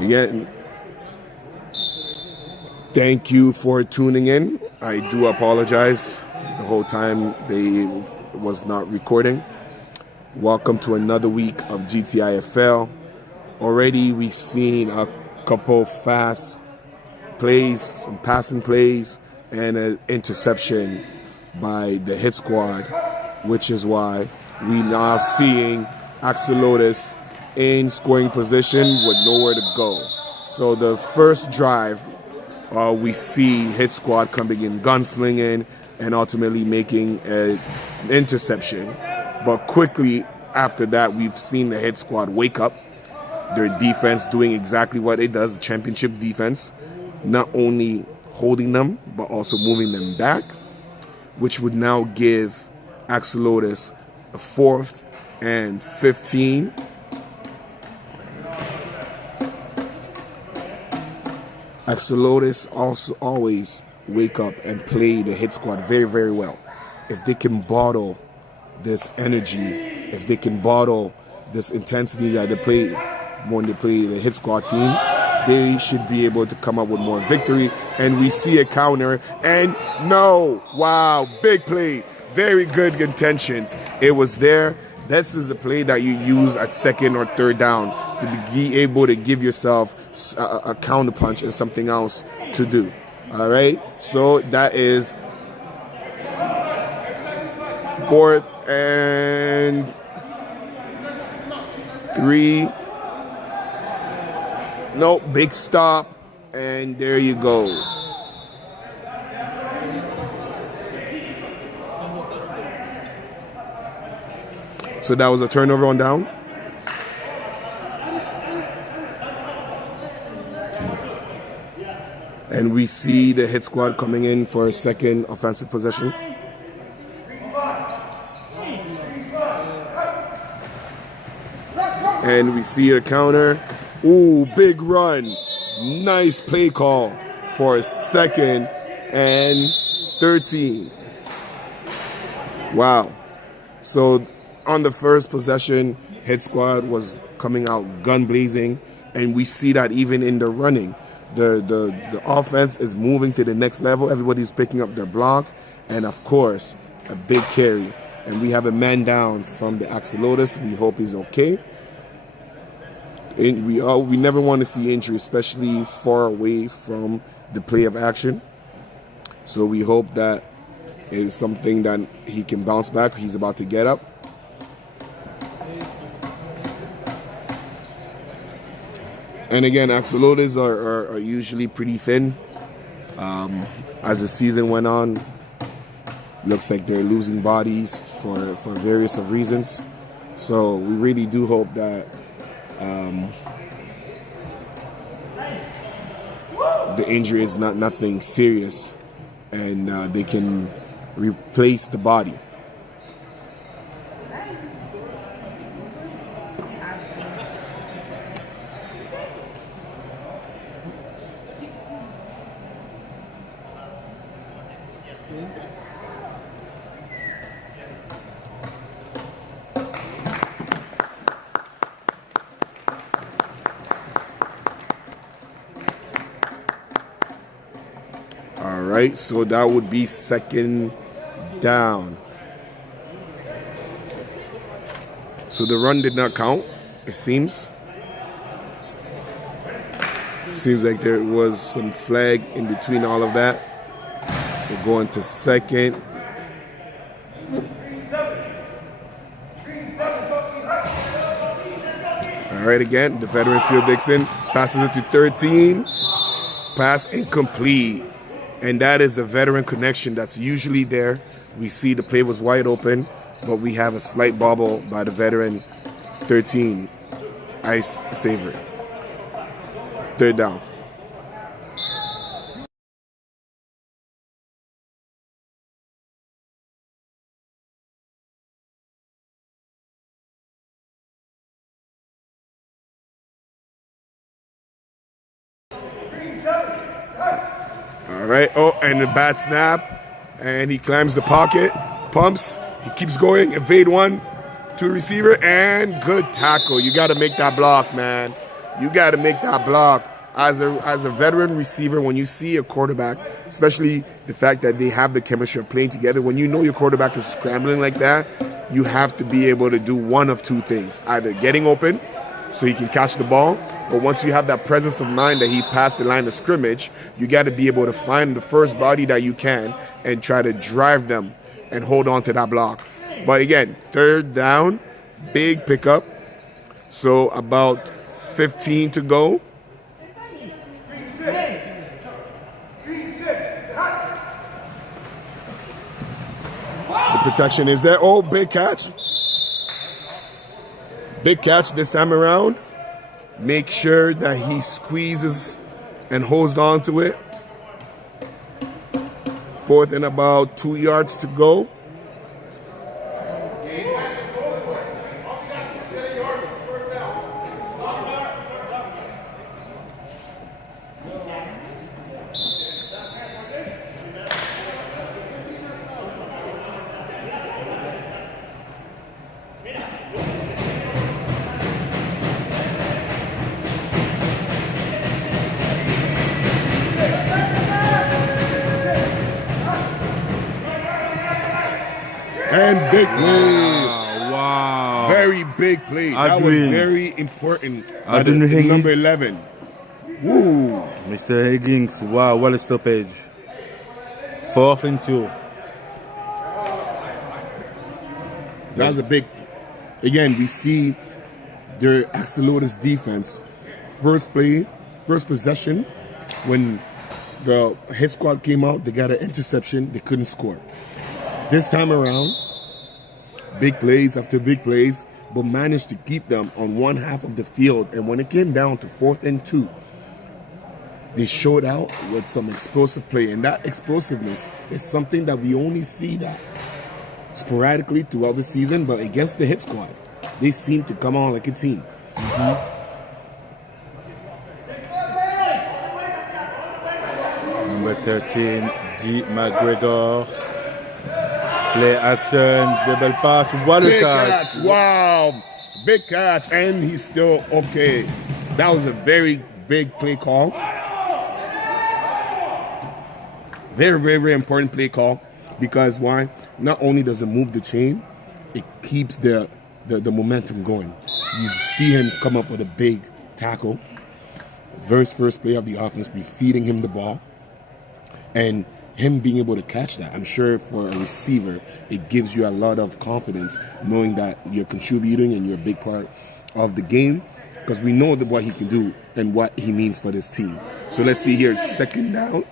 Again, thank you for tuning in. I do apologize. The whole time they was not recording. Welcome to another week of GTIFL. Already we've seen a couple fast plays, some passing plays, and an interception by the Hitsquad, which is why we now seeing Axolotls in scoring position with nowhere to go. So the first drive, we see Hitsquad coming in gunslinging and ultimately making an interception. But quickly after that, we've seen the Hitsquad wake up. Their defense doing exactly what it does, championship defense, not only holding them, but also moving them back, which would now give Axolotls a 4th and 15. Axolotls also always wake up and play the Hitsquad very, very well. If they can bottle this energy, if they can bottle this intensity that they play when they play the Hitsquad team, they should be able to come up with more victory. And we see a counter, and no, wow, big play, very good intentions. It was there. This is a play that you use at second or third down to be able to give yourself a counter punch and something else to do. All right, so that is 4th and 3. No, big stop, and there you go. So that was a turnover on down. And we see the Hitsquad coming in for a second offensive possession. And we see a counter. Ooh, big run. Nice play call for a 2nd and 13. Wow. So on the first possession, Hitsquad was coming out gun blazing, and we see that even in the running. The offense is moving to the next level. Everybody's picking up their block, and of course, a big carry. And we have a man down from the Axolotls. We hope he's okay. And we never want to see injury, especially far away from the play of action. So we hope that is something that he can bounce back. He's about to get up. And again, Axolotls are usually pretty thin. As the season went on, looks like they're losing bodies for various of reasons. So we really do hope that the injury is nothing serious, and they can replace the body. All right, so that would be 2nd down. So the run did not count, it seems. Seems like there was some flag in between all of that. We're going to 2nd. All right, again, the veteran Phil Dixon passes it to 13. Pass incomplete. And that is the veteran connection that's usually there. We see the play was wide open, but we have a slight bobble by the veteran 13 ice saver. 3rd down. All right. Oh, and the bad snap. And he climbs the pocket, pumps. He keeps going. Evade one to the receiver. And good tackle. You got to make that block, man. You got to make that block. As a veteran receiver, when you see a quarterback, especially the fact that they have the chemistry of playing together, when you know your quarterback is scrambling like that, you have to be able to do one of two things. Either getting open so he can catch the ball, but once you have that presence of mind that he passed the line of scrimmage, you got to be able to find the first body that you can and try to drive them and hold on to that block. But again, 3rd down, big pickup. So about 15 to go. The protection is there. Oh, big catch. Big catch this time around. Make sure that he squeezes and holds on to it. 4th and about 2 yards to go. And big play. Wow. Very big play. That was very important. Number 11. Woo. Mr. Higgins. Wow, what a stoppage. 4th and 2. That was a big. Again, we see their Axolotls defense. First play, first possession, when the Hitsquad came out, they got an interception. They couldn't score. This time around, big plays after big plays, but managed to keep them on one half of the field. And when it came down to 4th and 2, they showed out with some explosive play. And that explosiveness is something that we only see that sporadically throughout the season, but against the Hitsquad, they seem to come on like a team. Number 13, G. McGregor. Play action, double pass, what a catch. Wow, big catch, and he's still okay. That was a very big play call. Very, very, very important play call, because why? Not only does it move the chain, it keeps the momentum going. You see him come up with a big tackle. First play of the offense, be feeding him the ball, and him being able to catch that. I'm sure for a receiver, it gives you a lot of confidence knowing that you're contributing and you're a big part of the game, because we know what he can do and what he means for this team. So let's see here, 2nd down.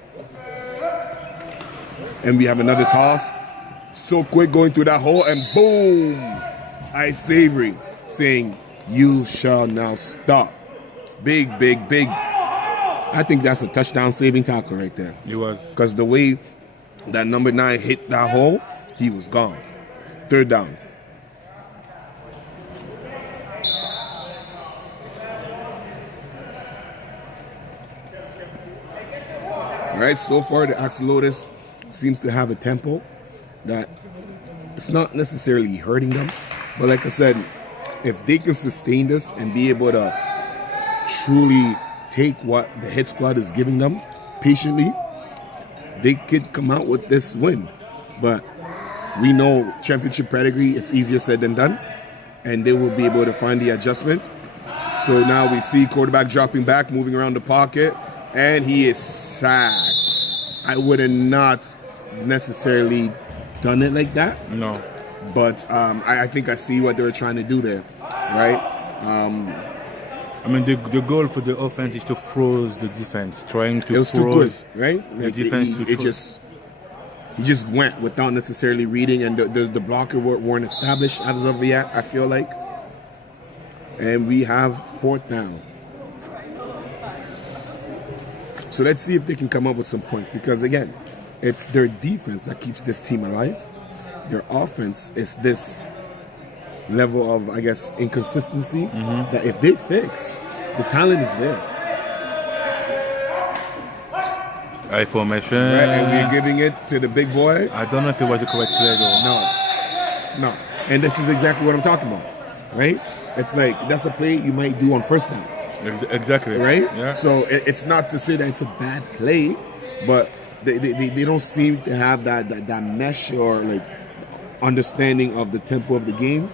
And we have another toss. So quick going through that hole, and boom! Savory saying, "You shall now stop." Big, big, big. I think that's a touchdown saving tackle right there. It was. Because the way that number 9 hit that hole, he was gone. 3rd down. All right, so far the Axolotls seems to have a tempo that it's not necessarily hurting them. But like I said, if they can sustain this and be able to truly take what the Hitsquad is giving them patiently, they could come out with this win. But we know championship pedigree, it's easier said than done, and they will be able to find the adjustment. So now we see quarterback dropping back, moving around the pocket, and he is sacked. I would have not necessarily done it like that. No. But I think I see what they were trying to do there, right? I mean, the goal for the offense is to froze the defense, trying to froze. It was too quick, right? The defense he just went without necessarily reading, and the blocker weren't established as of yet, I feel like. And we have 4th down. So let's see if they can come up with some points, because again, it's their defense that keeps this team alive. Their offense is this level of, I guess, inconsistency that if they fix, the talent is there. High formation. Right, and we're giving it to the big boy. I don't know if it was the correct play though. No. And this is exactly what I'm talking about, right? It's like, that's a play you might do on 1st down. Exactly. Right? Yeah. So it's not to say that it's a bad play, but they don't seem to have that mesh or like understanding of the tempo of the game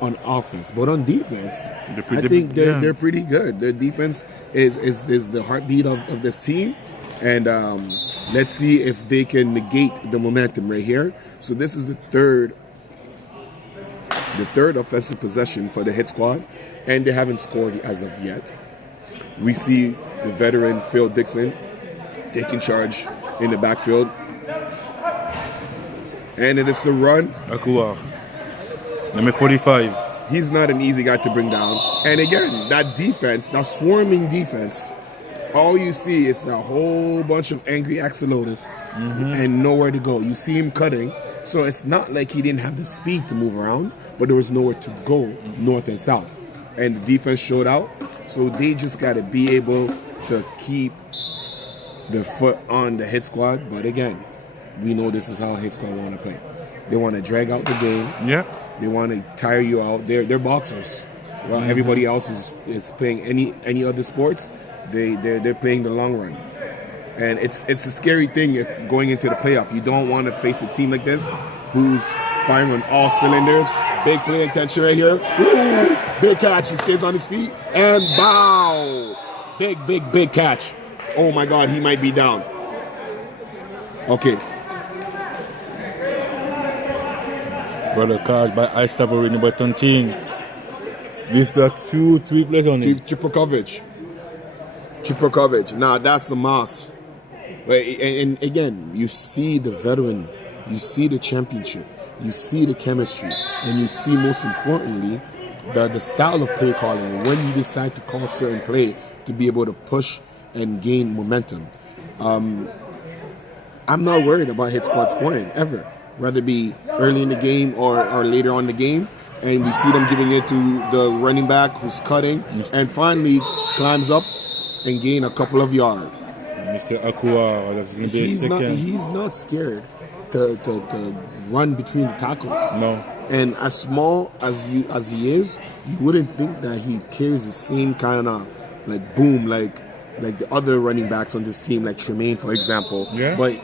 on offense. But on defense, I think they're pretty good. Their defense is the heartbeat of this team. And let's see if they can negate the momentum right here. So this is the third offensive possession for the Hitsquad, and they haven't scored as of yet. We see the veteran Phil Dixon taking charge in the backfield. And it is a run. Akuar, number 45. He's not an easy guy to bring down. And again, that defense, that swarming defense, all you see is a whole bunch of angry Axolotls and nowhere to go. You see him cutting. So it's not like he didn't have the speed to move around, but there was nowhere to go north and south. And the defense showed out. So they just got to be able to keep the foot on the Hitsquad. But again, we know this is how Hitsquad want to play. They want to drag out the game. Yeah. They want to tire you out. They're boxers. Well, everybody else is playing any other sports. They're playing the long run. And it's a scary thing if going into the playoff. You don't want to face a team like this who's firing on all cylinders. Big play intention right here. Ooh, big catch. He stays on his feet. And bow. Big catch. Oh, my God. He might be down. Okay. Brother catch by Ice Savory, number 13. We've got 2-3 plays on it. Triple coverage. Now, that's the mass. And again, you see the veteran. You see the championship. You see the chemistry. And you see, most importantly, the style of play calling. When you decide to call certain play to be able to push and gain momentum. I'm not worried about Hitsquad scoring, ever. Whether it be early in the game or later on in the game. And we see them giving it to the running back who's cutting and finally climbs up and gain a couple of yards. Mr. Akuar, that's going to be a second. He's not scared to run between the tackles. No. And as small as he is, you wouldn't think that he carries the same kind of like boom like the other running backs on this team, like Tremaine, for example. Yeah. But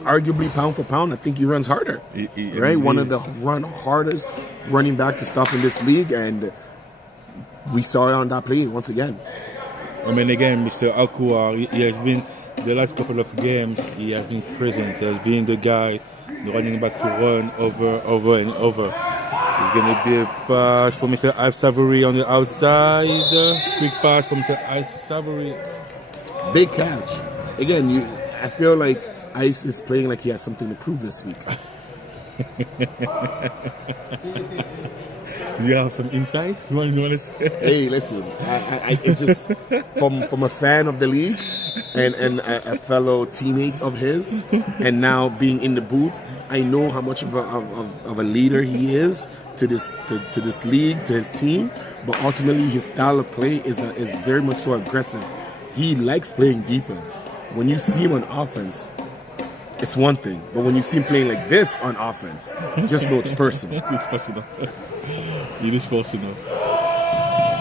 arguably pound for pound, I think he runs harder. Right? One of the hardest running back to stop in this league, and we saw it on that play once again. I mean, again, Mr. Akuar, he has been, the last couple of games, he has been present. He has been the guy, the running back to run over and over. It's going to be a pass for Mr. Ice Savory on the outside. Quick pass from Mr. Ice Savory. Big catch. Again, I feel like Ice is playing like he has something to prove this week. Do you have some insights? You want to say? Hey, listen, I just from a fan of the league and a fellow teammate of his, and now being in the booth, I know how much of a leader he is to this league, to his team. But ultimately, his style of play is very much so aggressive. He likes playing defense. When you see him on offense, it's one thing, but when you see him playing like this on offense, just know it's personal. It's personal. It is personal.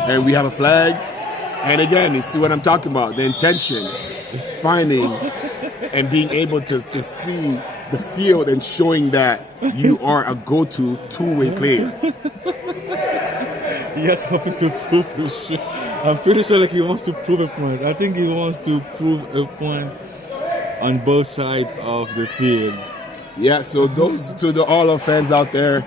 And we have a flag. And again, you see what I'm talking about. The intention, finding and being able to see the field and showing that you are a go-to two-way player. He has something to prove for sure. I'm pretty sure like he wants to prove a point. I think he wants to prove a point on both sides of the fields. Yeah, so those to all our fans out there,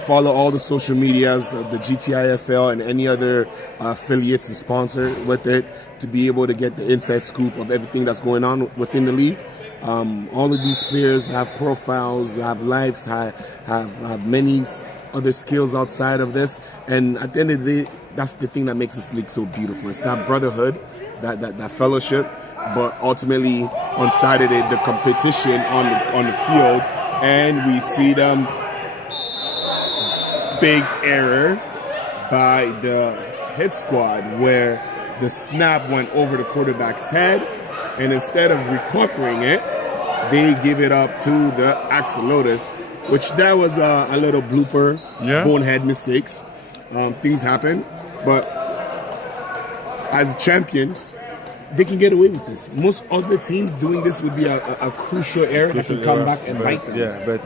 follow all the social medias, the GTIFL and any other affiliates and sponsor with it to be able to get the inside scoop of everything that's going on within the league. All of these players have profiles, have lives, have many other skills outside of this. And at the end of the day, that's the thing that makes this league so beautiful. It's that brotherhood, that fellowship. But ultimately, on Saturday, the competition on the field, and we see them. Big error by the Hitsquad where the snap went over the quarterback's head, and instead of recovering it, they give it up to the Axolotls, which that was a little blooper, bonehead mistakes. Things happen, but as champions, they can get away with this. Most other teams doing this would be a crucial error that can come back and bite them. Yeah, but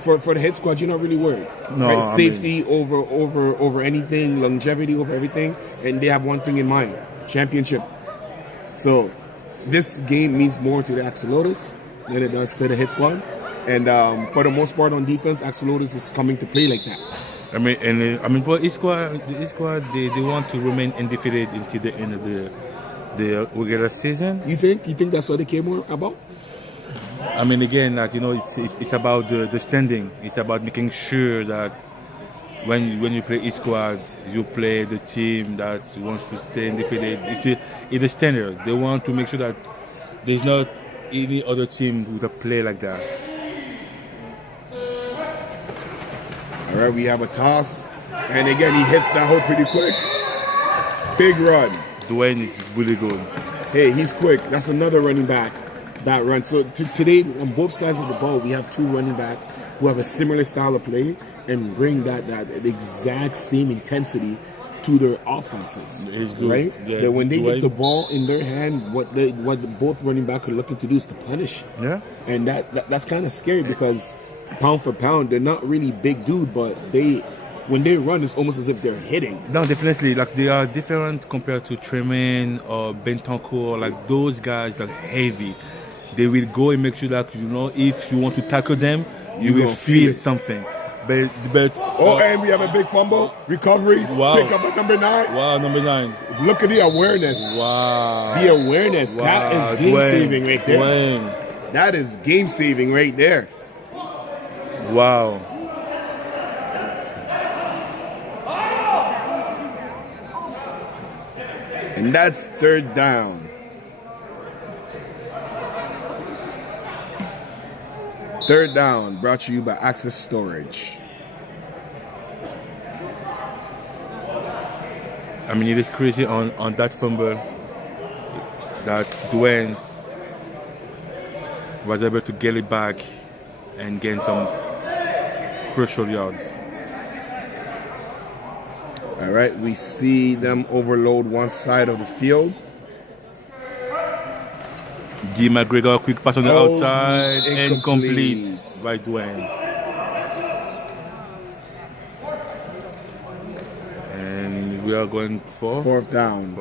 for the Hitsquad, you're not really worried. No, right? Safety over anything, longevity over everything, and they have one thing in mind: championship. So this game means more to the Axolotls than it does to the Hitsquad. And for the most part on defense, Axolotls is coming to play like that. I mean, for Hitsquad, they want to remain undefeated until the end of the regular season. You think that's what they care more about? I mean, again, like, you know, it's about the standing. It's about making sure that when you play Hitsquad, you play the team that wants to stay undefeated. It's the standard. They want to make sure that there's not any other team who play like that. All right, we have a toss, and again he hits that hole pretty quick. Big run. Dwayne is really good. Hey, he's quick. That's another running back that runs. So today, on both sides of the ball, we have two running backs who have a similar style of play and bring that exact same intensity to their offenses. He's good. Right? Yeah, that when they Dwayne, get the ball in their hand, what both running backs are looking to do is to punish. Yeah. And that's kind of scary because pound for pound, they're not really big dude, but when they run, it's almost as if they're hitting. No, definitely. Like, they are different compared to Tremaine or Bentancur. Like, those guys that are heavy. They will go and make sure that, you know, if you want to tackle them, you will feel something. But and we have a big fumble recovery. Wow. Pick up at number 9. Wow, number 9. Look at the awareness. Wow. The awareness. Wow. That is game saving right there. Dwayne. That is game saving right there. Wow. And that's third down. Third down brought to you by Access Storage. I mean, it is crazy on that fumble that Dwayne was able to get it back and gain some crucial yards. All right, we see them overload one side of the field. D. McGregor, quick pass on the outside, incomplete. incomplete by Dwayne. And we are going for fourth down.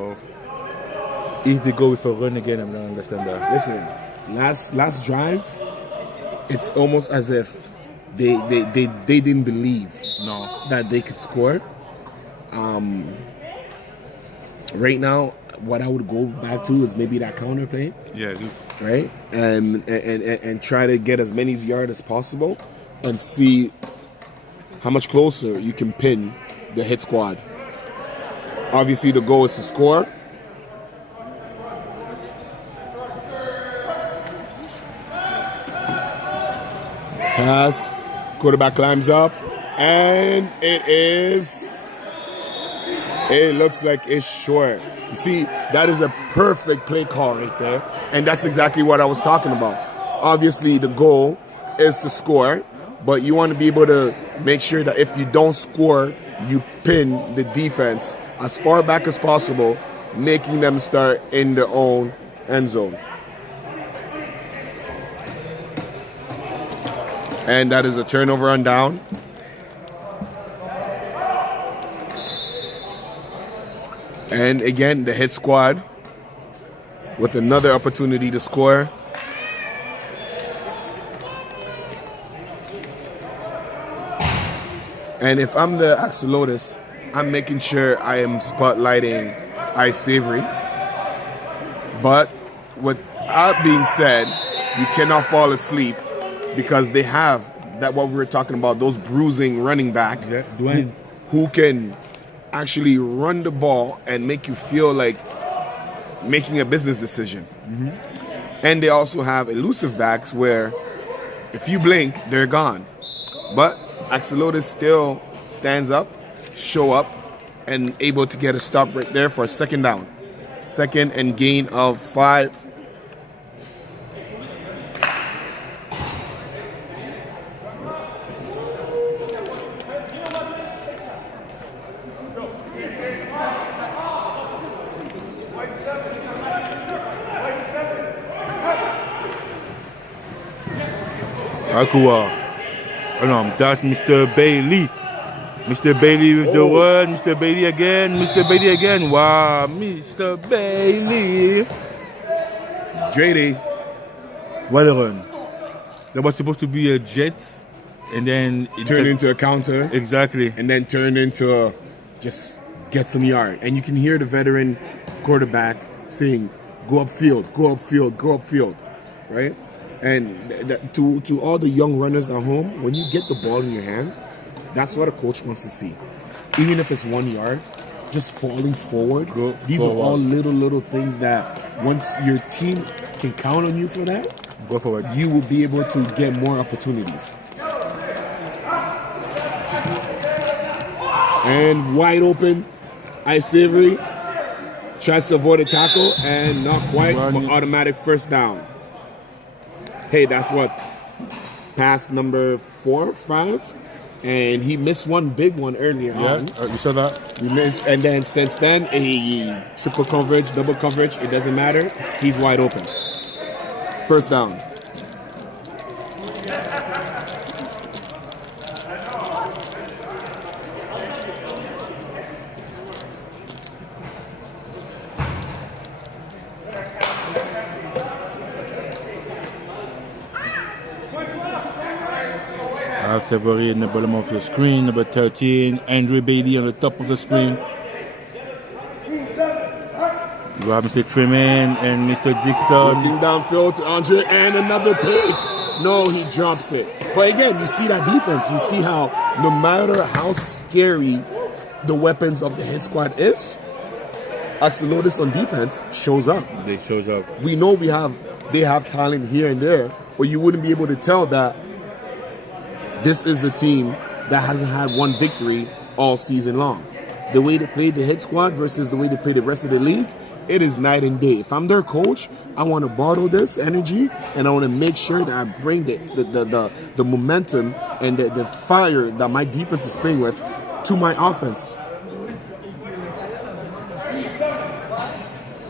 If they go with a run again, I'm not understand that. Listen, last drive, it's almost as if they didn't believe that they could score. Right now, what I would go back to is maybe that counter play. Yeah. Right? And try to get as many yards as possible and see how much closer you can pin the Hitsquad. Obviously, the goal is to score. Pass. Quarterback climbs up. And it looks like it's short. You see, that is a perfect play call right there. And that's exactly what I was talking about. Obviously, the goal is to score, but you want to be able to make sure that if you don't score, you pin the defense as far back as possible, making them start in their own end zone. And that is a turnover on down. And again, the Hitsquad with another opportunity to score. And if I'm the Axolotls, I'm making sure I am spotlighting Ice Savory. But with that being said, you cannot fall asleep because they have that what we were talking about, those bruising running back who can actually run the ball and make you feel like making a business decision. Mm-hmm. And they also have elusive backs where if you blink, they're gone. But Axolotls still stands up, show up, and able to get a stop right there for a second down. Second and gain of 5. Akua. Oh no, that's Mr. Bailey. Mr. Bailey with the run. Mr. Bailey again. Mr. Bailey again. Wow, Mr. Bailey. JD. What a run. That was supposed to be a jet. And then it turned into a counter. Exactly. And then turned into a just get some yard. And you can hear the veteran quarterback saying, go upfield, go upfield, go upfield. Right? And to all the young runners at home, when you get the ball in your hand, that's what a coach wants to see. Even if it's 1 yard, just falling forward. These are all little things that once your team can count on you for that, go forward. You will be able to get more opportunities. And wide open, Ice Savory tries to avoid a tackle and not quite, but automatic first down. Hey, that's what? Pass number 4, 5? And he missed one big one earlier on. You saw that? He missed, and then since then, a triple coverage, double coverage, it doesn't matter. He's wide open. First down. Savory in the bottom of the screen, number 13, Andrew Bailey on the top of the screen. You have Mr. Tremaine and Mr. Dixon. Looking downfield to Andre and another pick. No, he drops it. But again, you see that defense. You see how no matter how scary the weapons of the Hitsquad is, Axolotls on defense shows up. They shows up. We know they have talent here and there, but you wouldn't be able to tell that this is a team that hasn't had one victory all season long. The way they play the Hitsquad versus the way they play the rest of the league, it is night and day. If I'm their coach, I want to borrow this energy and I want to make sure that I bring the momentum and the fire that my defense is playing with to my offense.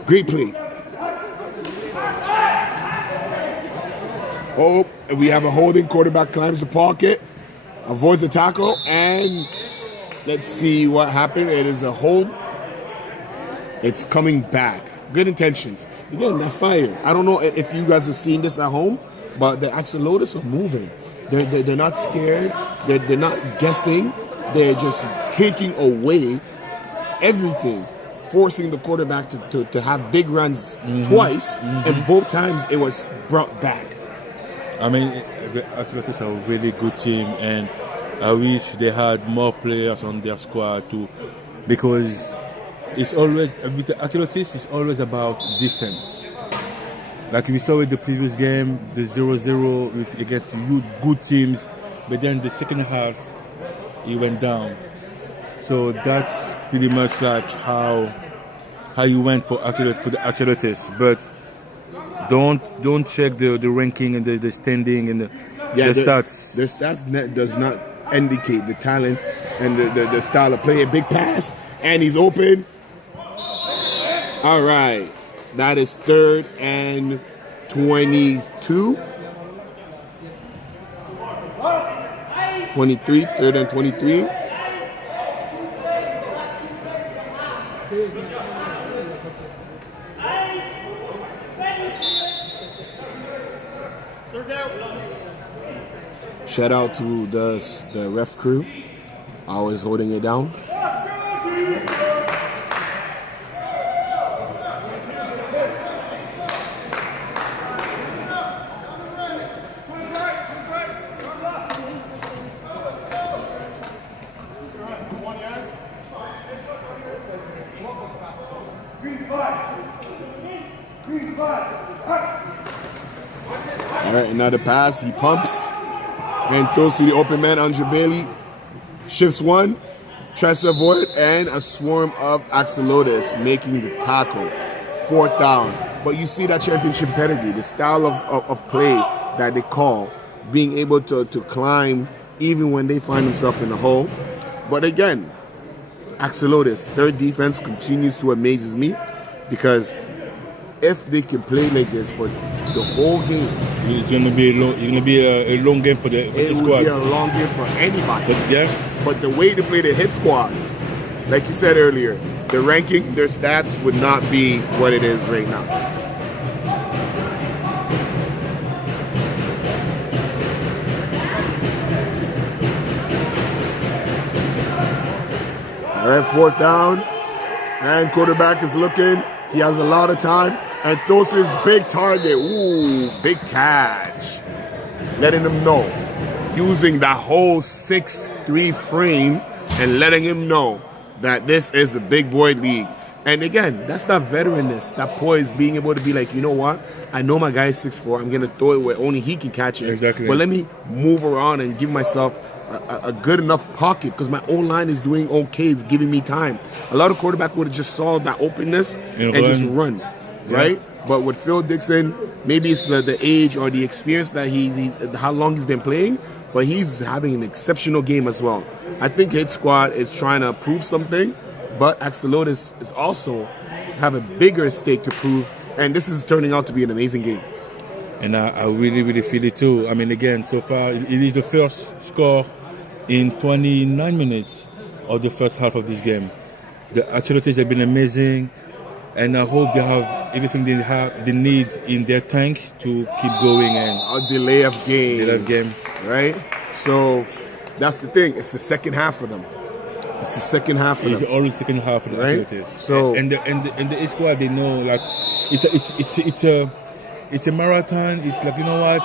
Great play. Oh, we have a holding. Quarterback climbs the pocket, avoids the tackle, and let's see what happened. It is a hold. It's coming back. Good intentions. Again, that fire. I don't know if you guys have seen this at home, but the Axolotls are moving. They're not scared. They're not guessing. They're just taking away everything, forcing the quarterback to have big runs twice, and both times it was brought back. I mean, the Axolotls are a really good team, and I wish they had more players on their squad too, because it's always with the Axolotls, it's always about distance. Like we saw with the previous game, the 0-0 against good teams, but then the second half, it went down. So that's pretty much like how you went for the Axolotls, but. Don't check the ranking and the standing and the stats. The stats does not indicate the talent and the style of play. A big pass, and he's open. All right. That is 3rd and 22. 23, 3rd and 23. Shout out to the ref crew, always holding it down. All right, another pass. He pumps and throws to the open man, Andre Bailey. Shifts one, tries to avoid, and a swarm of Axolotls making the tackle. 4th down. But you see that championship pedigree, the style of play that they call, being able to climb even when they find themselves in the hole. But again, Axolotls, their defense continues to amaze me, because if they can play like this for the whole game, It's going to be a long game for the It squad. would be a long game for anybody. Yeah. But the way to play the hit squad, like you said earlier, the ranking, their stats would not be what it is right now. All right, 4th down, and quarterback is looking. He has a lot of time, and throws his big target. Ooh, big catch. Letting him know, using that whole 6'3" frame and letting him know that this is the big boy league. And again, that's that veteranness, that poise, being able to be like, you know what? I know my guy is 6'4". I'm going to throw it where only he can catch it. Exactly. But let me move around and give myself a good enough pocket because my O-line is doing okay. It's giving me time. A lot of quarterback would have just saw that openness and just run, right? Yeah. But with Phil Dixon, maybe it's the age or the experience that he's how long he's been playing, but he's having an exceptional game as well. I think Hitsquad is trying to prove something, but Axolotls is also have a bigger stake to prove, and this is turning out to be an amazing game. And I really, really feel it too. I mean, again, so far, it is the first score in 29 minutes of the first half of this game. The Axolotls have been amazing, and I hope they have everything they need in their tank to keep going. And a delay of game. Right? So that's the thing. It's the second half for them. It's the second half for them. It's always second half for the Axolotls. So and the squad, they know, like, it's a marathon. It's like, you know what?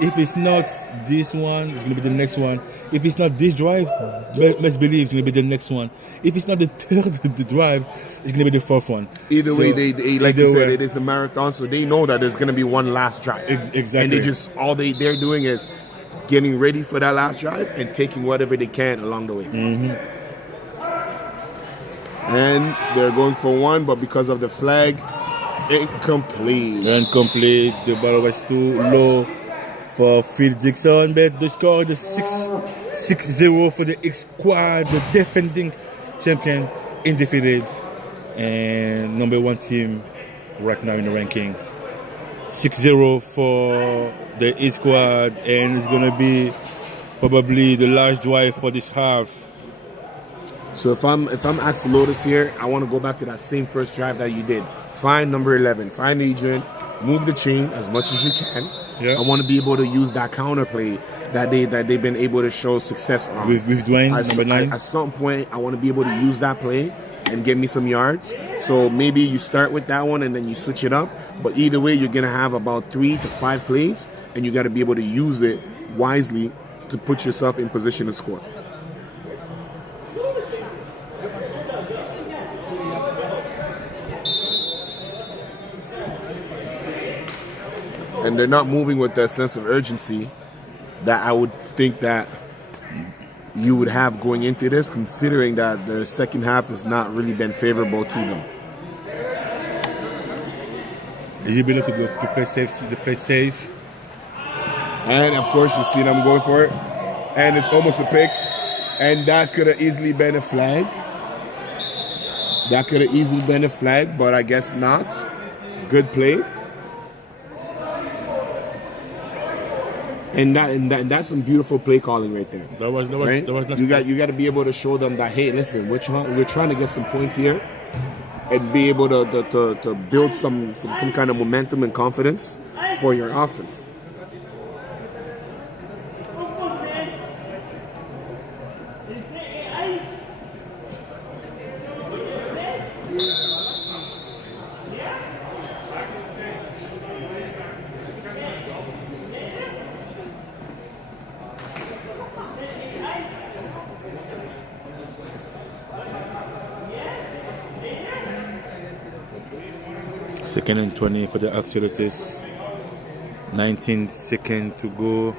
If it's not this one, it's gonna be the next one. If it's not this drive, let's believe it's gonna be the next one. If it's not the third drive, it's gonna be the fourth one. Either way, they like you said, it is a marathon, so they know that there's gonna be one last drive. Exactly. And they just they're doing is getting ready for that last drive and taking whatever they can along the way. Mm-hmm. And they're going for one, but because of the flag, incomplete. The ball was too low for Phil Dixon, but the score is 6-0 for the Hitsquad, the defending champion, undefeated, and number 1 team right now in the ranking. 6-0 for the Hitsquad, and it's gonna be probably the last drive for this half. So if I'm Axolotls here, I want to go back to that same first drive that you did. Find number 11, find Adrian, move the chain as much as you can. Yeah. I want to be able to use that counter play that they've been able to show success on. With Dwayne, number 9. At some point, I want to be able to use that play and get me some yards. So maybe you start with that one and then you switch it up. But either way, you're going to have about 3 to 5 plays, and you got to be able to use it wisely to put yourself in position to score. And they're not moving with that sense of urgency that I would think that you would have going into this, considering that the second half has not really been favorable to them. Is it better to play safe? And of course, you see them going for it, and it's almost a pick, and that could have easily been a flag. But I guess not. Good play. And that's some beautiful play calling right there. That was you got to be able to show them that, hey, listen, we're trying to get some points here, and be able to build some kind of momentum and confidence for your offense. Second and 20 for the Axolotls. 19 seconds to go.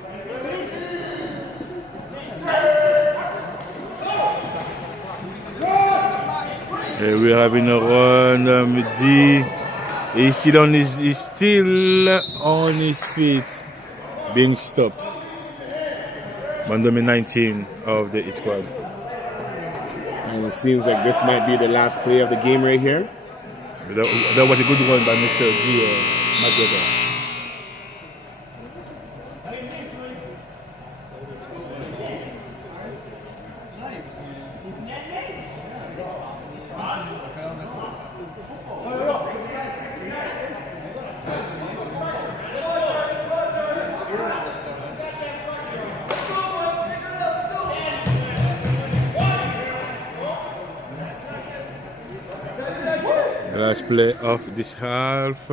Here we're having a run. D. He's still on his feet, being stopped. By number 19 of the Hitsquad. And it seems like this might be the last play of the game right here. That was a good one by Mr. G. McGregor. play of this half.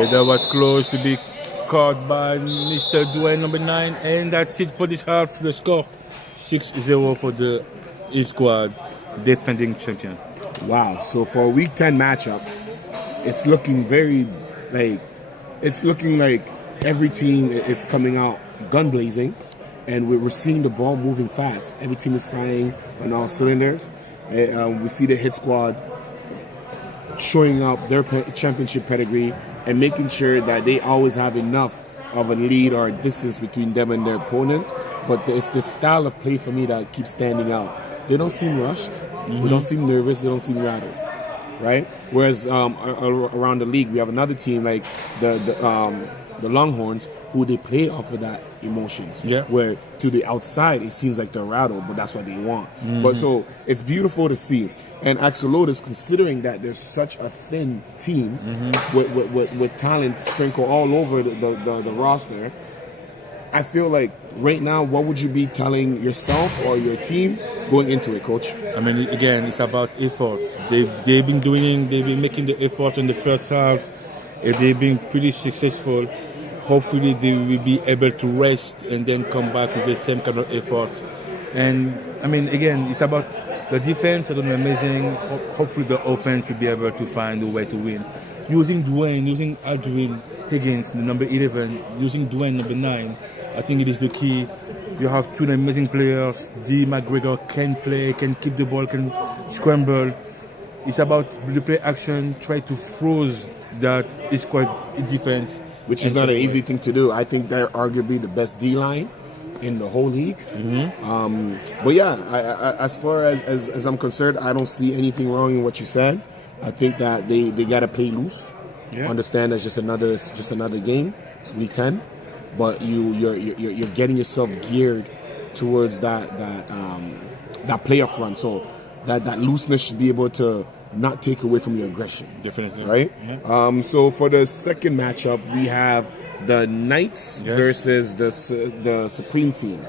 And that was close to be caught by Mr. Dwayne, number 9, and that's it for this half. The score 6-0 for the Hitsquad, defending champion. Wow. So for a week 10 matchup, it's looking like every team is coming out gun blazing, and we're seeing the ball moving fast. Every team is firing on all cylinders. We see the Hitsquad showing up their championship pedigree and making sure that they always have enough of a lead or a distance between them and their opponent. But it's the style of play for me that keeps standing out. They don't seem rushed. They don't seem nervous. They don't seem rattled, right? Whereas around the league, we have another team like the Longhorns, who they play off of that emotions. Yeah. Where to the outside, it seems like they're rattled, but that's what they want. But so it's beautiful to see. And Axolotls, considering that there's such a thin team with talent sprinkled all over the roster, I feel like right now, what would you be telling yourself or your team going into it, Coach? I mean, again, it's about efforts. They've been making the effort in the first half. If they've been pretty successful, hopefully they will be able to rest and then come back with the same kind of effort. And I mean, again, it's about the defense. Are doing amazing. Hopefully the offense will be able to find a way to win. Using Dwayne, using Aldwin Higgins, the number 11, using Dwayne, number 9, I think it is the key. You have two amazing players. D. McGregor can play, can keep the ball, can scramble. It's about the play action, try to freeze that Hitsquad defense. Which is not an easy thing to do. I think they're arguably the best D-line in the whole league. But yeah, as far as I'm concerned, I don't see anything wrong in what you said. I think that they got to play loose. Yeah. Understand it's just another game. It's week 10, but you're getting yourself geared towards that playoff run. So that looseness should be able to not take away from your aggression. Definitely. Right? Yeah. So for the second matchup, we have the Knights versus the Supreme team.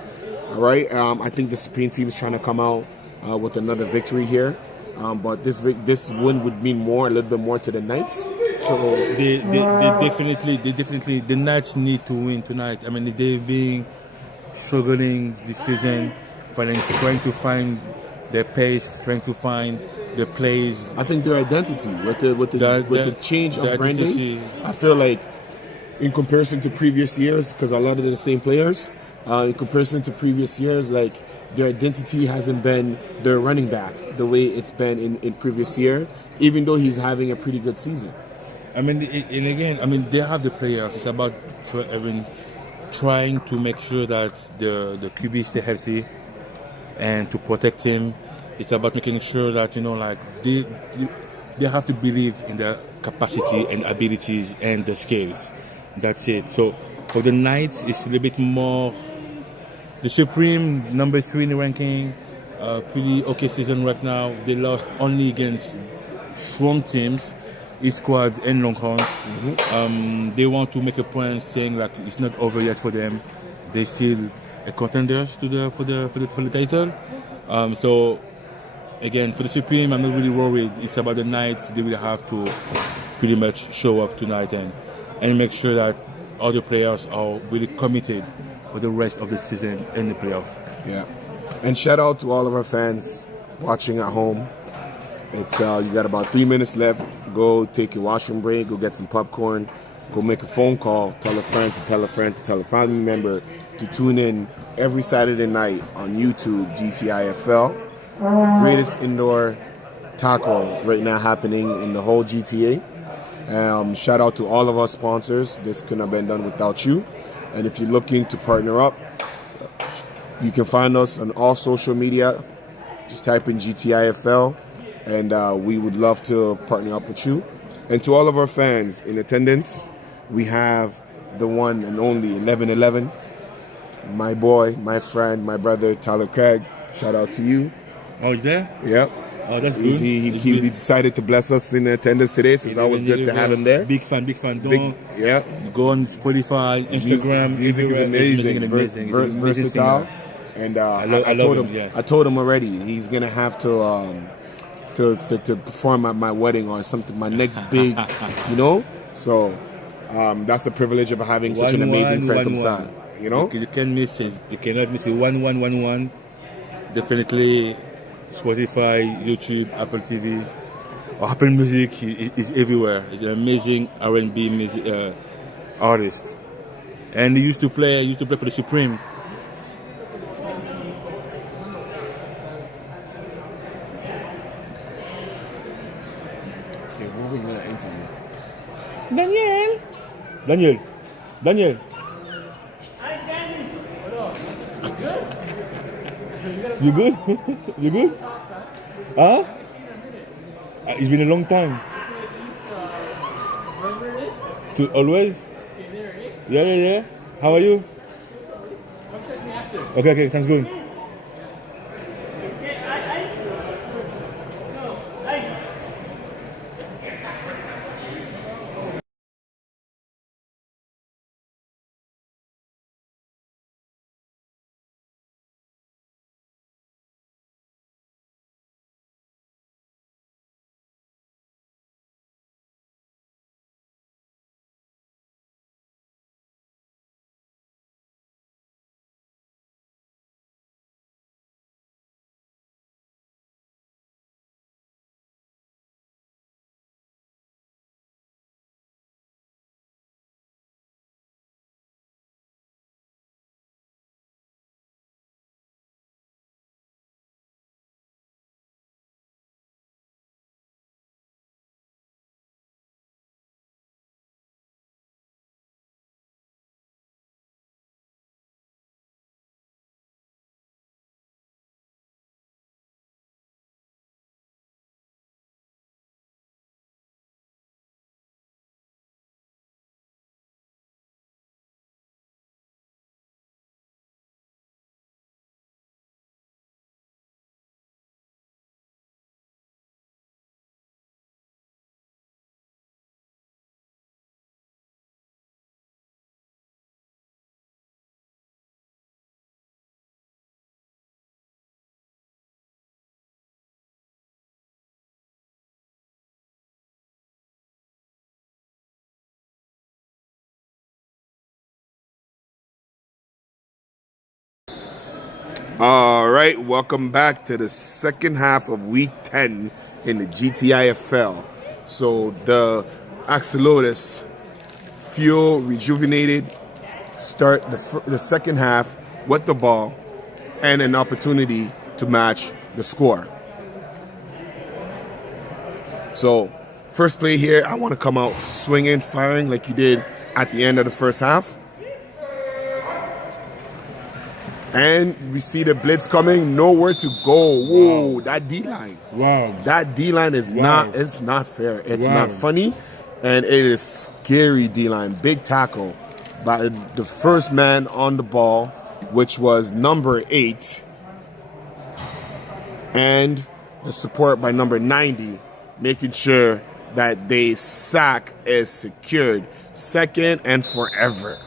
All right? I think the Supreme team is trying to come out with another victory here. But this win would mean a little bit more to the Knights. So they definitely the Knights need to win tonight. I mean, they've been struggling this season, trying to find their pace, trying to find the plays. I think their identity with the change of branding. I feel like in comparison to previous years, because a lot of the same players, in comparison to previous years, like their identity hasn't been their running back the way it's been in previous year, even though he's having a pretty good season. I mean, and again, I mean, they have the players. It's about trying to make sure that the QB stay healthy and to protect him. It's about making sure that, they have to believe in their capacity and abilities and the skills. That's it. So for the Knights, it's a little bit more. The Supreme, number 3 in the ranking, pretty okay season right now. They lost only against strong teams, Hitsquad and Longhorns. They want to make a point saying like it's not over yet for them. They still contenders for the title. So again, for the Supreme, I'm not really worried. It's about the Knights. They will have to pretty much show up tonight and make sure that all the players are really committed for the rest of the season and the playoff. Yeah. And shout out to all of our fans watching at home. It's you got about 3 minutes left. Go take your washroom break, go get some popcorn, go make a phone call, tell a friend to tell a friend to tell a family member to tune in every Saturday night on YouTube, GTIFL. The greatest indoor tackle right now happening in the whole GTA. Shout out to all of our sponsors. This couldn't have been done without you. And if you're looking to partner up, you can find us on all social media. Just type in GTIFL, and we would love to partner up with you. And to all of our fans in attendance, we have the one and only 1111, my boy, my friend, my brother, Tyler Craig. Shout out to you. Oh, he's there? Yep. Oh, that's good. He decided to bless us in attendance today, so it's always good to have him there. Big fan. Don't yeah. Go on Spotify, Instagram. His music is amazing. Versatile. And I told him already he's gonna have to perform at my wedding or something, my next big, you know. So that's the privilege of having such an amazing friend from side. You know, you can't miss it. You cannot miss it. 1111. Definitely Spotify, YouTube, Apple TV, or Apple Music. He's everywhere. He's an amazing R&B music artist, and he used to play for the Supreme. Okay, who are we gonna interview? Daniel. You good? You good? Huh? It's been a long time. To always? Yeah. How are you? Okay, sounds good. All right, welcome back to the second half of week 10 in the GTIFL. So the Axolotls feel rejuvenated, start the second half with the ball and an opportunity to match the score. So first play here, I want to come out swinging, firing like you did at the end of the first half. And we see the blitz coming, nowhere to go. Whoa, wow. That D-line. Wow. That D-line is not fair. It's not funny, and it is scary D-line. Big tackle by the first man on the ball, which was number 8. And the support by number 90, making sure that the sack is secured. Second and forever.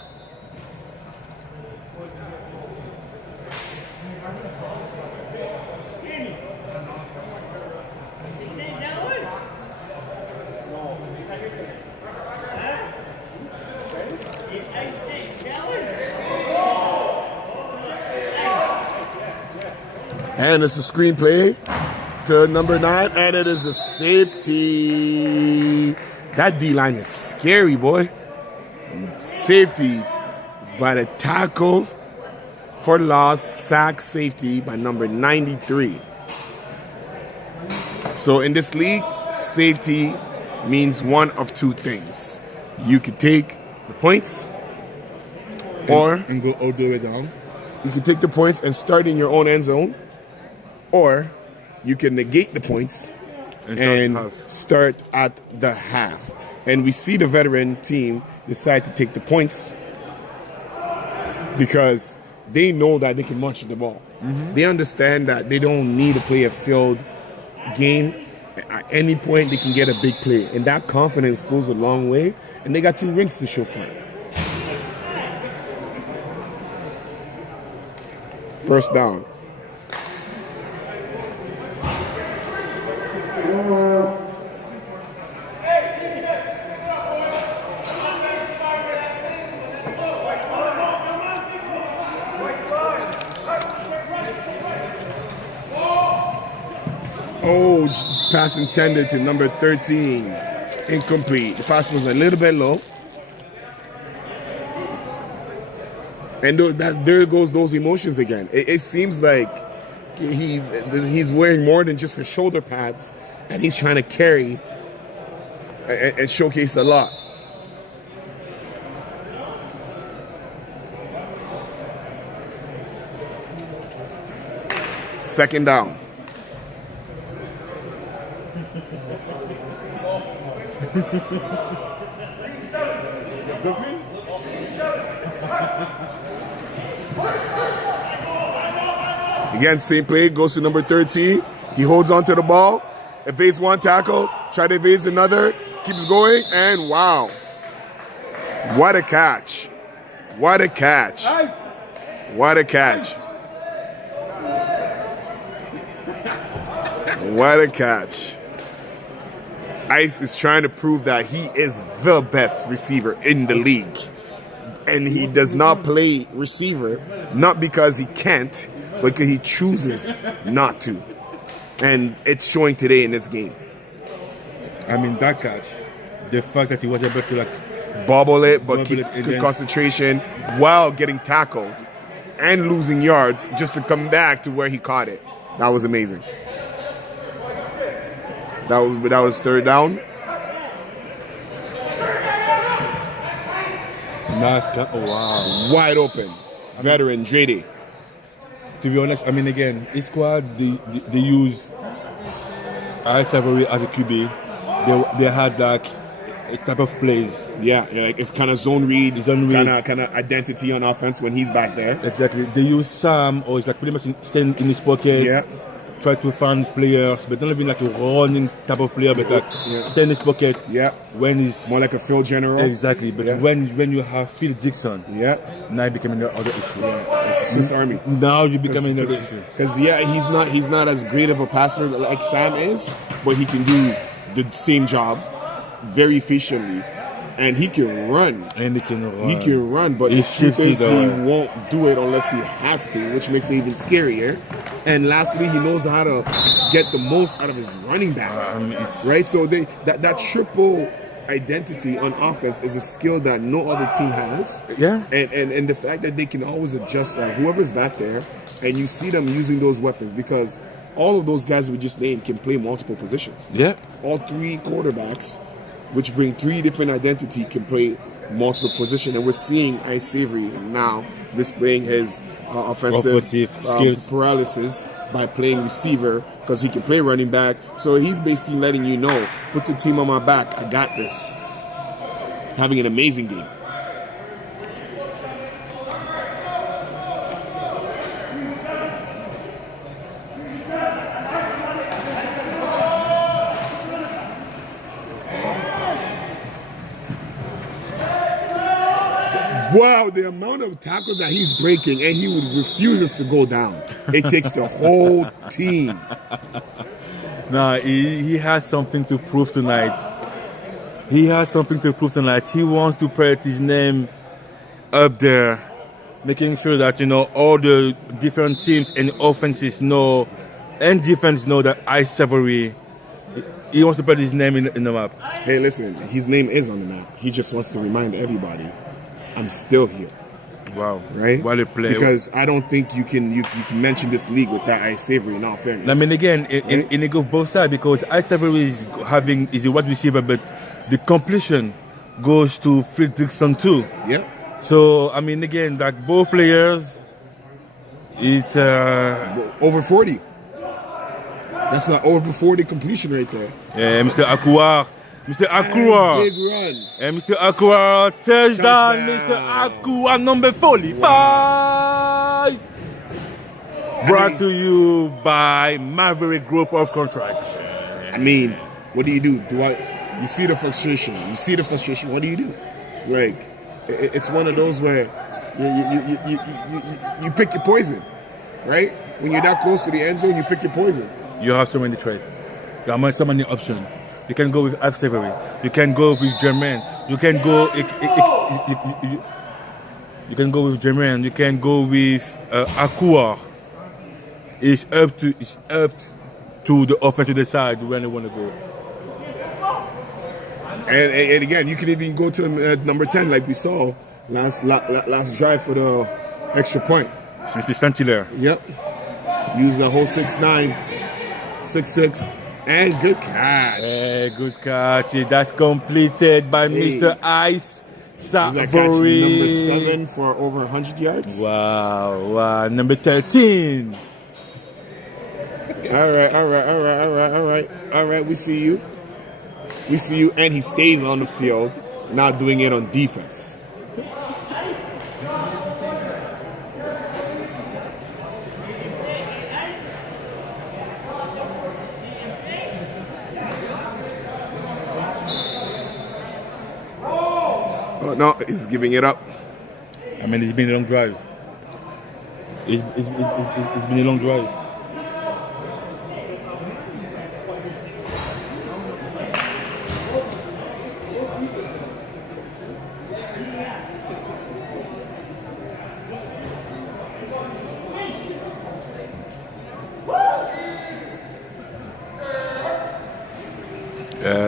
And it's a screenplay to number 9, and it is a safety. That D-line is scary, boy. Safety by the tackle for loss, sack safety by number 93. So in this league, safety means one of two things. You can take the points and go all the way down. You can take the points and start in your own end zone. Or you can negate the points and start at the half. And we see the veteran team decide to take the points because they know that they can march the ball. Mm-hmm. They understand that they don't need to play a field game, at any point they can get a big play. And that confidence goes a long way. And they got 2 rinks to show for it. First down. Oh, pass intended to number 13. Incomplete. The pass was a little bit low. And there goes those emotions again. It seems like he's wearing more than just the shoulder pads, and he's trying to carry and showcase a lot. Second down. Again, same play, goes to number 13. He holds on to the ball, evades one tackle, try to evade another, keeps going, and wow. What a catch. What a catch. What a catch. What a catch. Ice is trying to prove that he is the best receiver in the league. And he does not play receiver, not because he can't, but because he chooses not to. And it's showing today in this game. I mean, that catch, the fact that he was able to bobble it, but keep good concentration while getting tackled and losing yards just to come back to where he caught it. That was amazing. That was third down. Nice cut. Oh, wow. Wide open. Veteran, JD. To be honest, I mean, again, Hitsquad, they use Savory as a QB. They had like a type of plays. Yeah, like it's kind of zone read, kind of identity on offense when he's back there. Exactly. They use Sam, or it's like pretty much staying in his pocket. Yeah. Try to find players, but not even like a running type of player, but like stay in his pocket. Yeah. When he's more like a field general. Exactly. But when you have Phil Dixon, now it becoming another issue. Yeah. It's a Swiss Army. Now you're becoming another issue. Because he's not as great of a passer like Sam is, but he can do the same job very efficiently. And he can run. He can run, but the truth is he won't do it unless he has to, which makes it even scarier. And lastly, he knows how to get the most out of his running back. Right? So that triple identity on offense is a skill that no other team has. Yeah. And the fact that they can always adjust whoever's back there, and you see them using those weapons, because all of those guys we just named can play multiple positions. Yeah. All 3 quarterbacks, which bring 3 different identity, can play multiple positions. And we're seeing Ice Savory now displaying his offensive skills paralysis by playing receiver, because he can play running back. So he's basically letting you know, put the team on my back, I got this. Having an amazing game. Wow, the amount of tackles that he's breaking, and he refuses to go down. It takes the whole team. Nah, he has something to prove tonight. He wants to put his name up there, making sure that, all the different teams and offenses know, and defense know that Ice Savory, he wants to put his name in the map. Hey, listen, his name is on the map. He just wants to remind everybody, I'm still here. Wow. Right? What a play. Because I don't think you can mention this league with that Ice Savory, in all fairness. I mean, again, it goes both sides, because Ice Savory is a wide receiver, but the completion goes to Phil Dixon too. Yeah. So, I mean, again, like both players, it's over 40. That's not over 40 completion right there. Yeah, Mr. Akua. Big run. And Mr. Akua, touchdown. Mr. Akua, number 45. Brought to you by Maverick Group of Contracts. I mean, what do? You see the frustration. What do you do? Like, it's one of those where you pick your poison, right? When you're that close to the end zone, you pick your poison. You have so many trades. You have so many options. You can go with Avery. You can go with Jermaine. You can go. You can go with Jermaine. You can go with Akua. It's up to the offense to decide where they want to go. And again, you can even go to number 10, like we saw last drive for the extra point. Mr. Saint-Hilaire. Yep. Use the whole 6'9", 6'6", and good catch. Hey, good catch. That's completed by Mr. Ice Savory. Number 7 for over 100 yards. Wow. Number 13. All right. We see you. And he stays on the field, not doing it on defense. Oh no, he's giving it up. I mean, it's been a long drive. It's been a long drive.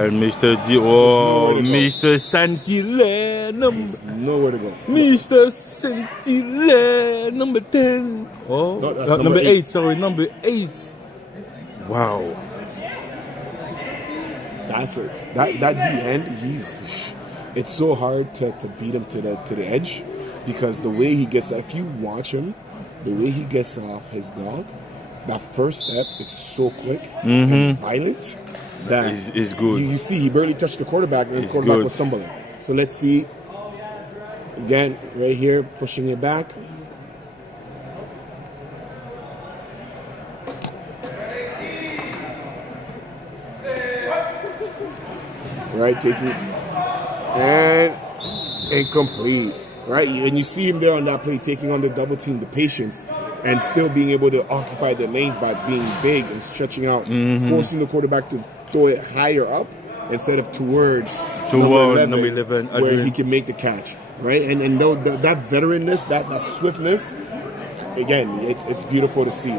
Mr. Mr. Saint-Hilaire, nowhere to go. Mr. Saint-Hilaire, number 10. Oh, no, number 8. Sorry, number 8. Wow. That's it. That the end. It's so hard to beat him to the edge, because the way he gets. If you watch him, the way he gets off his block, that first step is so quick and violent. That is good. You see, he barely touched the quarterback, and the quarterback was stumbling. So let's see. Again, right here, pushing it back. Right, taking and incomplete. Right, and you see him there on that play, taking on the double team, the patience, and still being able to occupy the lanes by being big and stretching out, forcing the quarterback to throw it higher up instead of towards number 11 where he can make the catch, right? And that veteranness, that swiftness, again, it's beautiful to see.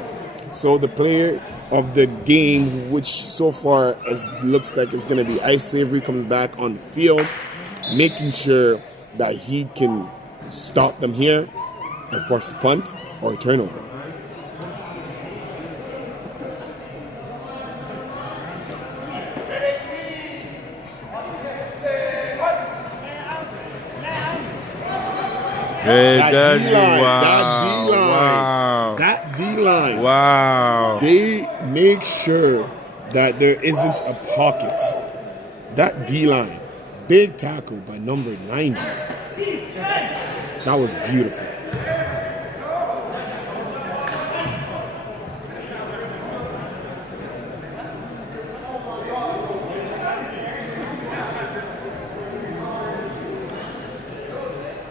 So the player of the game, which so far looks like it's going to be Ice Savory, comes back on the field, making sure that he can stop them here and force a punt or a turnover. Hey, that D-line. Wow. They make sure that there isn't a pocket. That D-line. Big tackle by number 90. That was beautiful.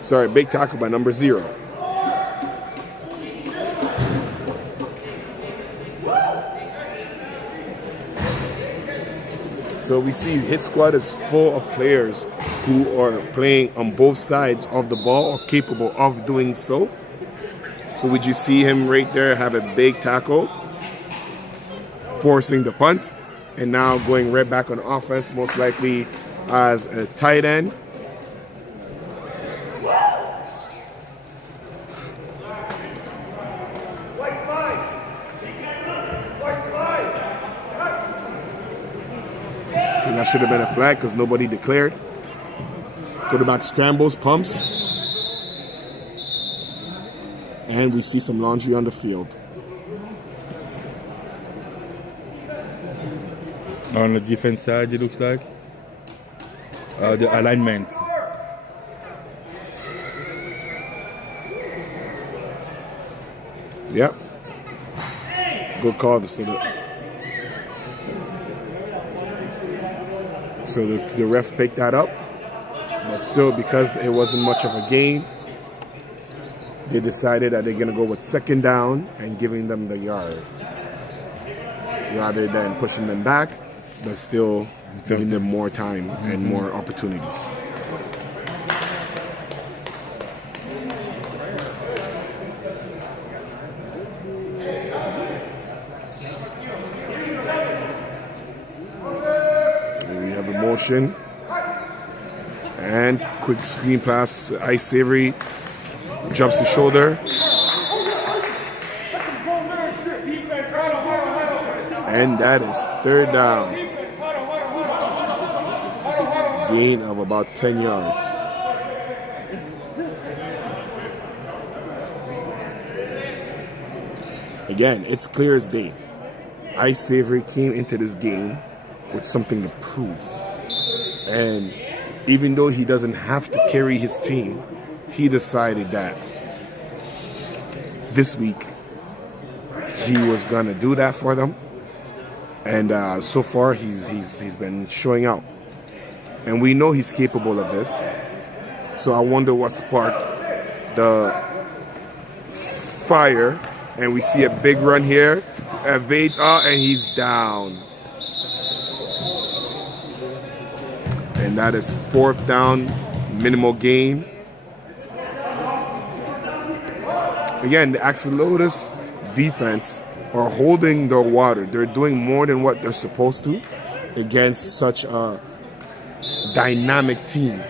Sorry, big tackle by number 0. So we see Hitsquad is full of players who are playing on both sides of the ball or capable of doing so. So would you see him right there have a big tackle, forcing the punt, and now going right back on offense, most likely as a tight end. That should have been a flag because nobody declared. Quarterback scrambles, pumps. And we see some laundry on the field. On the defense side, it looks like. The alignment. Yep. Good call. So the ref picked that up, but still, because it wasn't much of a gain, they decided that they're going to go with second down and giving them the yard rather than pushing them back, but still giving them more time and more opportunities. We have a motion and quick screen pass. Ice Savory jumps the shoulder. And that is third down. Gain of about 10 yards. Again, it's clear as day. Ice Savory came into this game with something to prove. And even though he doesn't have to carry his team, he decided that this week he was going to do that for them. And so far, he's been showing out. And we know he's capable of this. So I wonder what sparked the fire. And we see a big run here. Evades, and he's down. And that is fourth down, minimal gain. Again, the Axolotls defense are holding their water. They're doing more than what they're supposed to against such a dynamic team.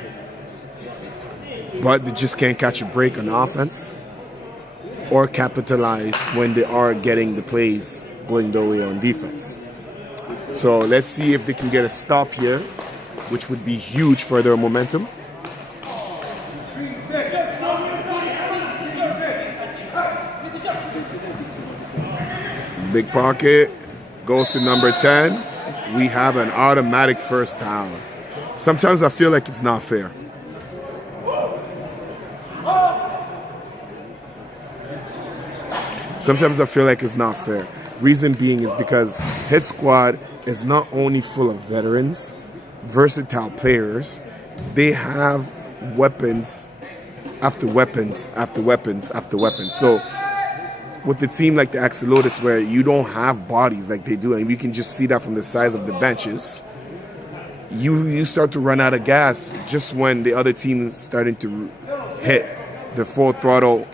But they just can't catch a break on offense or capitalize when they are getting the plays going their way on defense. So let's see if they can get a stop here, which would be huge for their momentum. Big pocket goes to number 10. We have an automatic first down. Sometimes I feel like it's not fair. Sometimes I feel like it's not fair. Reason being is because Hitsquad is not only full of veterans, versatile players, they have weapons after weapons after weapons after weapons. So with a team like the Axolotls, where you don't have bodies like they do, and you can just see that from the size of the benches, you start to run out of gas just when the other team is starting to hit the full throttle.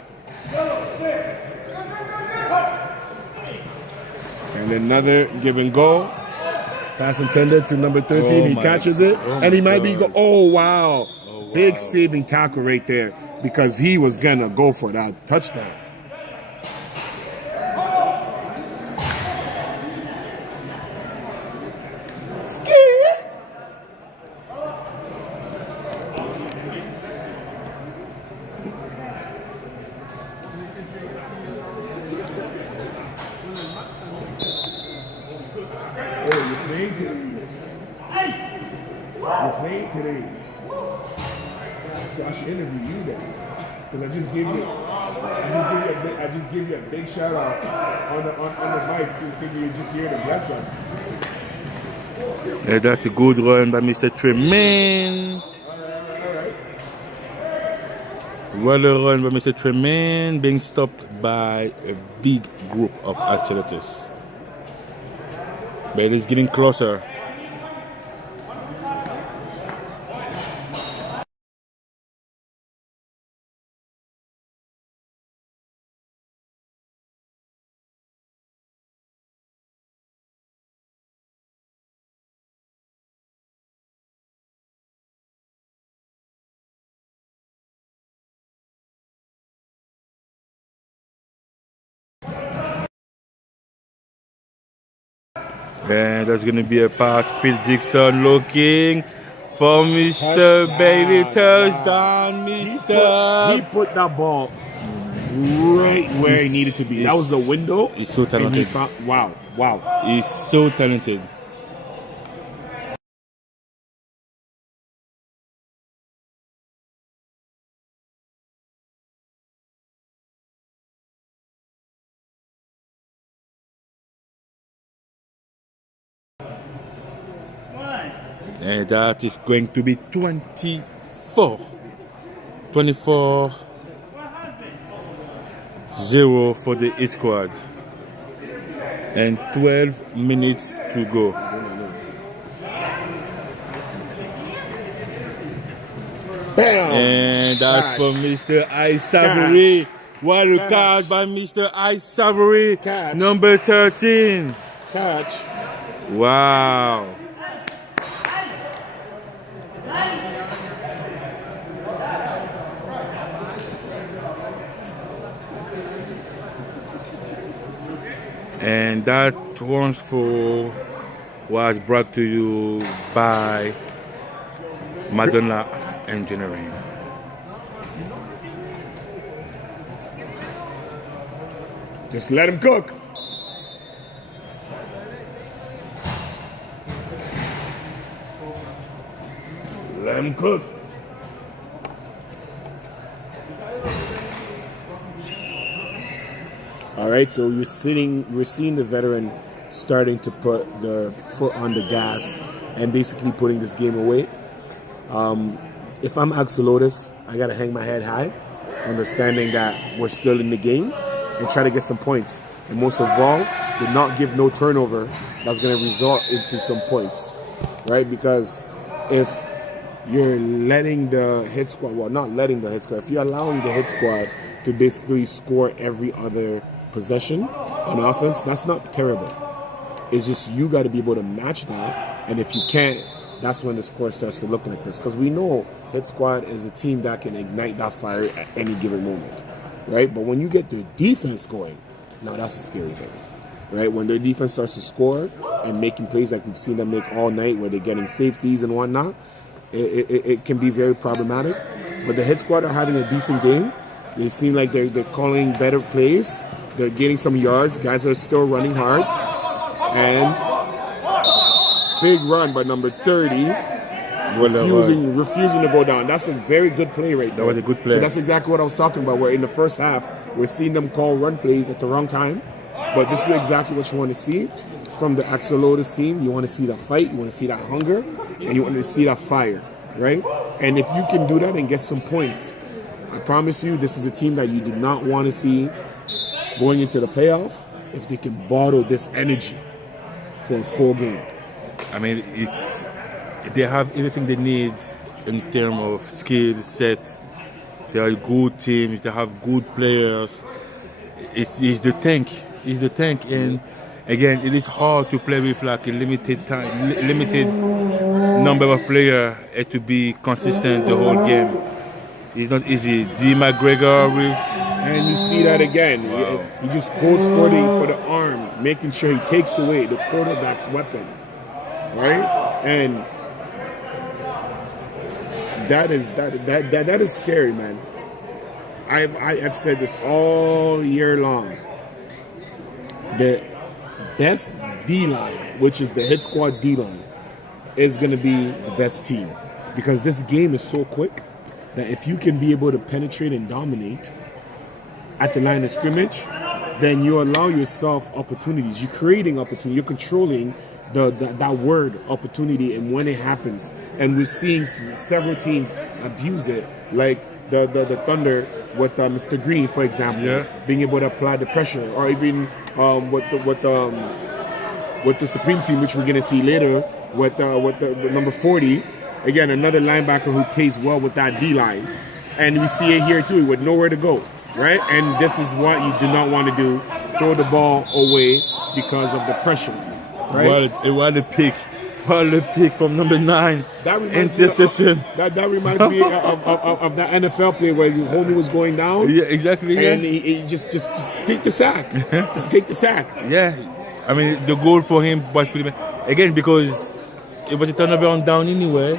And another give and go. Pass intended to number 13. He catches it, and he might be go. Oh wow. Big saving tackle right there, because he was gonna go for that touchdown. You're playing today. So I should interview you then. Because I just give you a big shout out on the mic. Thinking you're just here to bless us. Yeah, that's a good run by Mr. Tremaine. Well run by Mr. Tremaine, being stopped by a big group of Axolotls. But it is getting closer. And that's going to be a pass. Phil Dixon looking for Mr. Bailey. Touchdown, Mr. He put that ball right where he needed to be. That was the window. He's so talented. Wow. He's so talented. And that is going to be 24-0 for the Hitsquad. And 12 minutes to go. Bam! And that's Catch. for Mr. Ice Savory. What a catch by Mr. Ice Savory. Catch. Number 13. Catch. Wow. And that transfer was brought to you by Madonna Engineering. Just let him cook. Let him cook. All right, so we're seeing the veteran starting to put the foot on the gas and basically putting this game away. If I'm Axolotls, I gotta hang my head high, understanding that we're still in the game and try to get some points. And most of all, did not give no turnover that's gonna result into some points, right? Because if you're letting the Hitsquad, well, not letting the Hitsquad, if you're allowing the Hitsquad to basically score every other possession on offense, that's not terrible. It's just you got to be able to match that, and if you can't, that's when the score starts to look like this. Because we know Hitsquad is a team that can ignite that fire at any given moment, right? But when you get their defense going, now that's a scary thing, right? When their defense starts to score and making plays like we've seen them make all night, where they're getting safeties and whatnot, it can be very problematic. But the Hitsquad are having a decent game. They seem like they're calling better plays. They're getting some yards. Guys are still running hard. And big run by number 30. Refusing to go down. That's a very good play right there. That was a good play. So that's exactly what I was talking about, where in the first half, we're seeing them call run plays at the wrong time. But this is exactly what you want to see from the Axolotls team. You want to see that fight. You want to see that hunger. And you want to see that fire, right? And if you can do that and get some points, I promise you, this is a team that you did not want to see going into the playoff if they can bottle this energy for a full game. I mean, they have everything they need in terms of skill set. They are good teams. They have good players. It's the tank. It's the tank, and again, it is hard to play with like a limited time, limited number of players, and to be consistent the whole game. It's not easy. D. McGregor with, and you see that again. Wow. He just goes for the arm, making sure he takes away the quarterback's weapon, right? And that is scary, man. I've said this all year long. The best D-line, which is the Hitsquad D-line, is going to be the best team, because this game is so quick that if you can be able to penetrate and dominate at the line of scrimmage, then you allow yourself opportunities. You're creating opportunity. You're controlling that word opportunity, and when it happens, and we're seeing several teams abuse it, like the Thunder with Mr. Green, for example, being able to apply the pressure, or even with the Supreme team, which we're going to see later, with the number 40. Again, another linebacker who plays well with that D-line. And we see it here too, with nowhere to go, right? And this is what you do not want to do, throw the ball away because of the pressure, right? What a pick. What a pick from number 9. Interception. That reminds me of that NFL play where the homie was going down. Yeah, exactly. And he just take the sack. Just take the sack. Yeah. I mean, the goal for him was pretty much, again, because it was a turnover on down anyway.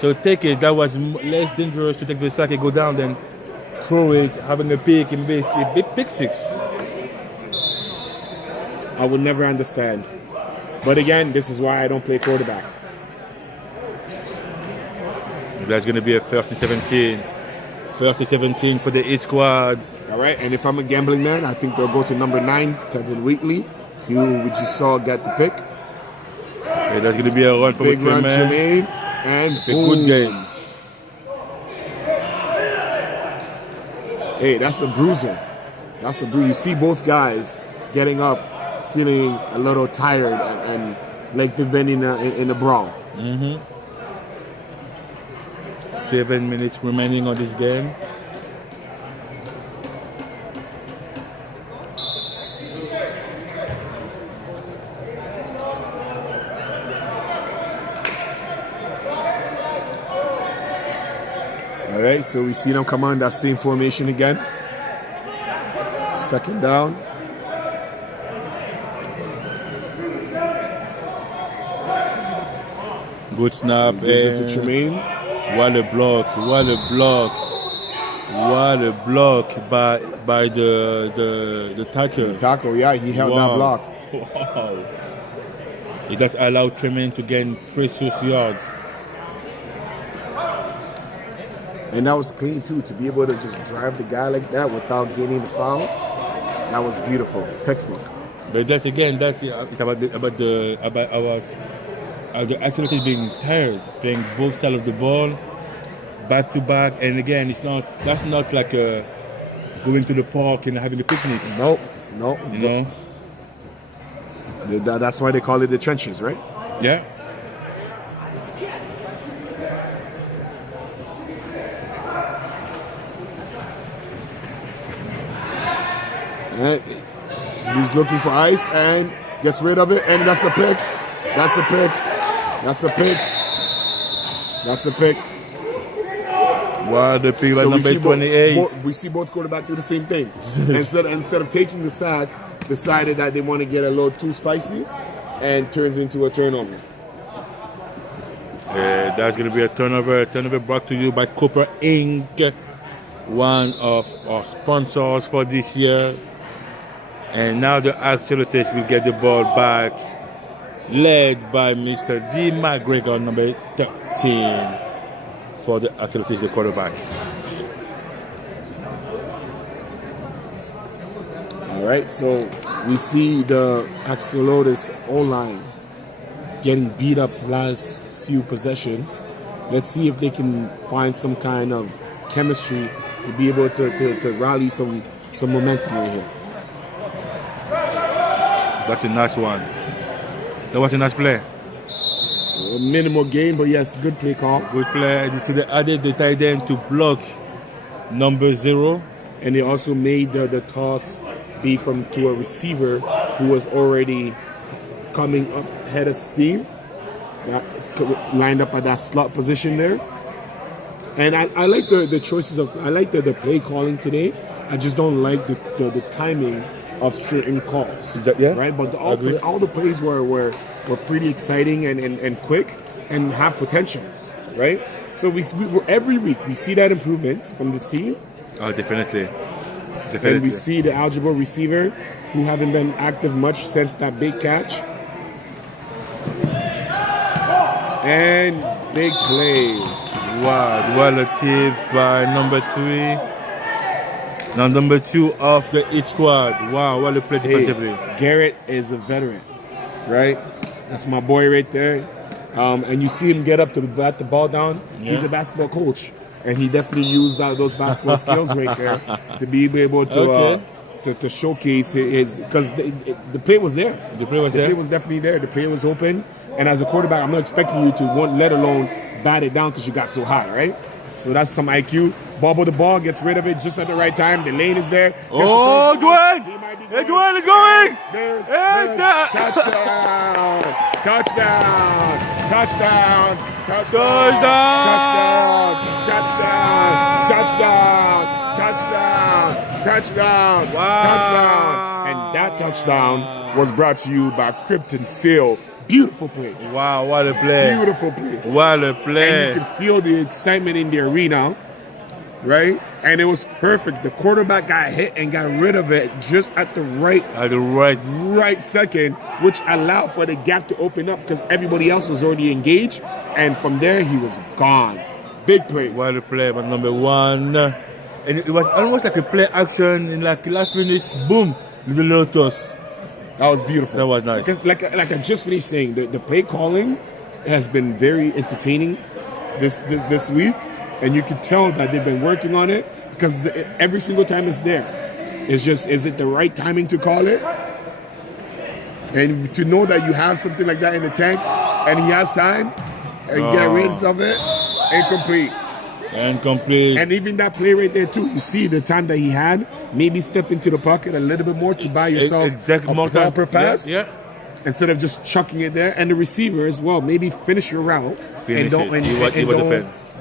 So take it. That was less dangerous to take the sack and go down than throw it, having a pick and base a big pick 6. I would never understand. But again, this is why I don't play quarterback. That's going to be a 1st and 17. 1st and 17 for the Hitsquad. All right, and if I'm a gambling man, I think they'll go to number 9, Kevin Wheatley, who we just saw get the pick. Yeah, that's going to be a run for Big run, Tremaine. Tremaine. And It's a good game. Hey, that's the bruiser. That's the bruiser. You see both guys getting up, feeling a little tired and like they've been in a brawl. 7 minutes remaining on this game. All right, so we see them come on that same formation again. Second down. Good snap. Gives it to Tremaine. What a block. What a block. What a block by the tackle. The tackle, yeah, he held that block. Wow. It does allow Tremaine to gain precious yards. And that was clean too, to be able to just drive the guy like that without getting the foul. That was beautiful, textbook. But that's again, it's about the Axolotls being tired, playing both sides of the ball, back to back, and again, that's not like going to the park and having a picnic. No. You know. That's why they call it the trenches, right? Yeah. And he's looking for ice and gets rid of it, and that's a pick. That's a pick. That's a pick. That's a pick. Wow, the pick by So number 28. we see both quarterbacks do the same thing. instead of taking the sack, decided that they want to get a little too spicy and turns into a turnover. That's going to be a turnover. A turnover brought to you by Cooper Inc., one of our sponsors for this year. And now the Axolotls will get the ball back, led by Mr. D. McGregor, number 13, for the Axolotls, the quarterback. All right, so we see the Axolotls O-line getting beat up last few possessions. Let's see if they can find some kind of chemistry to be able to rally some momentum right here. That's a nice one. That was a nice play. A minimal gain, but yes, good play call. Good play. So they added the tight end to block number 0. And they also made the toss be to a receiver who was already coming up head of steam, lined up at that slot position there. And I like the choices I like the play calling today. I just don't like the timing of certain calls. Is that, yeah? Right? But all the plays were pretty exciting and quick and have potential, right? So we every week we see that improvement from this team. Oh, definitely. And we see the eligible receiver who haven't been active much since that big catch. And big play. Wow, well, a tips by number 3. Now number 2 of the Hitsquad. Wow, what a play defensively. Garrett is a veteran, right? That's my boy right there. And you see him get up to bat the ball down. Yeah. He's a basketball coach, and he definitely used those basketball skills right there to be able to to showcase his, because the play was there. The play was definitely there. The play was open, and as a quarterback, I'm not expecting you to let alone bat it down because you got so high, right? So that's some IQ. Bobble the ball, gets rid of it just at the right time. The lane is there. Oh, Dwayne! Hey, Dwayne is going! Touchdown! Touchdown! Touchdown! Touchdown! Touchdown! Touchdown! Touchdown! Wow! Touchdown! And that touchdown was brought to you by Krypton Steel. Beautiful play. Wow, what a play. Beautiful play. What a play. And you can feel the excitement in the arena, right? And it was perfect. The quarterback got hit and got rid of it just at the right second, which allowed for the gap to open up because everybody else was already engaged. And from there, he was gone. Big play. What a play by number 1. And it was almost like a play action in like the last minute. Boom, the little toss. That was beautiful. That was nice. Because like I just finished saying, the play calling has been very entertaining this week, and you can tell that they've been working on it because every single time it's there. It's just, is it the right timing to call it? And to know that you have something like that in the tank, and he has time, and get rid of it, incomplete. And even that play right there too, you see the time that he had, maybe step into the pocket a little bit more to buy yourself a proper pass. Yeah. Instead of just chucking it there. And the receiver as well, maybe finish your route and don't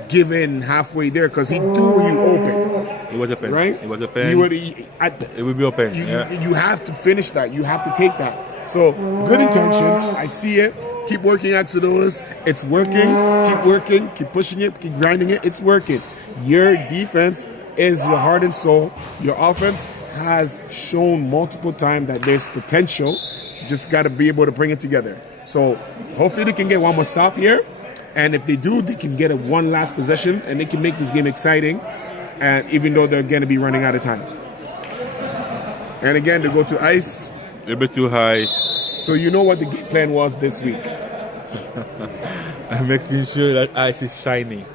give in halfway there, because he threw you open. It was open. Right? It was open. It would be open. You have to finish that. You have to take that. So, good intentions. I see it. Keep working Axolotls. It's working. Keep working. Keep pushing it. Keep grinding it. It's working. Your defense is your heart and soul. Your offense has shown multiple times that there's potential. Just got to be able to bring it together. So hopefully they can get one more stop here. And if they do, they can get one last possession and they can make this game exciting. And even though they're going to be running out of time. And again, they go to ice. A bit too high. So you know what the game plan was this week. I'm making sure that ice is shiny.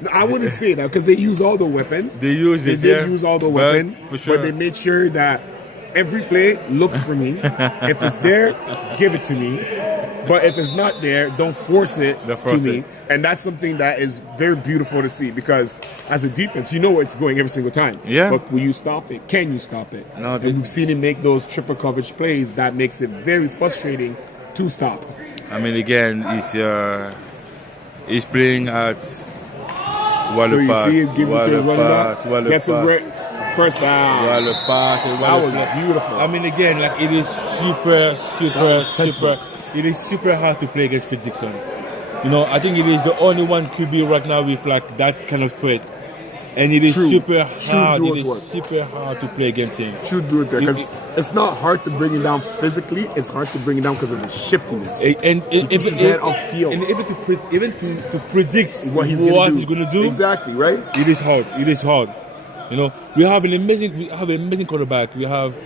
No, I wouldn't say that because they use all the weapon. They use it, They did use all the weapons. For sure. But they made sure that every play, look for me. If it's there, give it to me. But if it's not there, don't force it to me. And that's something that is very beautiful to see, because as a defense, you know where it's going every single time. Yeah. But will you stop it? Can you stop it? No, and we've seen him make those triple coverage plays that makes it very frustrating to stop. I mean, again, he's playing at So you see it gives it to his running back. Gets a great first down. That was beautiful. I mean, again, like it is super. It is super hard to play against Fitz Dixon. You know, I think it is the only one QB right now with like that kind of threat, and it is super hard. It is super hard to play against him. True, do it there, because it's not hard to bring him down physically. It's hard to bring him down because of the shiftiness. And keeps his head upfield. And even to predict what he's going to do. Exactly, right? It is hard. It is hard. You know, we have an amazing quarterback. We have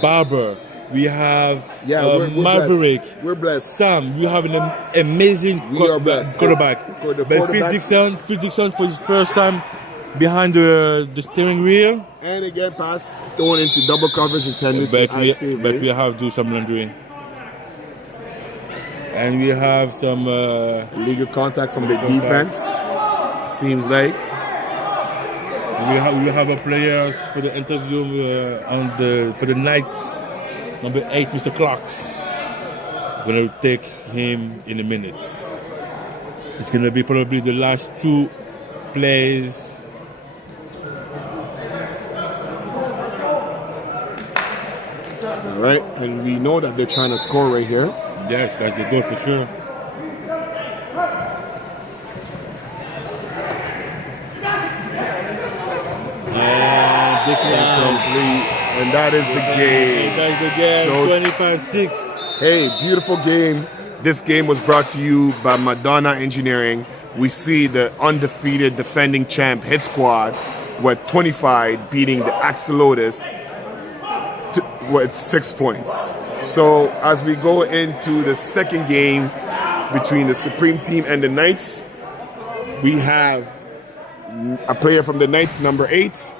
Barber. We have we're Maverick. Blessed. We're blessed. Sam, we have an amazing quarterback. But Phil Dixon for his first time behind the steering wheel. And again, pass thrown into double coverage intended but we have to do some laundry. And we have some legal contact from the defense. Seems like. We have a players for the interview for the Knights. Number 8, Mr. Clarks. We're going to take him in a minute. It's going to be probably the last 2 plays. All right, and we know that they're trying to score right here. Yes, that's the goal for sure. And they can complete. And that is the game. That is the game. So, 25-6. Hey, beautiful game. This game was brought to you by Madonna Engineering. We see the undefeated defending champ Hitsquad with 25 beating the Axolotls with 6 points. So as we go into the second game between the Supreme Team and the Knights, we have a player from the Knights, number 8.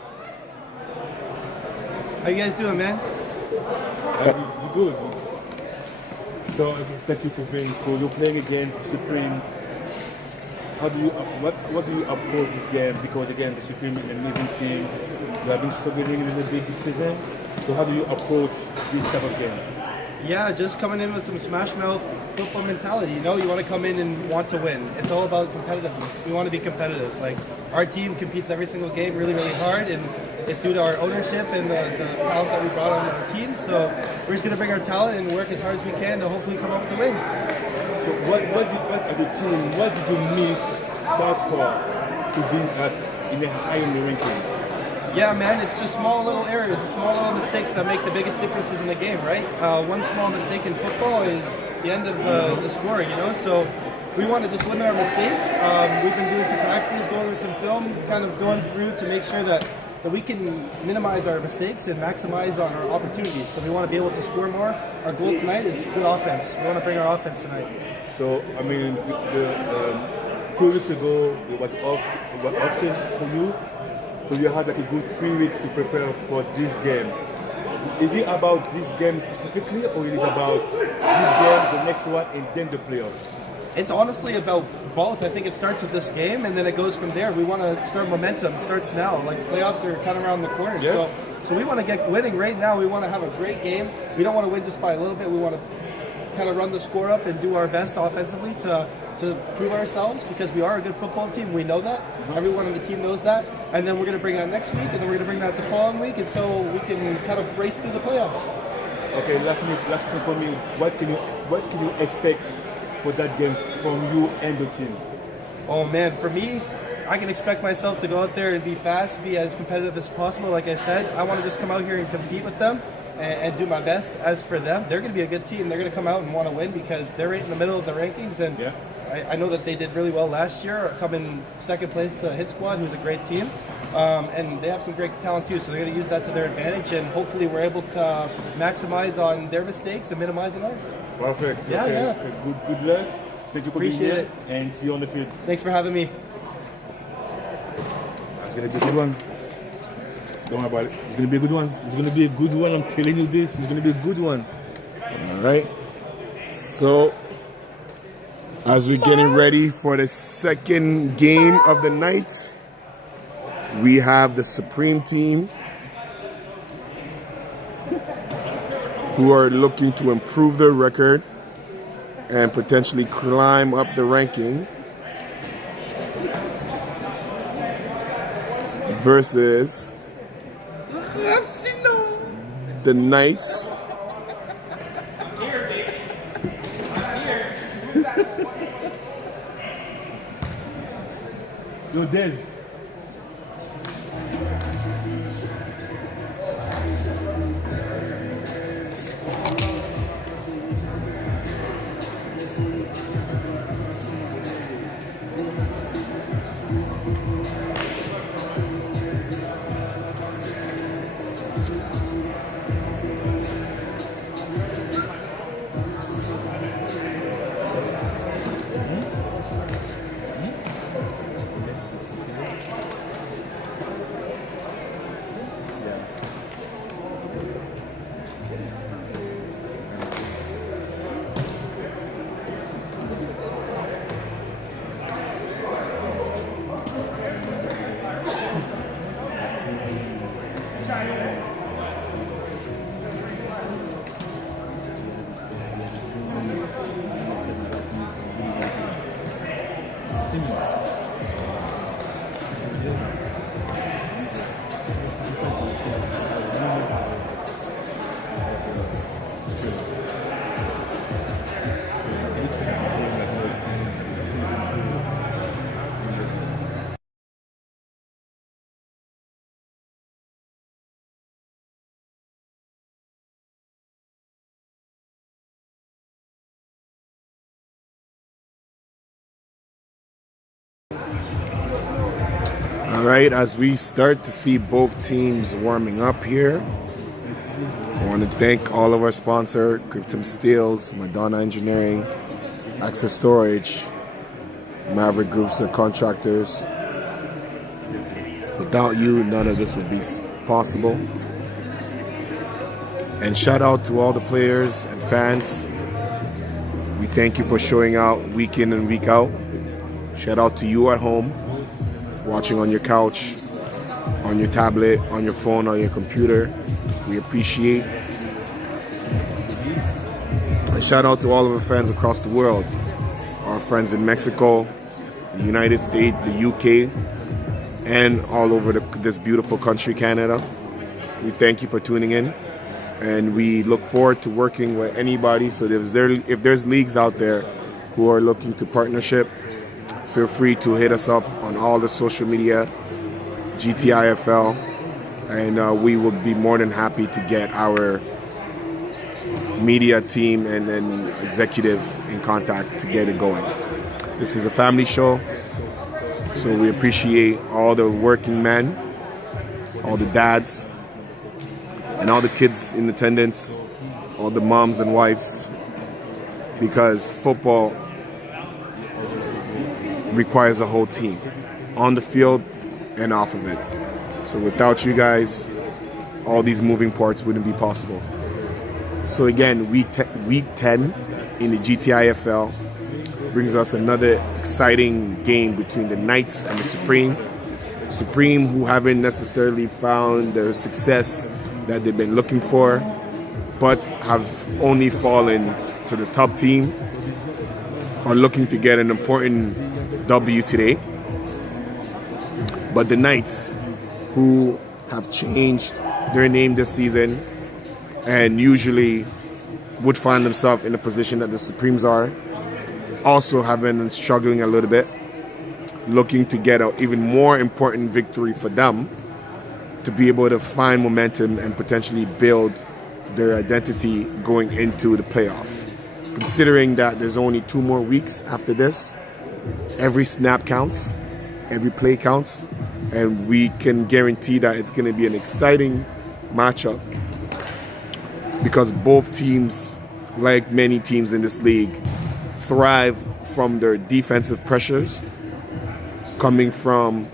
How you guys doing, man? Good. So thank you for being cool. You're playing against the Supreme. How do you what do you approach this game? Because again, the Supreme is an amazing team. You have been struggling a little bit this season. So how do you approach this type of game? Yeah, just coming in with some smash mouth football mentality. You know, you want to come in and want to win. It's all about competitiveness. We want to be competitive. Like, our team competes every single game really, really hard, and it's due to our ownership and the talent that we brought on our team. So we're just going to bring our talent and work as hard as we can to hopefully come up with the win. So what as a team, what did you miss that far to be in the high in the ranking? Yeah, man, it's just small little errors, small little mistakes that make the biggest differences in the game, right? One small mistake in football is the end of the score, you know? So we want to just limit our mistakes. We've been doing some practices, going over some film, kind of going through to make sure that that we can minimize our mistakes and maximize on our opportunities. So we want to be able to score more. Our goal tonight is good offense. We want to bring our offense tonight. So, I mean, 2 weeks ago, it was off-season for you. So you had like a good 3 weeks to prepare for this game. Is it about this game specifically, or is it about this game, the next one, and then the playoffs? It's honestly about both. I think it starts with this game, and then it goes from there. We want to start momentum. It starts now. Like, playoffs are kind of around the corner. Yeah. So we want to get winning right now. We want to have a great game. We don't want to win just by a little bit. We want to kind of run the score up and do our best offensively to prove ourselves, because we are a good football team. We know that. Everyone on the team knows that. And then we're going to bring that next week, and then we're going to bring that the following week until we can kind of race through the playoffs. Okay, last question for me. What can you expect for that game from you and the team? Oh man, for me, I can expect myself to go out there and be fast, be as competitive as possible. Like I said, I want to just come out here and compete with them and do my best. As for them, they're going to be a good team. They're going to come out and want to win because they're right in the middle of the rankings, and yeah. I know that they did really well last year, coming second place to Hitsquad, who's a great team. And they have some great talent too, so they're going to use that to their advantage, and hopefully we're able to maximize on their mistakes and minimize on ours. Perfect. Yeah, okay. yeah. Okay. Good luck. Thank you for being here, and see you on the field. Thanks for having me. It's going to be a good one. Don't worry about it. It's going to be a good one. It's going to be a good one. I'm telling you this. It's going to be a good one. All right. So, as we're getting ready for the second game of the night, we have the Supreme team who are looking to improve their record and potentially climb up the ranking versus the Knights. Yo, Des. All right, as we start to see both teams warming up here, I want to thank all of our sponsor, Cryptum Steels, Madonna Engineering, Access Storage, Maverick Groups of Contractors. Without you, none of this would be possible. And shout out to all the players and fans. We thank you for showing out week in and week out. Shout out to you at home, watching on your couch, on your tablet, on your phone, on your computer. We appreciate. And shout out to all of our friends across the world. Our friends in Mexico, the United States, the UK, and all over this beautiful country, Canada. We thank you for tuning in. And we look forward to working with anybody. So if there's leagues out there who are looking to partnership, feel free to hit us up on all the social media, GTIFL, and we will be more than happy to get our media team and executive in contact to get it going. This is a family show, so we appreciate all the working men all the dads, and all the kids in attendance, all the moms and wives, because football requires a whole team on the field and off of it. So without you guys, all these moving parts wouldn't be possible. So again, week 10 in the GTIFL brings us another exciting game between the Knights and the Supreme. Supreme, who haven't necessarily found the success that they've been looking for, but have only fallen to the top team, are looking to get an important W today. But the Knights, who have changed their name this season and usually would find themselves in the position that the Supremes are, also have been struggling a little bit, looking to get an even more important victory for them to be able to find momentum and potentially build their identity going into the playoff. Considering that there's only 2 more weeks after this, every snap counts, every play counts, and we can guarantee that it's going to be an exciting matchup because both teams, like many teams in this league, thrive from their defensive pressures. Coming from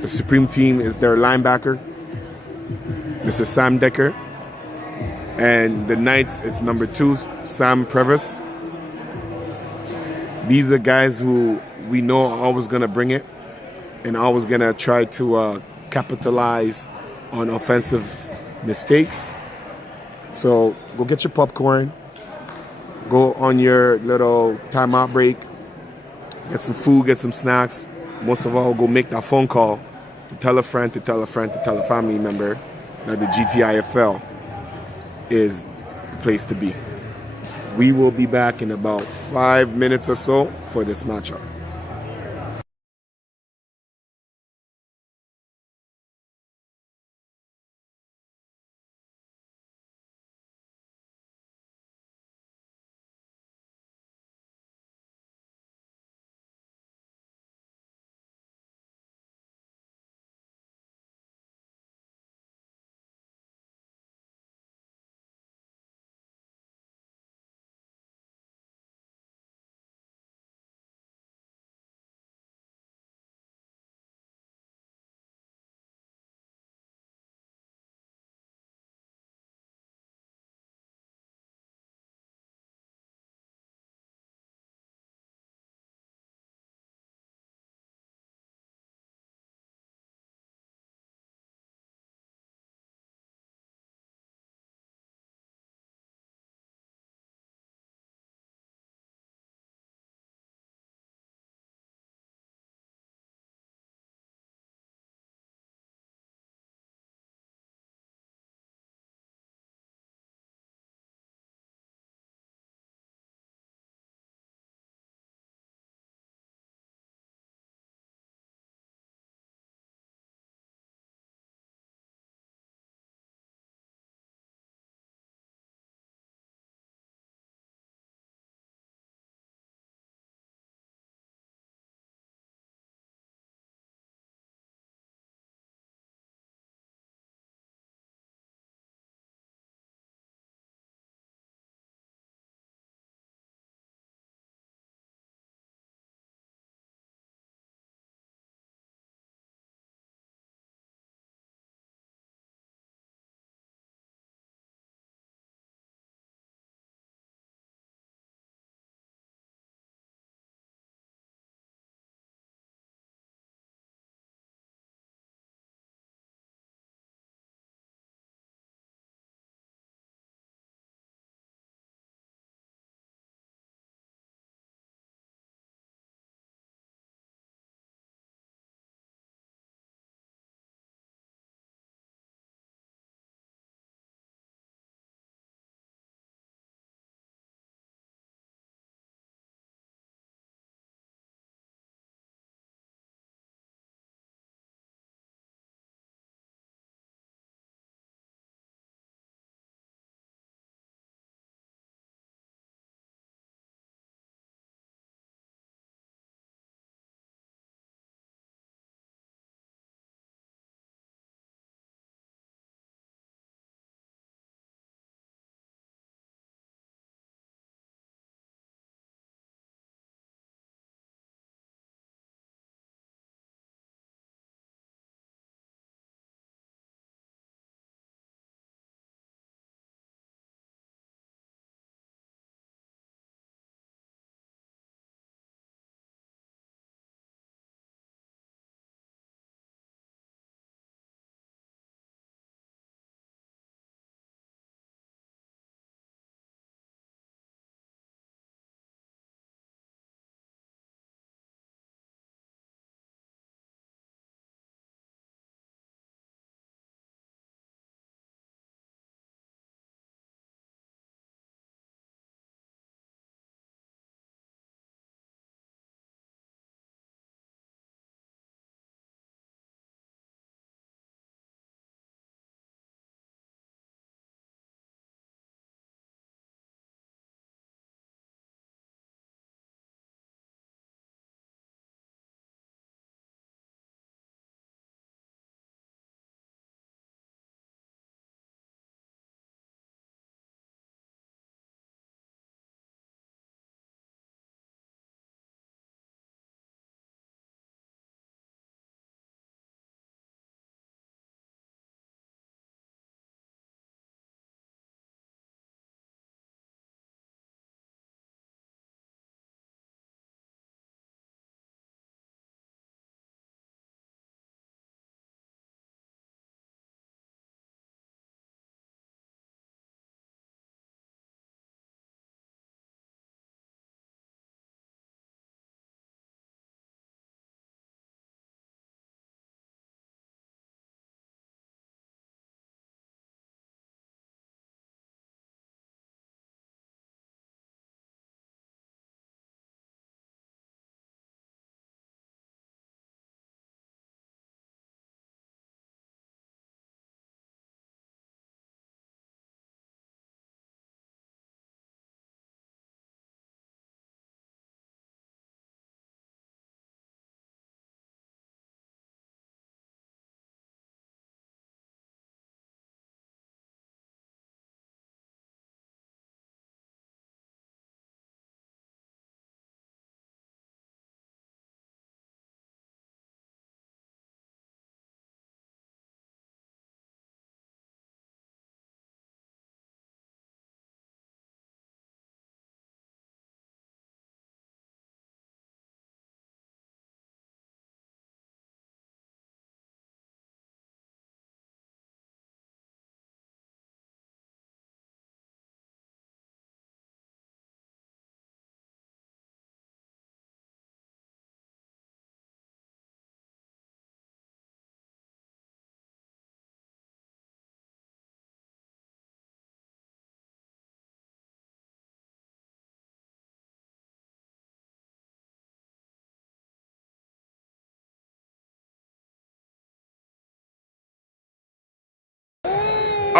the Supreme team is their linebacker, Mr. Sam Decker. And the Knights, it's number 2, Sam Previs. These are guys who we know are always going to bring it and always going to try to capitalize on offensive mistakes. So go get your popcorn. Go on your little timeout break. Get some food, get some snacks. Most of all, go make that phone call to tell a friend, to tell a friend, to tell a family member that the GTIFL is the place to be. We will be back in about 5 minutes or so for this matchup.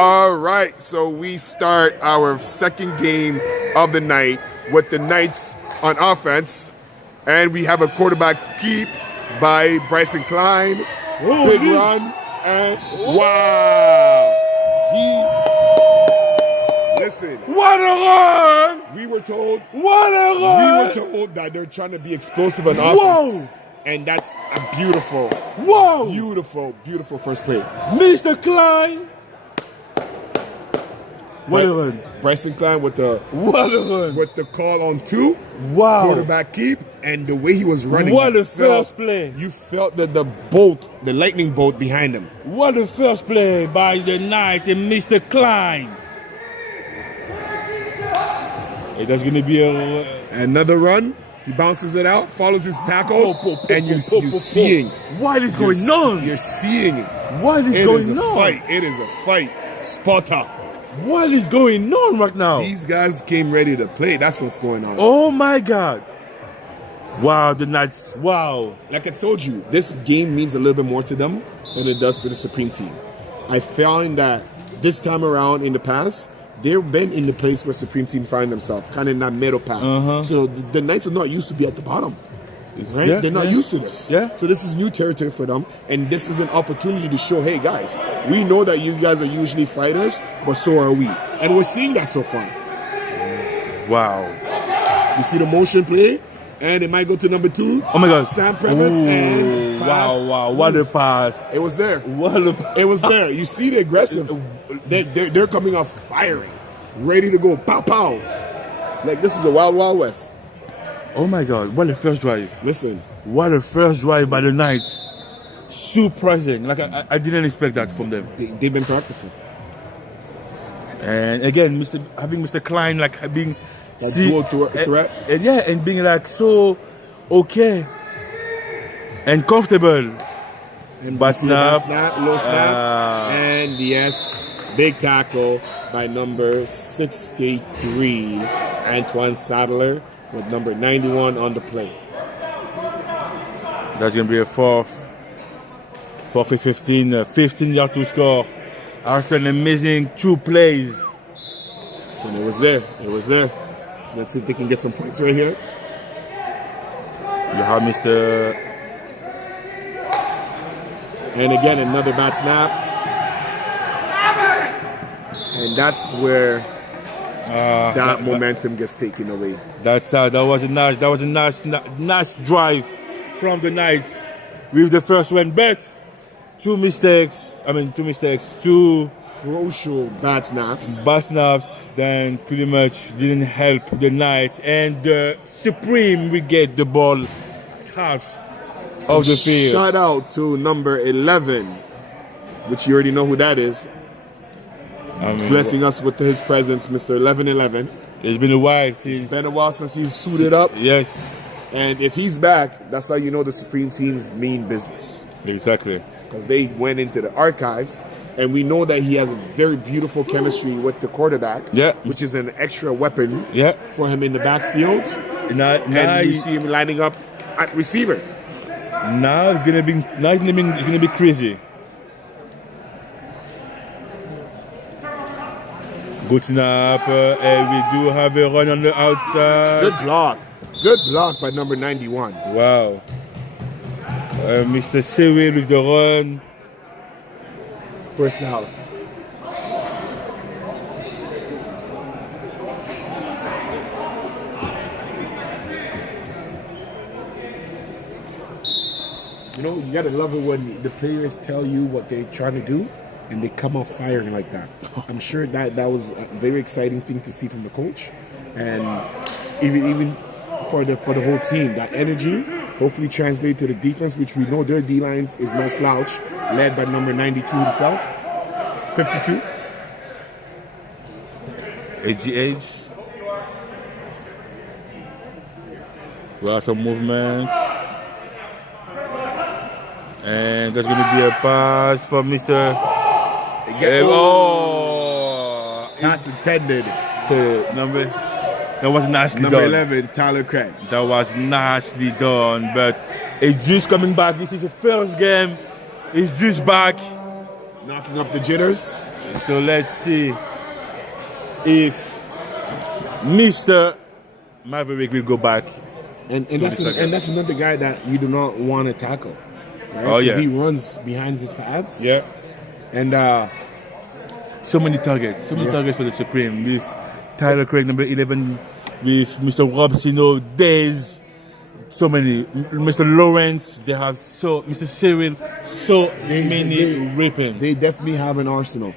All right, so we start our second game of the night with the Knights on offense, and we have a quarterback keep by Bryson Klein. Oh, Big run, and wow! Listen. What a run! We were told. What a run! We were told that they're trying to be explosive on offense. Whoa! And that's a beautiful, beautiful first play. Mr. Klein. What a run! Bryson Klein with the call on 2. Wow! Quarterback keep, and the way he was running. What a first play! You felt that the lightning bolt behind him. What a first play by the Knights and Mr. Klein. Hey, that's gonna be another run. He bounces it out, follows his tackles, and you're seeing. What is going on? You're seeing it. What is going on? It is a fight. Sparta. What is going on right now? These guys came ready to play. That's what's going on. Oh my God. Wow, the Knights. Wow. Like I told you, this game means a little bit more to them than it does to the Supreme team. I found that this time around in the past, they've been in the place where Supreme team find themselves, kind of in that middle path. So the Knights are not used to be at the bottom. Right? Yeah, they're not used to this. Yeah. So this is new territory for them, and this is an opportunity to show, hey guys, we know that you guys are usually fighters, but so are we. And we're seeing that so far. Wow. You see the motion play, and it might go to number 2. Oh my God. Sam Premise and pass. Wow, what a pass. It was there. What a pass. It was there. You see the aggressive. They're coming off firing, ready to go. Pow, pow. Like this is a wild, wild west. Oh my God, what a first drive. Listen. What a first drive by the Knights. Surprising. Like I didn't expect that from them. They've been practicing. And again, having Mr. Klein like being dual threat. And being like so okay and comfortable. And Bad snap, low snap, and yes, big tackle by number 63, Antoine Sadler, with number 91 on the play. That's going to be a fourth and 15, 15 yards to score after an amazing 2 plays. So it was there. So let's see if they can get some points right here. You have Mr. And again, another bad snap. And that's where that momentum gets taken away. That was a nice drive from the Knights with the first one, but 2 crucial bad snaps. Then pretty much didn't help the Knights, and the Supreme will get the ball half of the field. Shout out to number 11, which you already know who that is. Blessing us with his presence, Mr. 1111. It's been a while since he's suited up. Yes. And if he's back, that's how you know the Supreme team's mean business. Exactly. Because they went into the archive, and we know that he has a very beautiful chemistry with the quarterback, which is an extra weapon for him in the backfield. And you see him lining up at receiver. Now it's gonna be crazy. Good snap, and we do have a run on the outside. Good block by number 91. Wow. Mr. Sewell with the run. First down. You know, you gotta love it when the players tell you what they're trying to do, and they come out firing like that. I'm sure that was a very exciting thing to see from the coach, and even for the whole team. That energy hopefully translate to the defense, which we know their D-lines is no slouch, led by number 92 himself, 52. AGH. We have some movement. And there's going to be a pass from Mr. That's intended to number. That was nicely number done. 11, Tyler Craig. That was nicely done, but it's just coming back. This is the first game. It's just back. Knocking up the jitters. So let's see if Mr. Maverick will go back. And that's another guy that you do not want to tackle. Right? Oh, yeah. He runs behind his pads. Yeah. And so many targets. So many targets for the Supreme. With Tyler Craig, number 11. With Mr. Rob Sino, Dez. So many. Mr. Lawrence. They have Mr. Cyril. So many ripping. They definitely have an arsenal.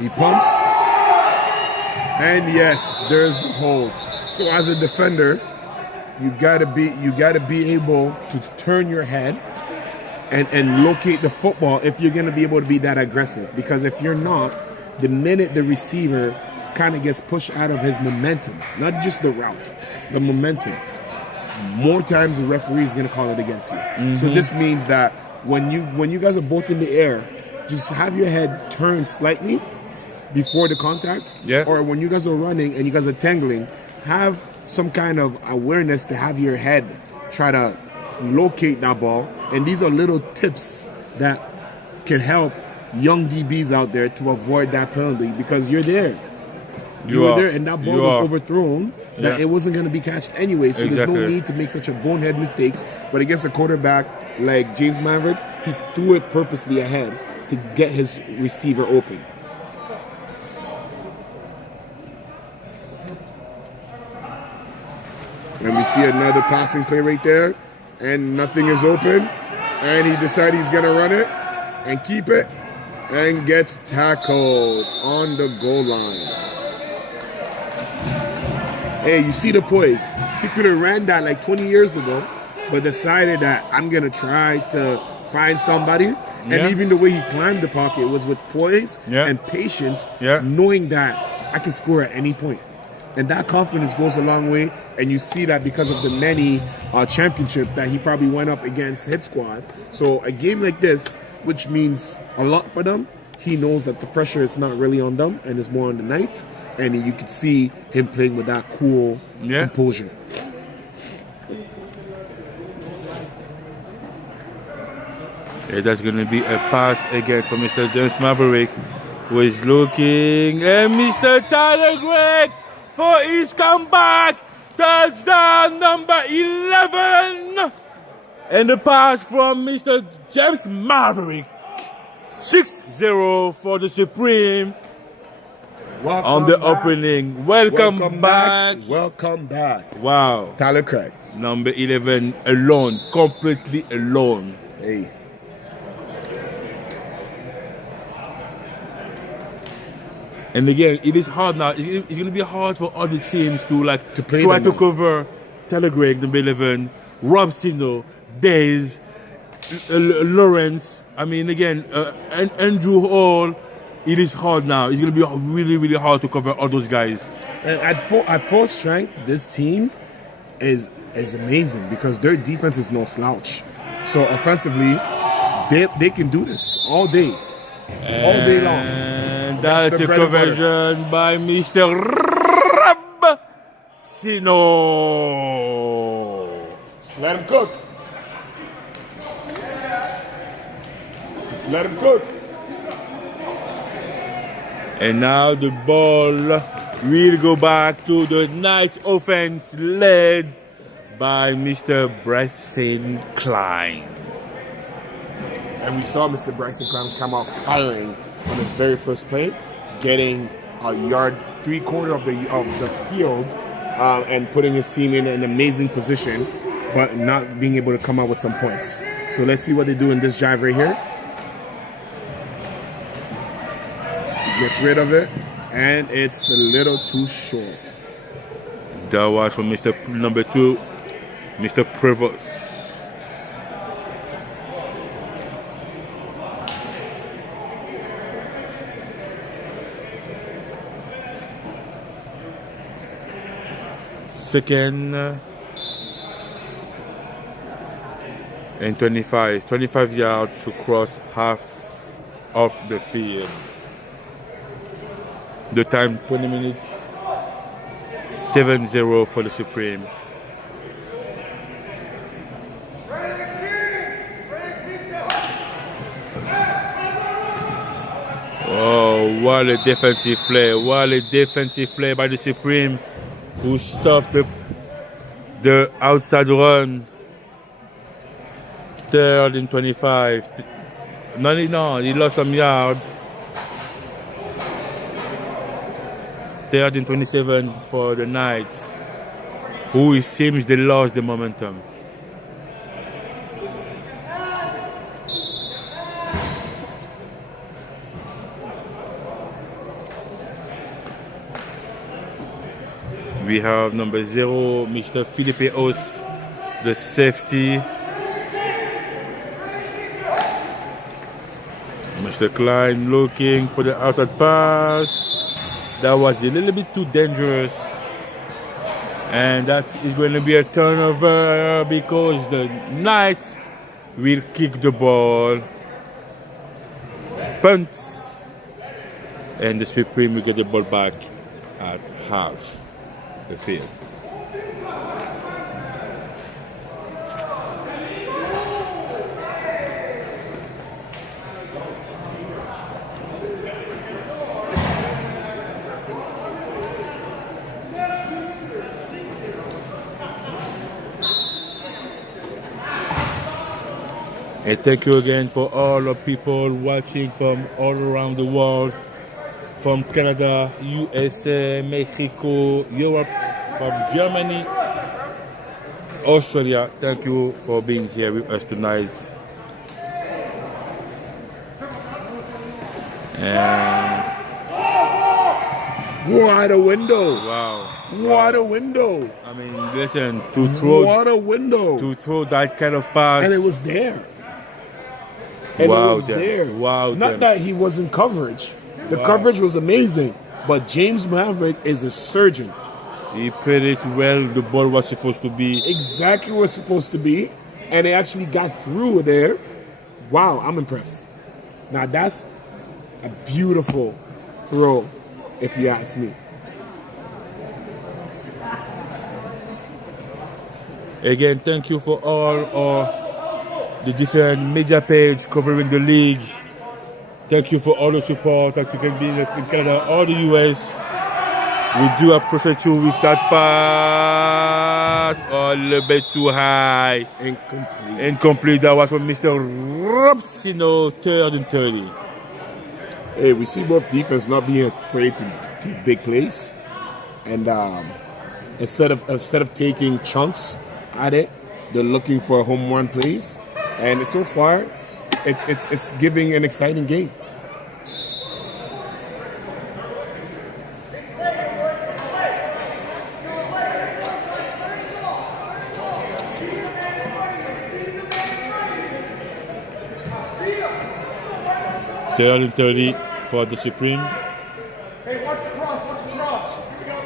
He pumps, and yes, there's the hold. So as a defender, you gotta be able to turn your head and locate the football if you're gonna be able to be that aggressive. Because if you're not, the minute the receiver kind of gets pushed out of his momentum, not just the route, the momentum, more times the referee is gonna call it against you. Mm-hmm. So this means that when you guys are both in the air, just have your head turned slightly before the contact, or when you guys are running and you guys are tangling, have some kind of awareness to have your head try to locate that ball. And these are little tips that can help young DBs out there to avoid that penalty, because you're there. You were there, and that ball was overthrown. That it wasn't going to be catched anyway, so there's no need to make such a bonehead mistakes. But against a quarterback like James Mavericks, he threw it purposely ahead to get his receiver open. And we see another passing play right there, and nothing is open, and he decides he's going to run it and keep it, and gets tackled on the goal line. Hey, you see the poise. He could have ran that like 20 years ago, but decided that I'm going to try to find somebody. And even the way he climbed the pocket was with poise and patience, knowing that I can score at any point. And that confidence goes a long way, and you see that because of the many championship that he probably went up against Hitsquad. So a game like this, which means a lot for them, he knows that the pressure is not really on them and it's more on the night. And you could see him playing with that cool composure. That's going to be a pass again for Mr. James Maverick, who is looking, and Mr. Tyler Gregg for his comeback. Touchdown number 11. And the pass from Mr. James Maverick. 6-0 for the Supreme. On the opening. Welcome back. Welcome back. Wow. Tyler Craig. Number 11 alone. Completely alone. Hey. And again, it is hard now. It's going to be hard for other teams to try to cover Tyler Gregg, number 11, Rob Sino, Days, Lawrence. I mean, again, and Andrew Hall. It is hard now. It's going to be really, really hard to cover all those guys. And at full strength, this team is amazing because their defense is no slouch. So offensively, they can do this all day long. And that's a conversion by Mr. Rob Sino. Just let him cook. Just let him cook. And now the ball will go back to the Knights offense led by Mr. Bryson Klein. And we saw Mr. Bryson Klein come out firing on his very first play, getting a yard 3/4 of the field and putting his team in an amazing position, but not being able to come out with some points. So let's see what they do in this drive right here. Gets rid of it, and it's a little too short. That was from Mr. number 2, Mr. Prevost. Second and 25 yards to cross half of the field. The time 20 minutes 7-0 for the Supreme. Oh, what a defensive play. What a defensive play by the Supreme, who stopped the outside run. 3rd and 25. No, he lost some yards. 3rd and 27 for the Knights, who it seems they lost the momentum. We have number 0, Mr. Felipe Os, the safety. Mr. Klein looking for the outside pass. That was a little bit too dangerous. And that is going to be a turnover because the Knights will kick the ball. Punt. And the Supreme will get the ball back at half the field. And thank you again for all the people watching from all around the world, from Canada, USA, Mexico, Europe, from Germany, Australia. Thank you for being here with us tonight. And What a window! wow. What a window! I mean, listen, to throw that kind of pass. And it was there. And wow, it was there. Wow, Not that he was in coverage. The coverage was amazing. But James Maverick is a surgeon. He played it well. The ball was supposed to be. Exactly where it's supposed to be. And they actually got through there. Wow, I'm impressed. Now that's a beautiful throw, if you ask me. Again, thank you for all the different media page covering the league. Thank you for all the support that you can be in Canada or the US. We do appreciate you with that pass. A little bit too high. Incomplete. That was from Mr. Robsino, 3rd and 30. Hey, we see both defense not being afraid to take big plays. And instead of taking chunks at it, they're looking for home run plays. And so far, it's giving an exciting game. Third and 30 for the Supreme. Hey, watch the cross, watch the cross. Here we go.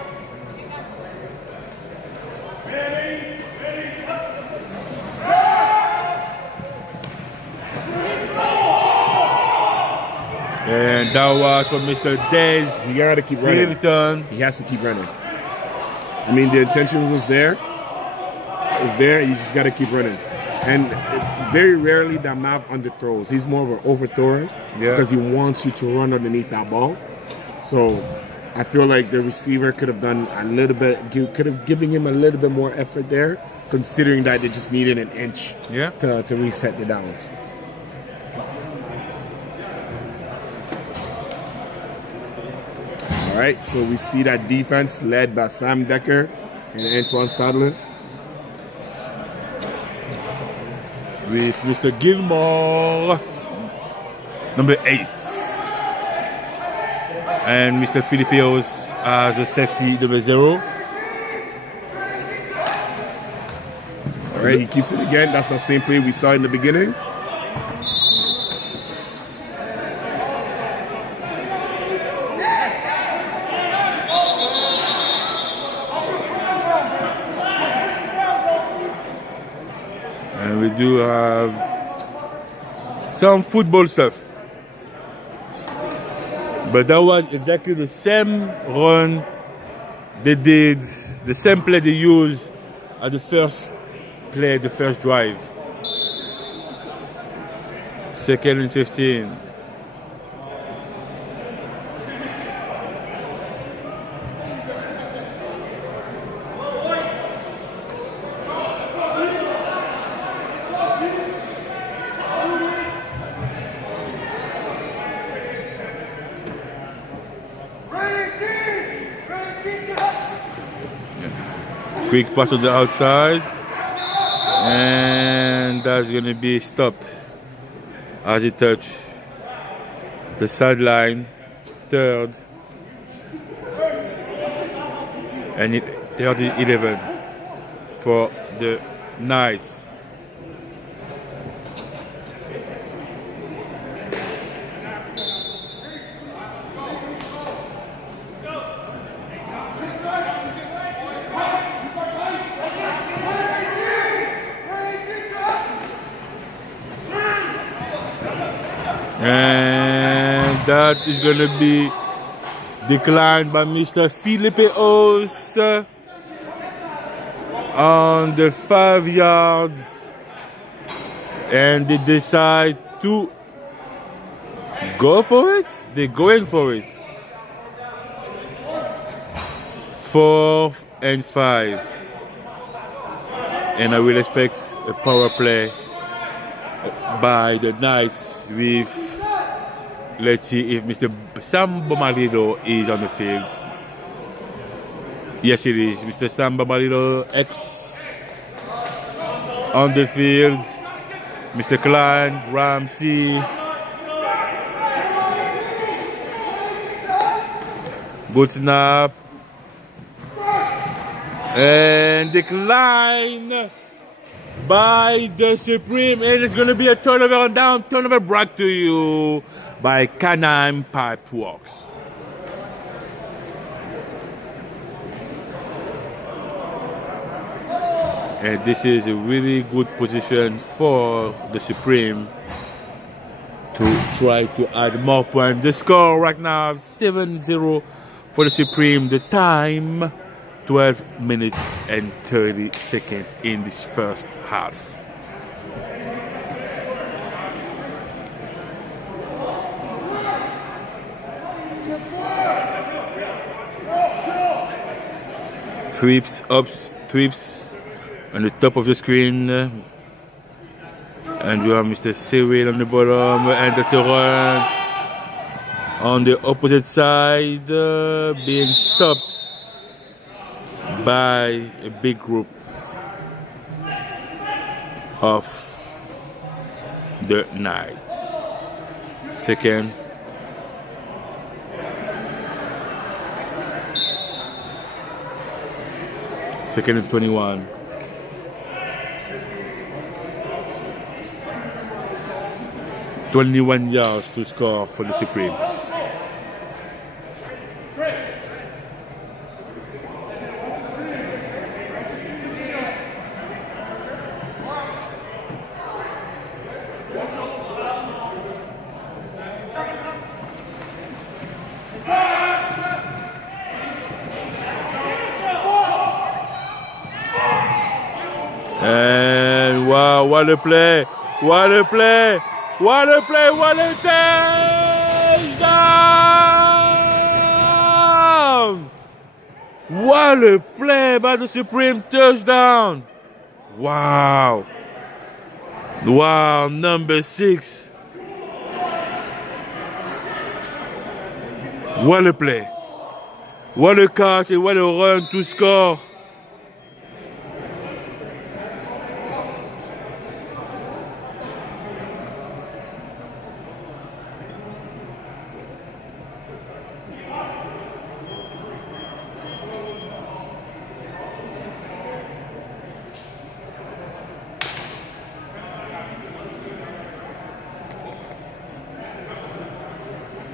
And that was from Mr. Dez. You gotta keep running. Return. He has to keep running. I mean, the intention was there. It was there. You just gotta keep running. And very rarely that Mav underthrows. He's more of an overthrower because he wants you to run underneath that ball. So I feel like the receiver could have done a little bit, could have given him a little bit more effort there, considering that they just needed an inch to reset the downs. All right, so we see that defense led by Sam Decker and Antoine Sadler. With Mr. Gilmore, number 8. And Mr. Filipios as the safety, number 0. All right, he keeps it again. That's the same play we saw in the beginning. And we do have some football stuff. But that was exactly the same run They did the same play they used at the first play, the first drive. 2nd and 15. Quick pass to the outside, and that's going to be stopped as it touched the sideline, 3rd, and 3rd and 11 for the Knights. And that is going to be declined by Mr. Felipe Os on the 5 yards. And they decide to go for it. They're going for it. 4th and 5. And I will expect a power play by the Knights with, let's see if Mr. Sam Bomalito is on the field. Yes, it is. Mr. Sam Bomalito X on the field. Mr. Klein, Ramsey, good snap, and decline by the Supreme, and it's going to be a turnover on down, turnover brought to you by Canine Pipeworks. And this is a really good position for the Supreme to try to add more points. The score right now 7-0 for the Supreme. The time 12 minutes and 30 seconds in this first half. Sweeps, ups, sweeps on the top of the screen. And you have Mr. Cyril on the bottom, and that's a run on the opposite side, being stopped by a big group of the Knights. Second. Second and 21. $21 yards to score for the Supreme. And wow, what a play! What a play! What a play! What a touchdown! What a play by the Supreme, touchdown! Wow! Wow, number 6. What a play! What a catch and what a run to score!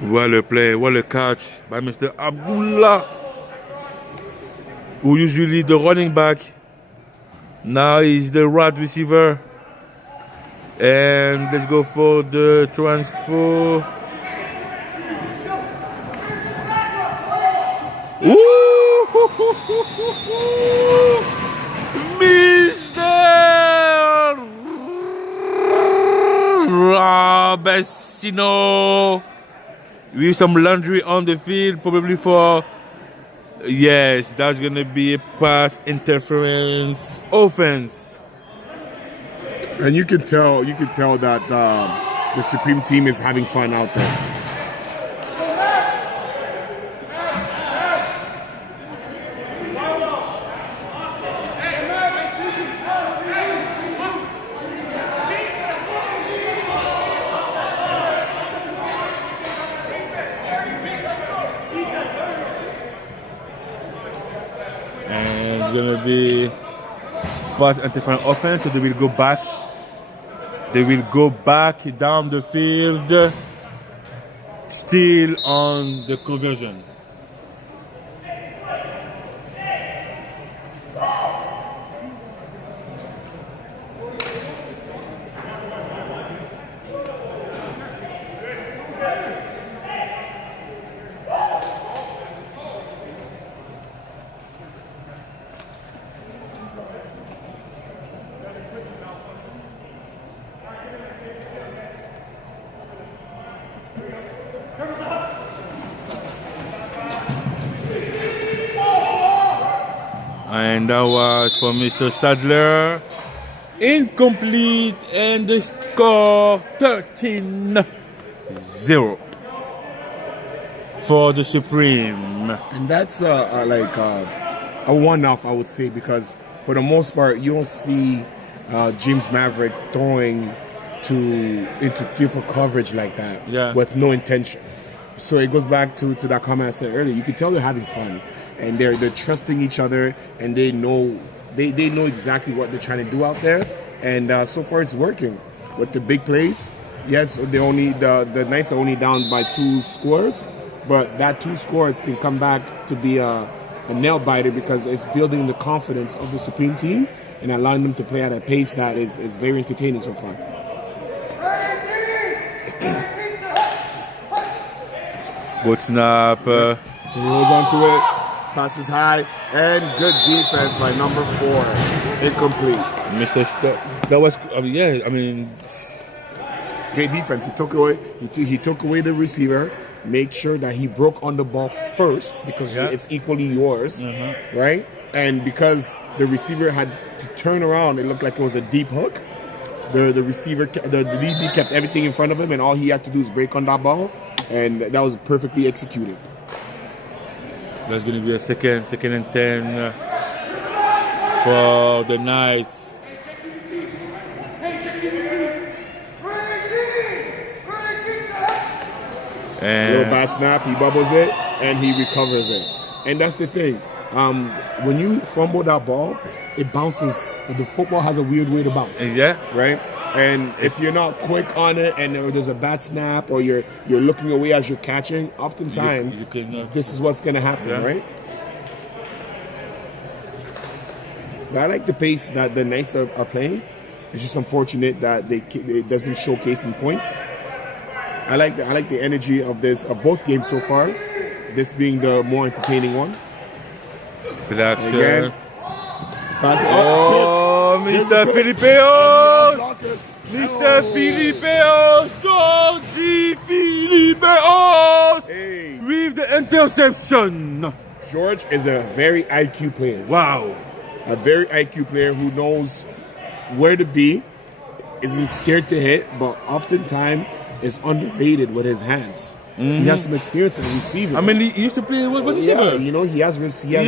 What a play, what a catch by Mr. Abdullah, who usually the running back. Now he's the wide receiver. And let's go for the transfer. Ooh! Mr. Robesino with some laundry on the field, probably for, yes, that's going to be a pass interference offense. And you can tell that the Supreme team is having fun out there. Going to be pass interference offense, so they will go back. They will go back down the field, still on the conversion. And that was for Mr. Sadler. Incomplete, and the score 13-0 for the Supreme. And that's like a one-off, I would say, because for the most part, you don't see James Maverick throwing into triple coverage like that with no intention. So it goes back to that comment I said earlier. You can tell they're having fun, and they're trusting each other, and they know exactly what they're trying to do out there. And so far it's working with the big plays. Yes, the Knights are only down by 2 scores, but that 2 scores can come back to be a nail biter because it's building the confidence of the Supreme team and allowing them to play at a pace that is very entertaining so far. Good snap. He holds on to it, passes high, and good defense by number 4. Incomplete. Mr. That was, great defense. He took away the receiver, make sure that he broke on the ball first because it's equally yours, right? And because the receiver had to turn around, it looked like it was a deep hook. The receiver, the DB kept everything in front of him, and all he had to do is break on that ball, and that was perfectly executed. That's going to be a second and 10 for the Knights. And little bad snap, he bubbles it, and he recovers it. And that's the thing. When you fumble that ball, it bounces. The football has a weird way to bounce. Yeah. Right? And if you're not quick on it and there's a bad snap or you're looking away as you're catching, oftentimes this is what's going to happen, right? But I like the pace that the Knights are playing. It's just unfortunate that it doesn't showcase in points. I like the energy of both games so far. This being the more entertaining one. Again, Mr. Filipeos! Mr. Filipeos! Georgie Filipeos! Hey. With the interception. George is a very IQ player. Wow. A very IQ player who knows where to be, isn't scared to hit, but oftentimes is underrated with his hands. He has some experience as a receiver. I mean, he used to play with receiver. Yeah, he has receiver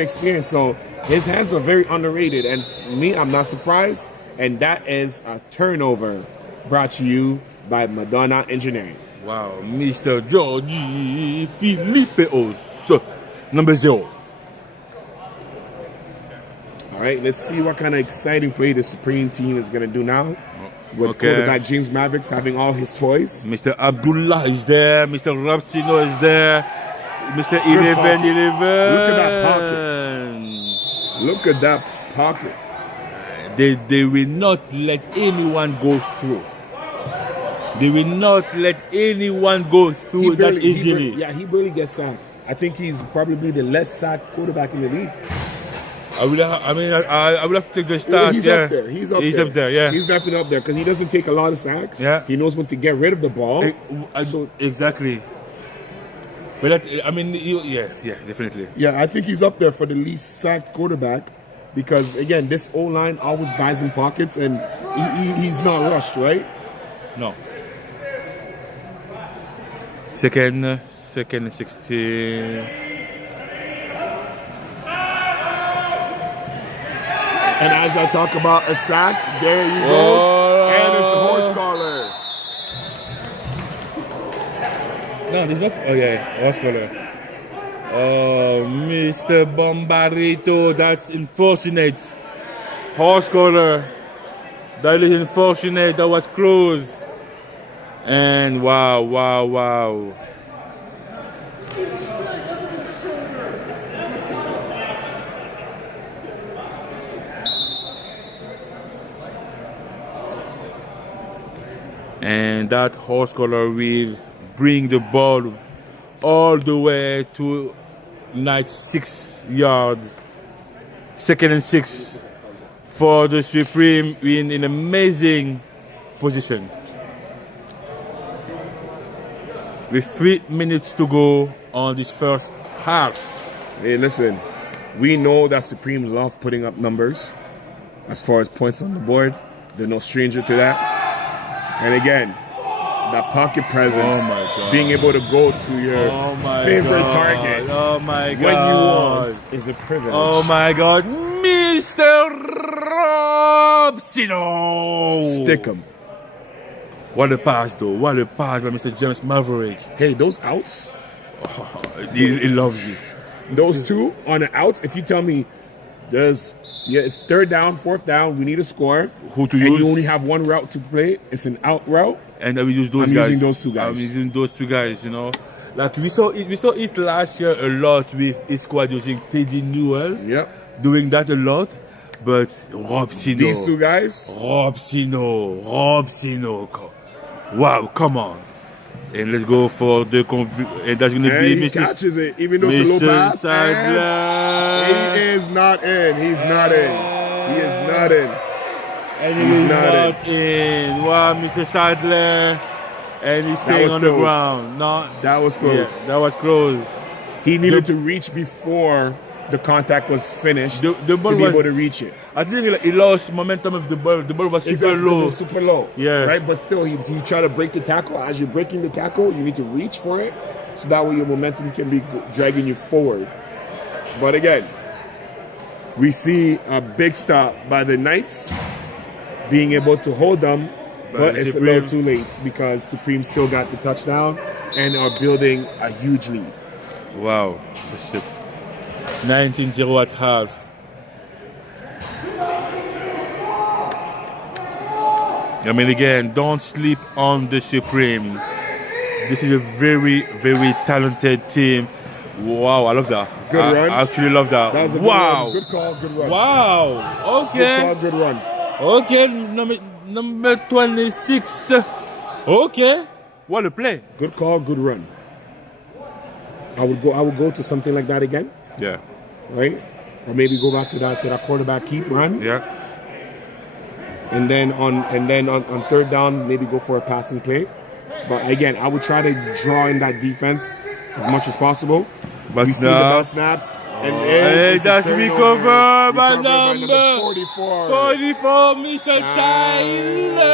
experience. So his hands are very underrated. And me, I'm not surprised. And that is a turnover brought to you by Madonna Engineering. Wow, Mr. Georgie Filipeos, number 0. All right, let's see what kind of exciting play the Supreme team is going to do now. With quarterback James Mavericks having all his toys. Mr. Abdullah is there. Mr. Robsino is there. Mr. 11. Look at that pocket. Look at that pocket. They will not let anyone go through. They will not let anyone go through that easily. He barely gets sacked. I think he's probably the less sacked quarterback in the league. I will have to take the start. He's yeah. up there. He's up there. Yeah. He's definitely up there because he doesn't take a lot of sack. Yeah. He knows when to get rid of the ball. Exactly. But definitely. Yeah, I think he's up there for the least sacked quarterback because, again, this O-line always buys in pockets and he's not rushed, right? No. Second and 16. And as I talk about a sack, there he goes, and it's a horse collar. No, there's not. Oh yeah, horse collar. Oh, Mr. Bombarito, that's unfortunate. Horse collar. That is unfortunate. That was close. And wow. And that horse collar will bring the ball all the way to 6 yards. 2nd and 6 for the Supreme in an amazing position. With 3 minutes to go on this first half. Hey, listen, we know that Supreme love putting up numbers as far as points on the board. They're no stranger to that. And again, that pocket presence, being able to go to your favorite target when you want is a privilege. Oh my God, Mr. Robsino! Stick him. What a pass though, what a pass by Mr. James Maverick. Hey, those outs, he loves you. Those two on the outs, if you tell me it's 3rd down, 4th down, we need a score. Who to and use? you only have one route to play, it's an out route. And we use those I'm guys. using those two guys. I'm using those two guys, you know. Like we saw it last year a lot with Hitsquad using Teddy Newell. Yep. Doing that a lot. But Robsino. These two guys? Robsino. Wow, come on. And let's go for the and that's gonna be he Mr. catches it, even though it's a low pass. Sadler. He is not in. He's not in. He is not in. And he's not in. Wow, Mr. Sadler. And he's staying on the ground. No, that was close. Yeah, that was close. He needed to reach before the contact was finished the ball to be was, able to reach it. I think he lost momentum of the ball. The ball was super low. It was super low. Yeah. Right? But still, he tried to break the tackle. As you're breaking the tackle, you need to reach for it. So that way your momentum can be dragging you forward. But again, we see a big stop by the Knights being able to hold them. But it's a little too late because Supreme still got the touchdown and are building a huge lead. Wow. 19-0 at half. I mean, again, don't sleep on the Supreme. This is a very, very talented team. Wow, I love that. Good run. I actually love that. That was a wow. Good call, good run. Wow. Okay. Good call, good run. Okay, number 26. Okay. What a play. Good call, good run. I would go to something like that again. Yeah. Right? Or maybe go back to that quarterback keep run. Yeah. And then on 3rd down, maybe go for a passing play. But again, I would try to draw in that defense as much as possible. But we see the bad snaps. And that's recovered by number 44. 44, Mr. Tyler.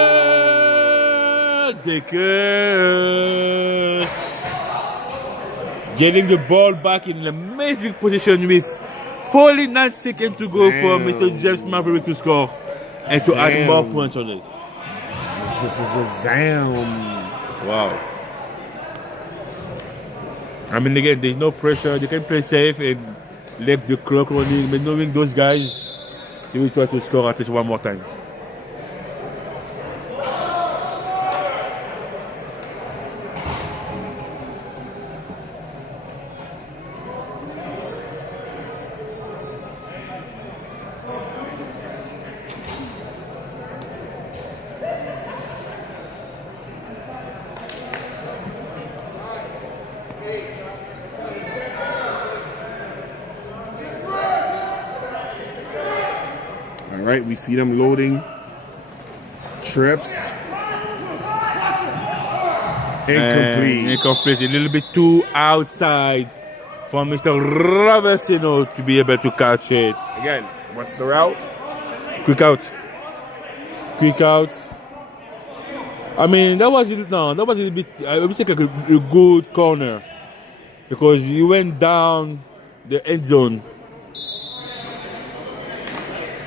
The curse. Getting the ball back in an amazing position with 49 seconds to go for Mr. James Maverick to score and to add more points on it. Wow. I mean, again, there's no pressure. They can play safe and let the clock running. But knowing those guys, they will try to score at least one more time. All right, we see them loading. Trips. Incomplete. Incomplete. A little bit too outside for Mr. Robertsino to be able to catch it. Again, what's the route? Quick out. Quick out. I mean, that was a little bit, I would say like a good corner because he went down the end zone.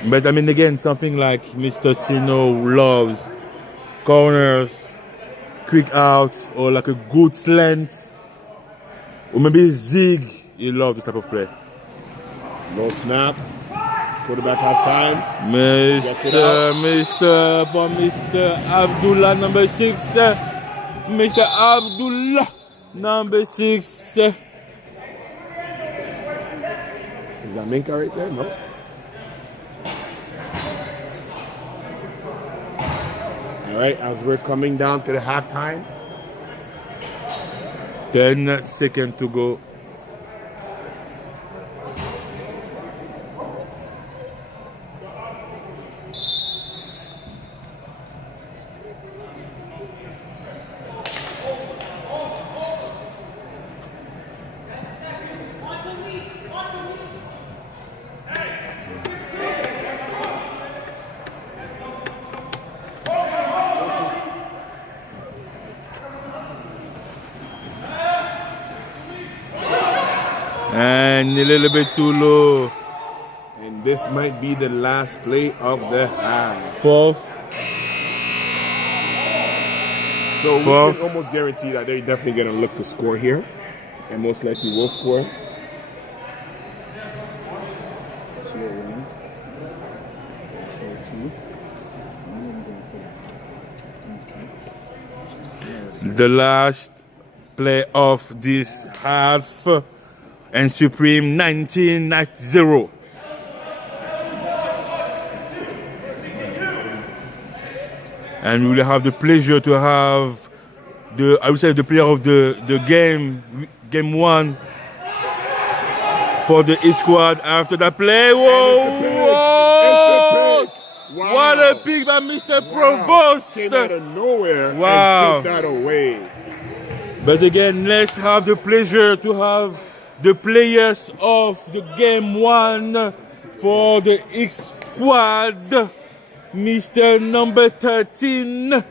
But I mean, again, something like Mr. Sino loves corners, quick out, or like a good slant, or maybe zig. He loves this type of play. No snap. Quarterback has time. Mr. Abdullah, number 6. Mr. Abdullah, number 6. Is that Minka right there? No. All right, as we're coming down to the halftime. 10 seconds to go. And a little bit too low. And this might be the last play of the half. 4th. So we can almost guarantee that they're definitely going to look to score here. And most likely will score. The last play of this half. And Supreme 19-0. And we will have the pleasure to have the player of the game 1 for the Hitsquad after that play. Whoa! Wow. What a pick by Mr. Provost! Came out of nowhere and took that away. But again, let's have the pleasure to have the players of the game 1 for the Hitsquad, Mr. number 13,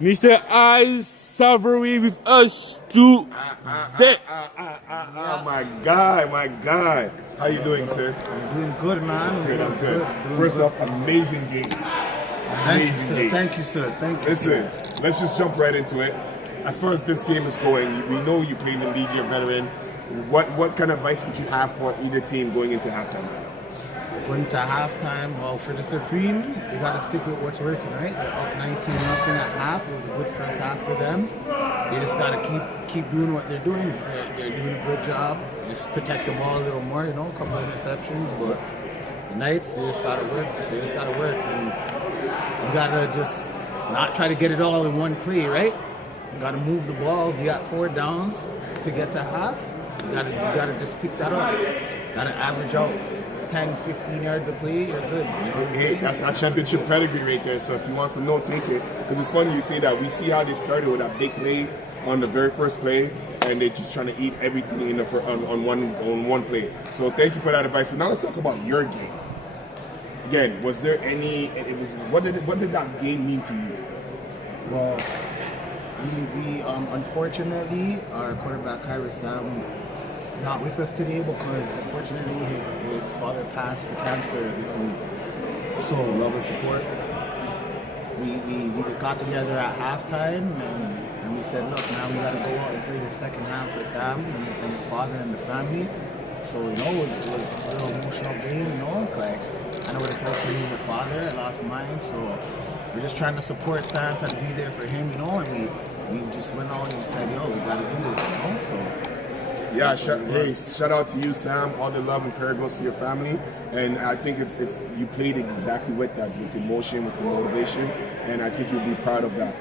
Mr. Ice Savory with us today. My guy. How you doing, sir? I'm doing good, man. That's good. First off, amazing game. Thank you, sir. Listen, let's just jump right into it. As far as this game is going, we know you play in the league, you're a veteran. What kind of advice would you have for either team going into halftime? Going to halftime, well, for the Supreme, you got to stick with what's working, right? They're up 19-0 at half. It was a good first half for them. They just got to keep doing what they're doing. They're doing a good job. Just protect the ball a little more, a couple of interceptions. But the Knights, they just got to work. And you got to just not try to get it all in one play, right? You got to move the ball. You got 4 downs to get to half. You gotta just pick that up. Gotta average out 10, 15 yards a play, you're good. Hey, that's not championship pedigree right there. So if you want some note, take it. Because it's funny you say that. We see how they started with that big play on the very first play, and they're just trying to eat everything in on one play. So thank you for that advice. So now let's talk about your game. Again, was there any? What did that game mean to you? Well, we unfortunately, our quarterback Kyra Sam not with us today because unfortunately his father passed to cancer this week. So love and support. We got together at halftime and we said, look, now we gotta go out and play the second half for Sam and his father and the family. So it was a little emotional game, like I know what it's like to lose your father, I lost mine, so we're just trying to support Sam, trying to be there for him, and we just went out and said, yo, we gotta do this, so. Yeah, shout out to you, Sam. All the love and prayer goes to your family, and I think it's you played it exactly with that, with emotion, with the motivation, and I think you'll be proud of that.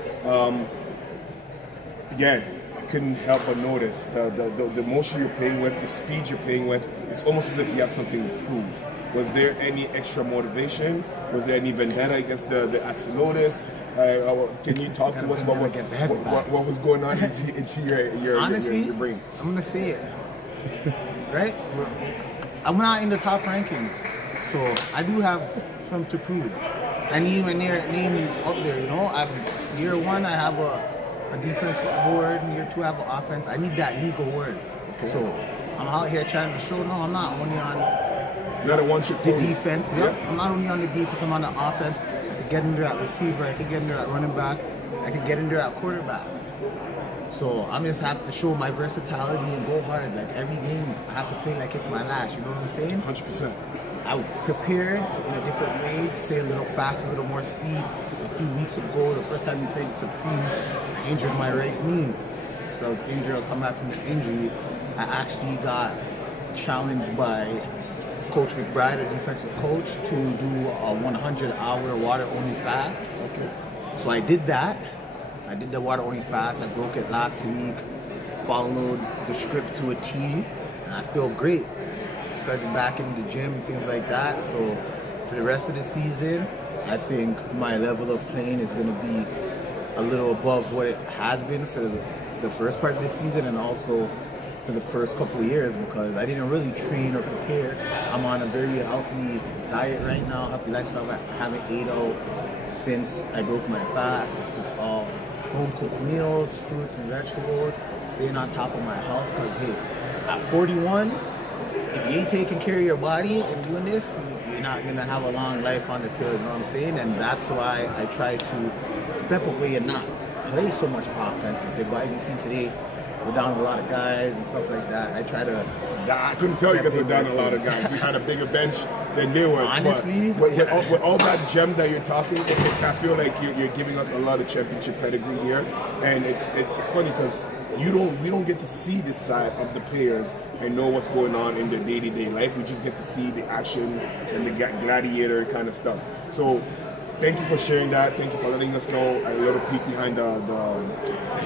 Again, I couldn't help but notice the emotion you're playing with, the speed you're playing with. It's almost as if you have something to prove. Was there any extra motivation? Was there any vendetta against the Axolotls? Can you talk to us about what was going on into your Honestly, your brain? I'm gonna say it. Right? I'm not in the top rankings, so I do have some to prove. And even their name up there, you know. Year 1, I have a defensive award. Year 2, I have an offense. I need that league award. Okay. So I'm out here trying to show. No, I'm not only on the defense. Yep. I'm not only on the defense. I'm on the offense. I could get in there at receiver. I could get in there at running back. I could get in there at quarterback. So I'm just have to show my versatility and go hard. Like every game, I have to play like it's my last. You know what I'm saying? 100%. I prepared in a different way, say a little faster, a little more speed. A few weeks ago, the first time we played the Supreme, I injured my right knee. So I was injured, I was coming back from the injury. I actually got challenged by Coach McBride, a defensive coach, to do a 100-hour water-only fast. Okay. So I did that. I did the water-only fast. I broke it last week, followed the script to a T, and I feel great. Started back in the gym and things like that. So for the rest of the season, I think my level of playing is going to be a little above what it has been for the first part of the season and also for the first couple of years because I didn't really train or prepare. I'm on a very healthy diet right now, healthy lifestyle. I haven't ate out since I broke my fast. It's just all home-cooked meals, fruits and vegetables, staying on top of my health because, hey, at 41, if you ain't taking care of your body and doing this, you're not going to have a long life on the field, you know what I'm saying? And that's why I try to step away and not play so much offense and say, guys, you see today, we're down a lot of guys and stuff like that. I try to... I couldn't tell you because we're down a lot of guys. We had a bigger bench than there was. Honestly, with all that gem that you're talking, I feel like you're giving us a lot of championship pedigree here, and it's funny because we don't get to see this side of the players and know what's going on in their day-to-day life. We just get to see the action and the gladiator kind of stuff. So thank you for sharing that. Thank you for letting us know a little peek behind the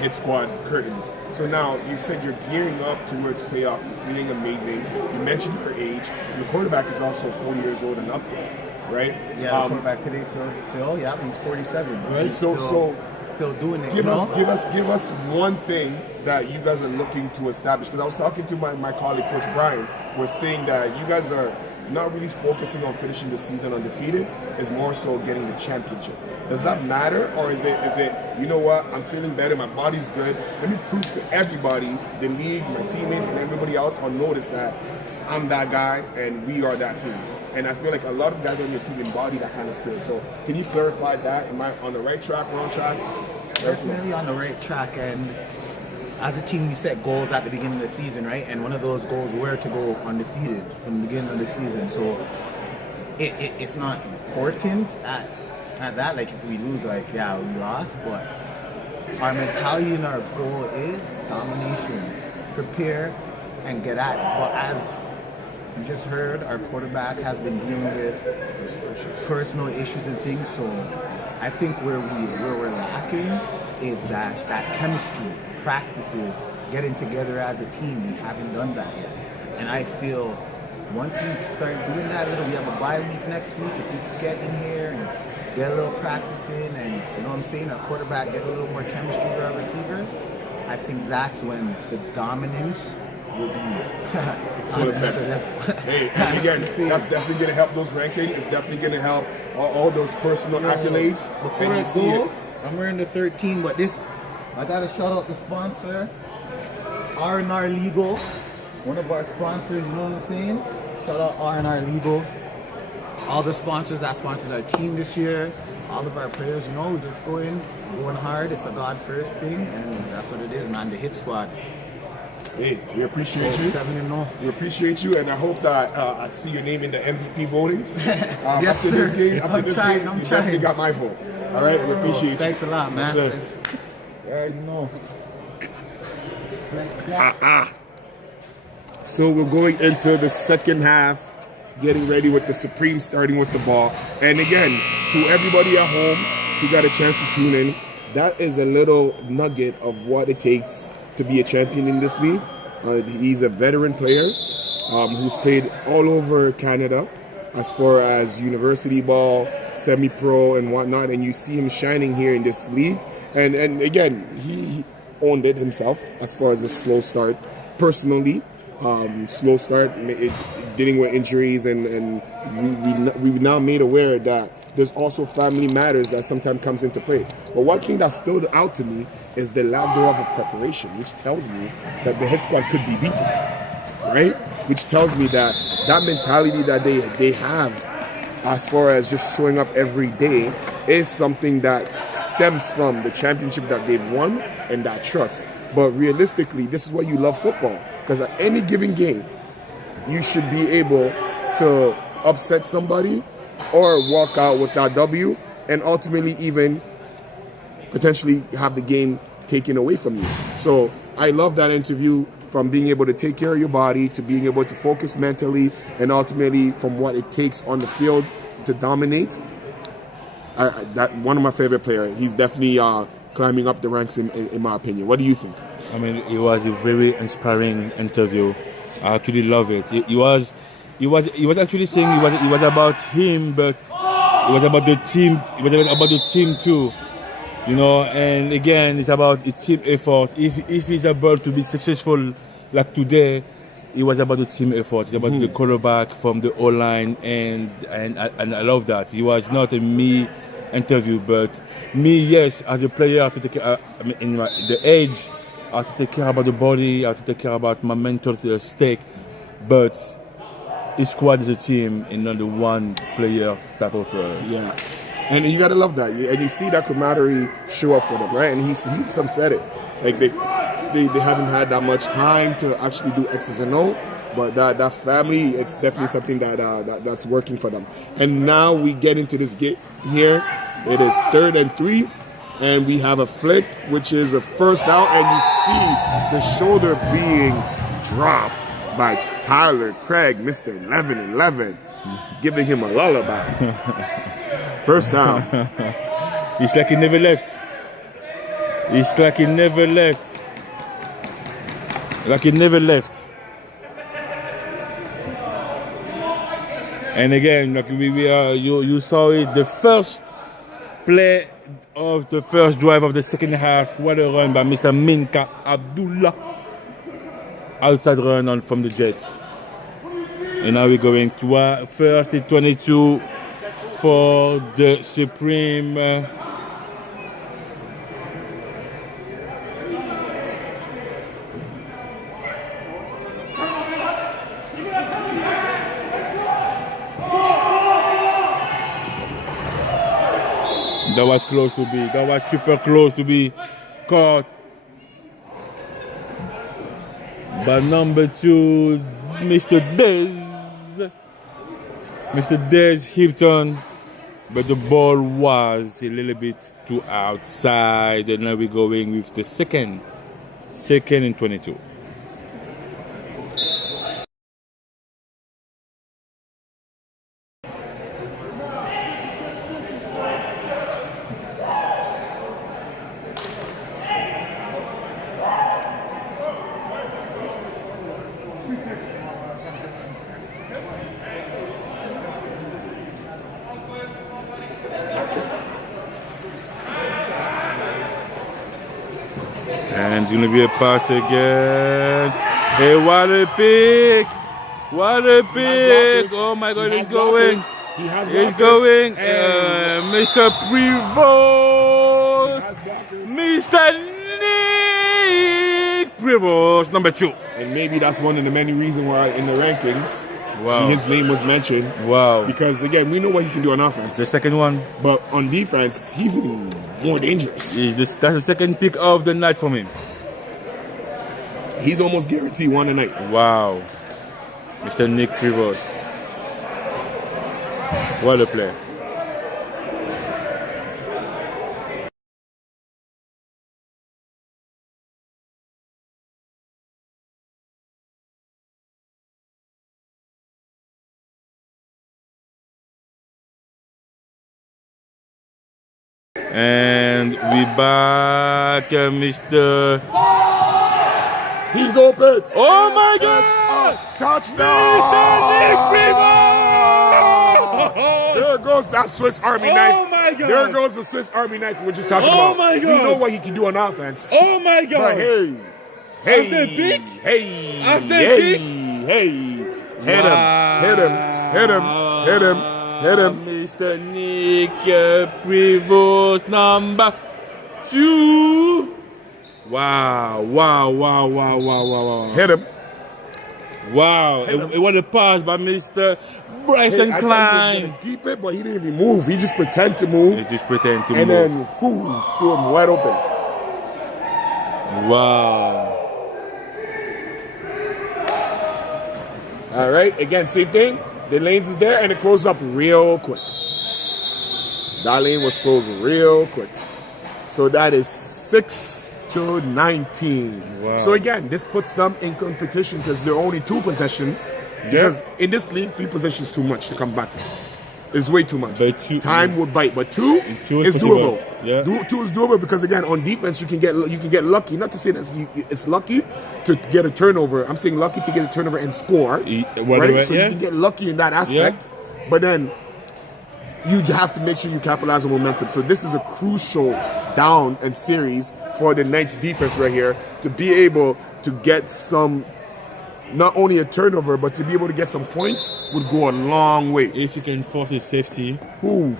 Hitsquad curtains. So now, you said you're gearing up towards playoff. You're feeling amazing. You mentioned your age. Your quarterback is also 40 years old and up there, right? Yeah, the quarterback today, Phil. Yeah, he's 47. Right. He's still doing it. Give us one thing that you guys are looking to establish. Because I was talking to my colleague, Coach Brian, was saying that you guys are not really focusing on finishing the season undefeated. It's more so getting the championship. Does that matter, or is it you know what, I'm feeling better, my body's good, let me prove to everybody, the league, my teammates, and everybody else on notice that I'm that guy and we are that team. And I feel like a lot of guys on your team embody that kind of spirit. So can you clarify that? Am I on the right track, wrong track? Personally on the right track, and as a team we set goals at the beginning of the season, right? And one of those goals were to go undefeated from the beginning of the season. So it's not important at that, like if we lose, like yeah, we lost, but our mentality and our goal is domination, prepare and get at it. But as you just heard, our quarterback has been dealing with personal issues and things, so I think where we're lacking is that chemistry, practices, getting together as a team. We haven't done that yet, and I feel once we start doing that, we have a bye week next week. If we could get in here and get a little practice in, and you know what I'm saying, our quarterback get a little more chemistry with our receivers, I think that's when the dominance will be full effect. Hey, and again, that's definitely going to help those rankings. It's definitely going to help all those personal accolades. Before I go, I'm wearing the 13, but this, I got to shout out the sponsor, R&R Legal, one of our sponsors, you know what I'm saying? Shout out R&R Legal. All the sponsors that sponsors our team this year, all of our players, you know, we just going hard. It's a God first thing, and that's what it is, man. The Hitsquad. Hey, we appreciate you. 7-0. We appreciate you, and I hope that I'd see your name in the MVP votings. Yes, after sir. this game, you definitely got my vote. All right, we appreciate you. Thanks a lot, man. Yes, You already know. So we're going into the second half, getting ready with the Supreme, starting with the ball. And again, to everybody at home who got a chance to tune in, that is a little nugget of what it takes to be a champion in this league. He's a veteran player who's played all over Canada. as far as university ball, semi-pro and whatnot, and you see him shining here in this league. And again, he owned it himself as far as a slow start. Personally, slow start, dealing with injuries, and we've now made aware that there's also family matters that sometimes comes into play. But one thing that stood out to me is the lack thereof of preparation, which tells me that the Hitsquad could be beaten, right? Which tells me that mentality that they have as far as just showing up every day is something that stems from the championship that they've won and that trust. But realistically, this is why you love football, because at any given game, you should be able to upset somebody or walk out with that W and ultimately even potentially have the game taken away from you. So I love that interview, from being able to take care of your body to being able to focus mentally and ultimately from what it takes on the field to dominate. That one of my favorite players. He's definitely climbing up the ranks in my opinion. What do you think? I mean, it was a very inspiring interview. I actually love it. He was actually saying it was about him, but it was about the team. It was about the team too, you know. And again, it's about a team effort. If he's able to be successful like today, it was about the team effort. It's about the quarterback from the O-line, and I love that. It was not a me interview, but me, yes, as a player, I have to take care. In the age, I have to take care about the body. I have to take care about my mental stake, but Hitsquad is a team and not the one player type of. Yeah, and you gotta love that, and you see that camaraderie show up for them, right? And he some said it, like they haven't had that much time to actually do X's and O, but that family, it's definitely something that's working for them. And now we get into this game here. It is 3rd and 3, and we have a flick, which is a first out, and you see the shoulder being dropped by Tyler Craig, Mr. 11-11, giving him a lullaby. First down. It's like he never left. It's like he never left. Like he never left. And again, like you saw it, the first play of the first drive of the second half. What a run by Mr. Minka Abdullah. Outside run on from the Jets. And now we're going to first and 22 for the Supreme. That was close to be. That was super close to be caught. By number 2, Mr. Des Hilton, but the ball was a little bit too outside, and now we're going with the second and 22. And it's going to be a pass again. Hey, what a pick! What a pick! Oh my God, he's going. He's going. Mr. Prevost. Mr. Nick Prevost, number 2. And maybe that's one of the many reasons why in the rankings, wow, his name was mentioned. Wow. Because again, we know what he can do on offense. The second one. But on defense, he's even more dangerous. That's the second pick of the night for him. He's almost guaranteed one a night. Wow. Mr. Nick Prevost. What a play. And we back, Mr. He's open. Oh my God! Touchdown! Mr. Nick Prevost! There goes that Swiss Army knife. Oh my God! There goes the Swiss Army knife we were just talking about. Oh my God! We know what he can do on offense. Oh my God! But hey, After pick? hey, After hey, pick? hey, hit him. Mr. Nick Prevost number 2. Wow. Hit him. Wow. It was a pass by Mr. Bryson I thought he was Klein. gonna keep it, but he didn't even move. He just pretended to move. He just pretend to And move. then, threw him wide open. Wow. All right, again, same thing. The lanes is there, and it closed up real quick. That lane was closed real quick. So that is 6-19. Wow. So again, this puts them in competition because there are only 2 possessions. Because in this league, 3 possessions is too much to come back to. It's way too much. Time would bite, but 2 is doable. Yeah. 2 is doable because again, on defense, you can get lucky. Not to say that it's lucky to get a turnover. I'm saying lucky to get a turnover and score. Right? So you can get lucky in that aspect. Yeah. But then you have to make sure you capitalize on momentum. So this is a crucial down and series for the Knights defense right here to be able to get some. Not only a turnover, but to be able to get some points would go a long way. If you can force a safety. And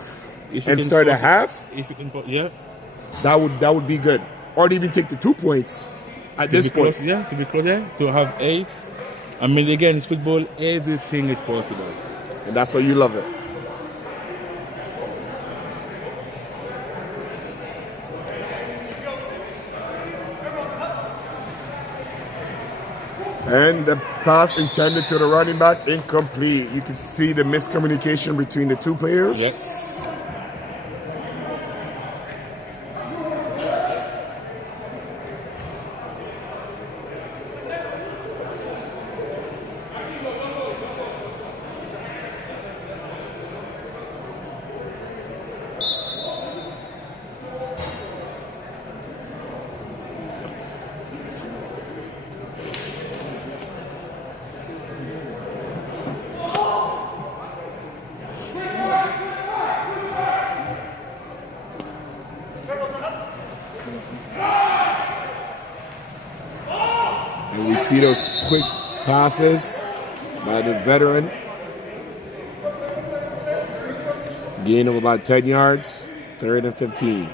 start at half? If you can force, that would be good. Or to even take the 2 points at this point. To be closer, to have 8. I mean, again, it's football, everything is possible. And that's why you love it. And the pass intended to the running back, incomplete. You can see the miscommunication between the 2 players. Yes. And we see those quick passes by the veteran. Gain of about 10 yards, 3rd and 15.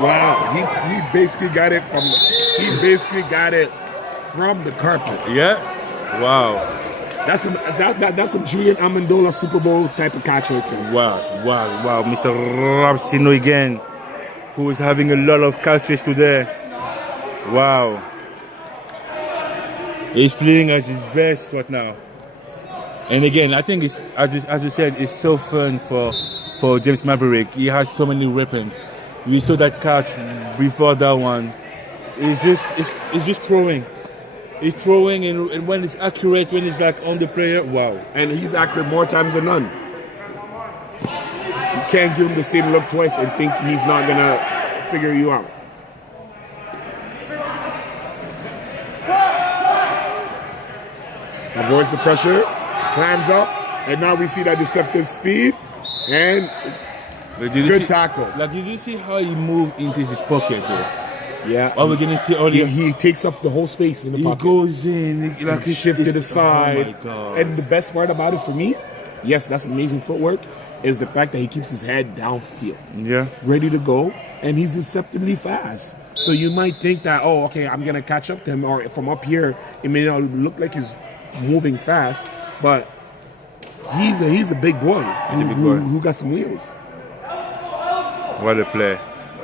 Wow, he basically got it from the carpet. Yeah. Wow. That's some Julian Amendola Super Bowl type of catch right there. Wow. Mr. Rapsino again, who is having a lot of catches today. Wow. He's playing at his best right now. And again, I think it's as you said, it's so fun for James Maverick. He has so many weapons. We saw that catch before that one. It's just throwing. He's throwing, and when it's accurate, when it's like on the player, wow. And he's accurate more times than none. You can't give him the same look twice and think he's not gonna figure you out. Avoids the pressure, climbs up, and now we see that deceptive speed and good tackle. Like, did you see how he moved into his pocket though? Yeah. What we're gonna see earlier. He takes up the whole space in the pocket. He goes in, like he shifts to the side. Oh my God. And the best part about it for me, yes, that's amazing footwork, is the fact that he keeps his head downfield. Yeah. Ready to go, and he's deceptively fast. So you might think that, oh, okay, I'm gonna catch up to him, or from up here, it may not look like he's moving fast, but he's a big boy. Who got some wheels. What a play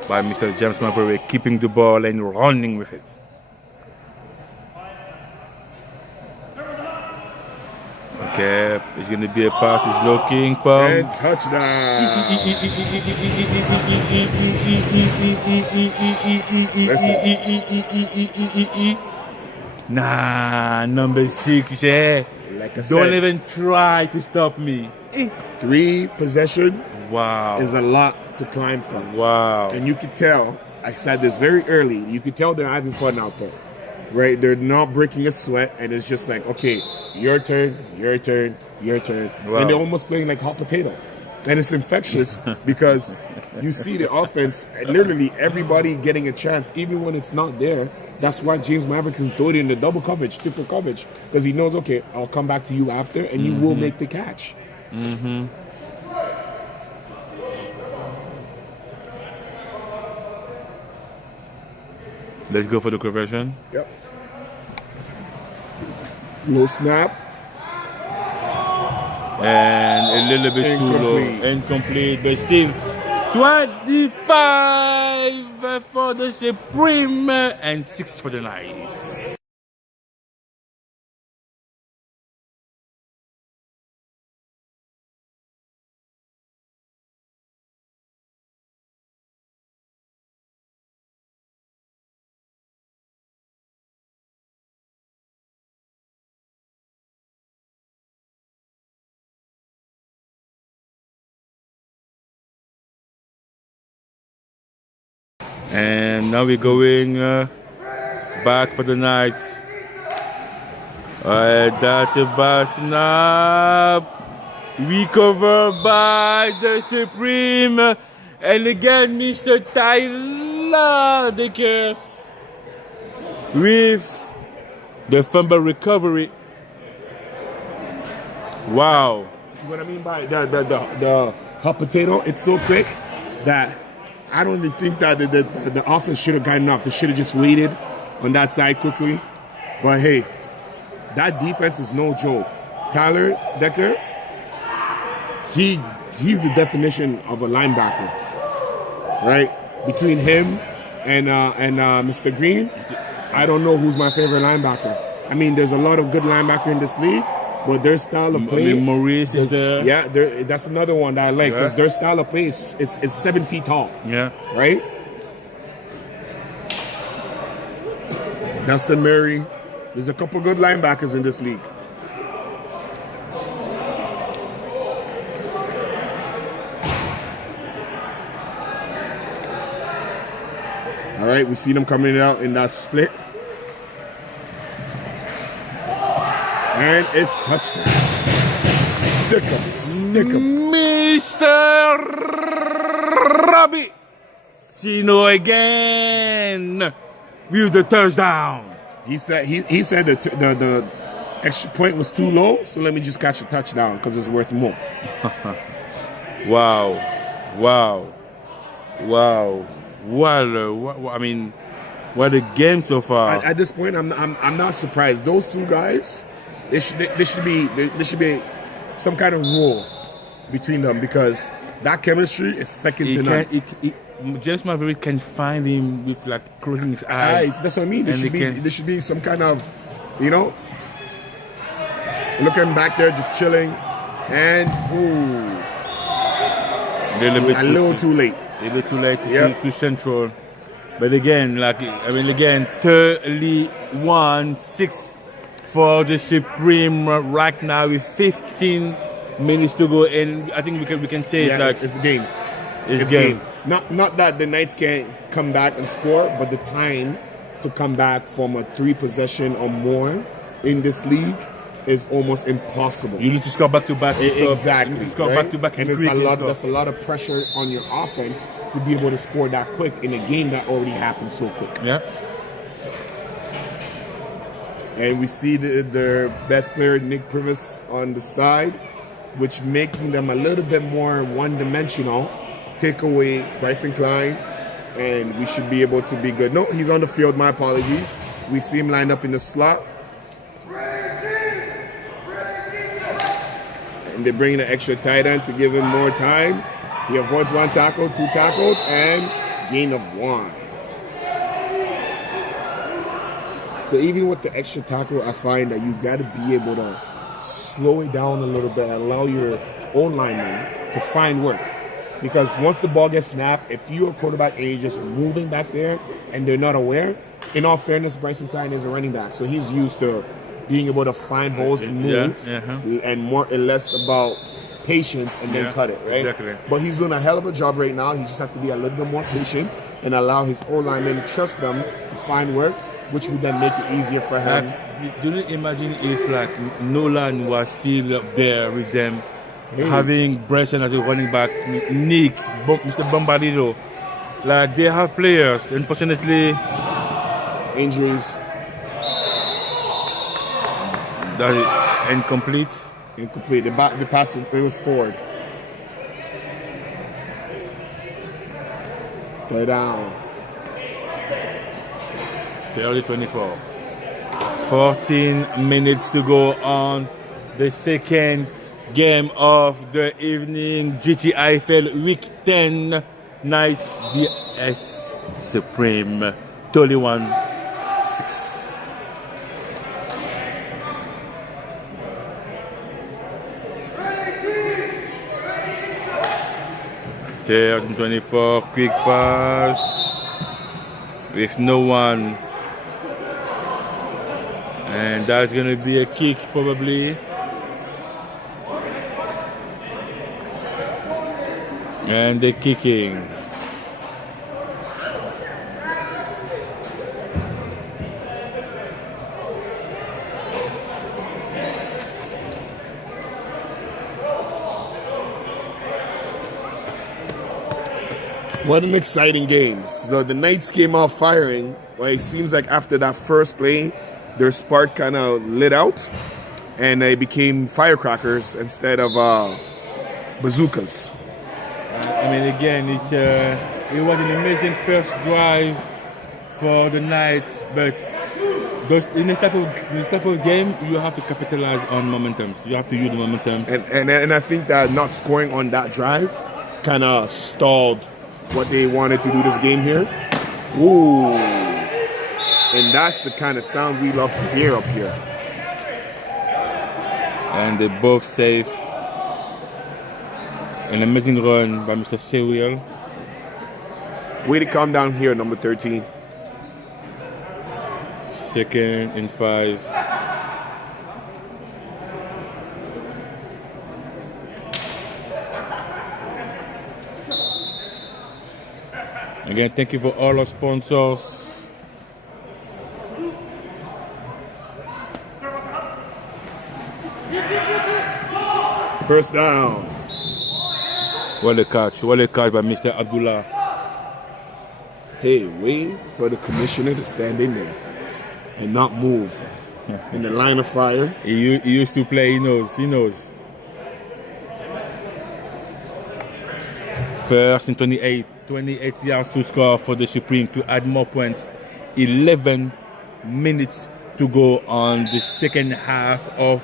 by Mr. James Maverick, keeping the ball and running with it. Okay, it's going to be a pass. He's looking for... And touchdown. Nah, number 6, yeah. Like I Don't said, even try to stop me. 3 possession Wow. is a lot to climb from. Wow. And you can tell, I said this very early, you can tell they're having fun out there, right? They're not breaking a sweat, and it's just like, okay, your turn, your turn, your turn. Wow. And they're almost playing like hot potato. And it's infectious because you see the offense, literally everybody getting a chance, even when it's not there. That's why James Maverick can throw it in the double coverage, triple coverage, because he knows, okay, I'll come back to you after, and you will make the catch. Mm-hmm. Let's go for the conversion. Yep. Low snap. And a little bit too low. Incomplete, but still 25 for the Supreme and 6 for the Knights. And now we're going back for the Knights. That's a bad snap. Recovered by the Supreme. And again, Mr. Tyler Dickers with the fumble recovery. Wow. See what I mean by the hot potato? It's so quick that I don't even think that the offense should have gotten off. They should have just waited on that side quickly. But hey, that defense is no joke. Tyler Decker, he's the definition of a linebacker, right? Between him and Mr. Green, I don't know who's my favorite linebacker. I mean, there's a lot of good linebacker in this league, but their style of play. I mean, Maurice is there. Yeah, that's another one that I like because their style of play is it's 7 feet tall. Yeah. Right? Dustin Murray. There's a couple good linebackers in this league. All right, we see them coming out in that split. And it's touchdown. Stick him. Mr. Robbie Sino again with the touchdown. He said the extra point was too low, so let me just catch a touchdown because it's worth more. Wow. What a game so far. At this point, I'm not surprised. Those two guys, there should be some kind of rule between them because that chemistry is second to none. James Maverick can find him with like closing his eyes. That's what I mean. There should be some kind of, looking back there, just chilling, and a little too late. A little too late, too central. But again, 31-6 for the Supreme right now with 15 minutes to go, and I think we can say it's a game. It's game. Not that the Knights can't come back and score, but the time to come back from a 3 possession or more in this league is almost impossible. You need to score back to back. Exactly. You need to score back to back, and that's a lot of pressure on your offense to be able to score that quick in a game that already happened so quick. Yeah. And we see their best player, Nick Privis, on the side, which making them a little bit more one-dimensional. Take away Bryson Klein, and we should be able to be good. No, he's on the field. My apologies. We see him lined up in the slot. And they bring the extra tight end to give him more time. He avoids 1 tackle, 2 tackles, and gain of 1. So even with the extra tackle, I find that you got to be able to slow it down a little bit and allow your own linemen to find work. Because once the ball gets snapped, if you're a quarterback and you're just moving back there and they're not aware, in all fairness, Bryson Klein is a running back, so he's used to being able to find holes and move, and more and less about patience and then cut it, right? Exactly. But he's doing a hell of a job right now. He just has to be a little bit more patient and allow his O-linemen to trust them to find work, which would then make it easier for him. Like, do you imagine if like Nolan was still up there with them, having Bryson as a running back, Nick, Mr. Bombardino, like they have players. Unfortunately, injuries. That's it. Incomplete. The pass, it was forward. They're down. 30-24. 14 minutes to go on the second game of the evening. GTIFL Week 10 Knights vs Supreme. 31-6. 24, quick pass with no one, and that's gonna be a kick probably, and the kicking. What an exciting game. So the Knights came out firing. Well, it seems like after that first play, their spark kind of lit out and they became firecrackers instead of bazookas. I mean, again, it was an amazing first drive for the Knights, but in this type of game, you have to capitalize on momentums. You have to use the momentums. And I think that not scoring on that drive kind of stalled what they wanted to do this game here. Ooh. And that's the kind of sound we love to hear up here. And they both safe. An amazing run by Mr. Serial. Way to come down here, number 13. 2nd and 5. Again, thank you for all our sponsors. First down. What a catch by Mr. Abdullah. Hey, wait for the commissioner to stand in there and not move in the line of fire. He used to play, he knows. First and 28 yards to score for the Supreme to add more points. 11 minutes to go on the second half of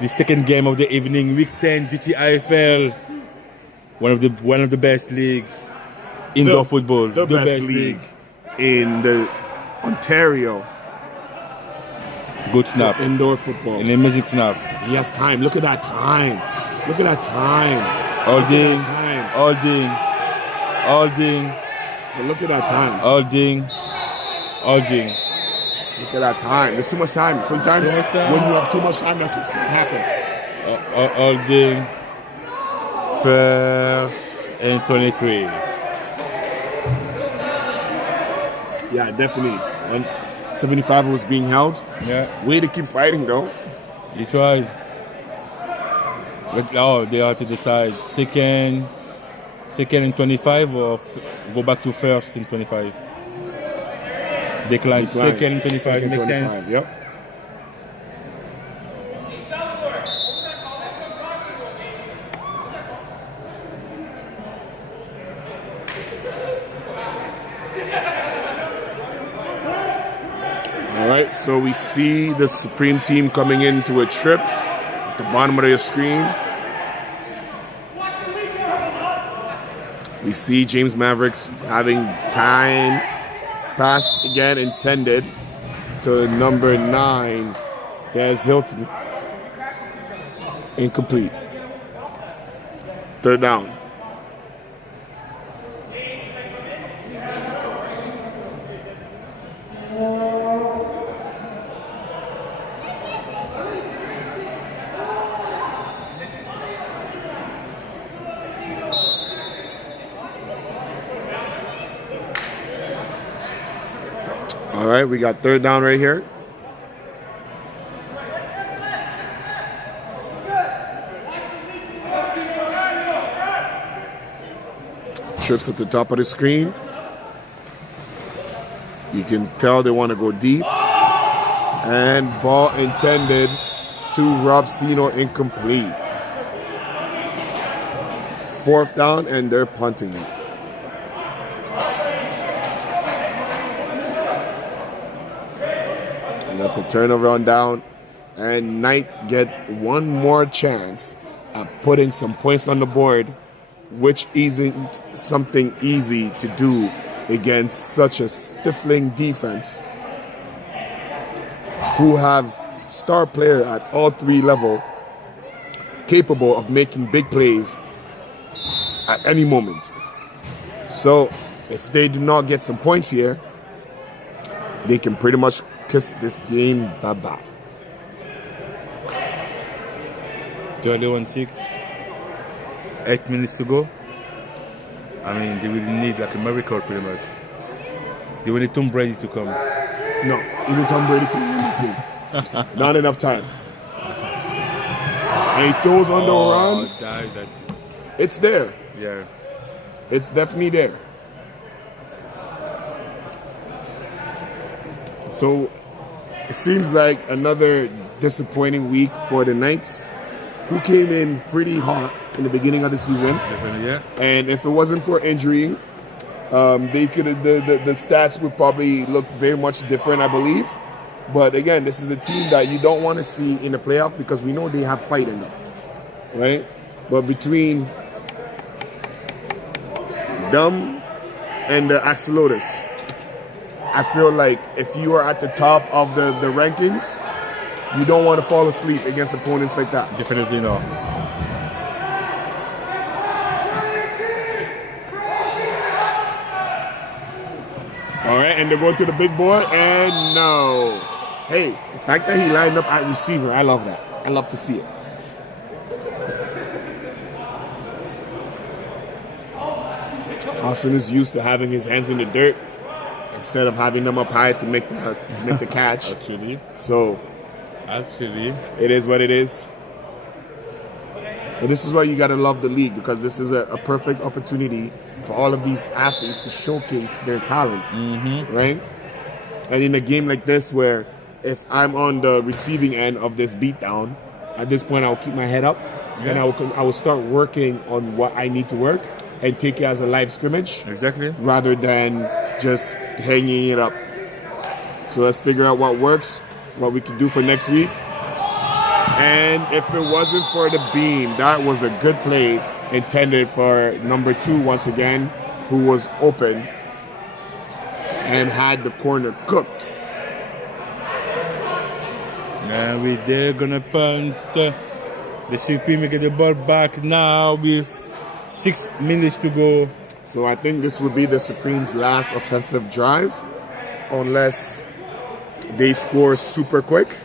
the second game of the evening. Week 10 GTIFL, one of the best league indoor football. The best league in the Ontario. Good snap. Indoor football. An amazing snap. He has time. Look at that time. Look at that time. Holding. But look at that time. Holding. Look at that time. There's too much time. Sometimes when you have too much time, that's what's going to happen. Holding. First and 23. Yeah, definitely. And 75 was being held. Yeah. Way to keep fighting, though. He tried. But they are to decide. Second and 25 or go back to first and 25. Decline. Second and 25 makes sense. Yep. All right, so we see the Supreme team coming into a trip at the bottom of your screen. We see James Mavericks having time. Pass again intended to number 9, Des Hilton. Incomplete. Third down. All right, we got third down right here. Trips at the top of the screen. You can tell they want to go deep. And ball intended to Rob Sino, incomplete. Fourth down, and they're punting it. And that's a turnover on down. And Knight get one more chance at putting some points on the board, which isn't something easy to do against such a stifling defense who have star player at all three levels capable of making big plays at any moment. So if they do not get some points here, they can pretty much kiss this game bye-bye. 31-6. 8 minutes to go. I mean, they will need like a miracle pretty much. They will need Tom Brady to come. No, even Tom Brady can win this game. Not enough time. And he throws on the run. It's there. Yeah. It's definitely there. So it seems like another disappointing week for the Knights, who came in pretty hot in the beginning of the season. Definitely, yeah. And if it wasn't for injury, they could the stats would probably look very much different, I believe. But again, this is a team that you don't want to see in the playoff because we know they have fight in them, right? But between them and the Axolotls, I feel like if you are at the top of the rankings, you don't want to fall asleep against opponents like that. Definitely not. All right, and they're going to the big boy, and no. Hey, the fact that he lined up at receiver, I love that. I love to see it. Austin is used to having his hands in the dirt instead of having them up high to make the catch. Actually. So, it is what it is. But this is why you got to love the league, because this is a perfect opportunity for all of these athletes to showcase their talent, right? And in a game like this, where if I'm on the receiving end of this beatdown, at this point I'll keep my head up, and I will start working on what I need to work and take it as a live scrimmage. Exactly. Rather than just hanging it up. So let's figure out what works, what we can do for next week. And if it wasn't for the beam, that was a good play intended for number 2 once again, who was open and had the corner cooked. And they're gonna punt. The Supreme get the ball back now with 6 minutes to go. So I think this would be the Supreme's last offensive drive, unless they score super quick.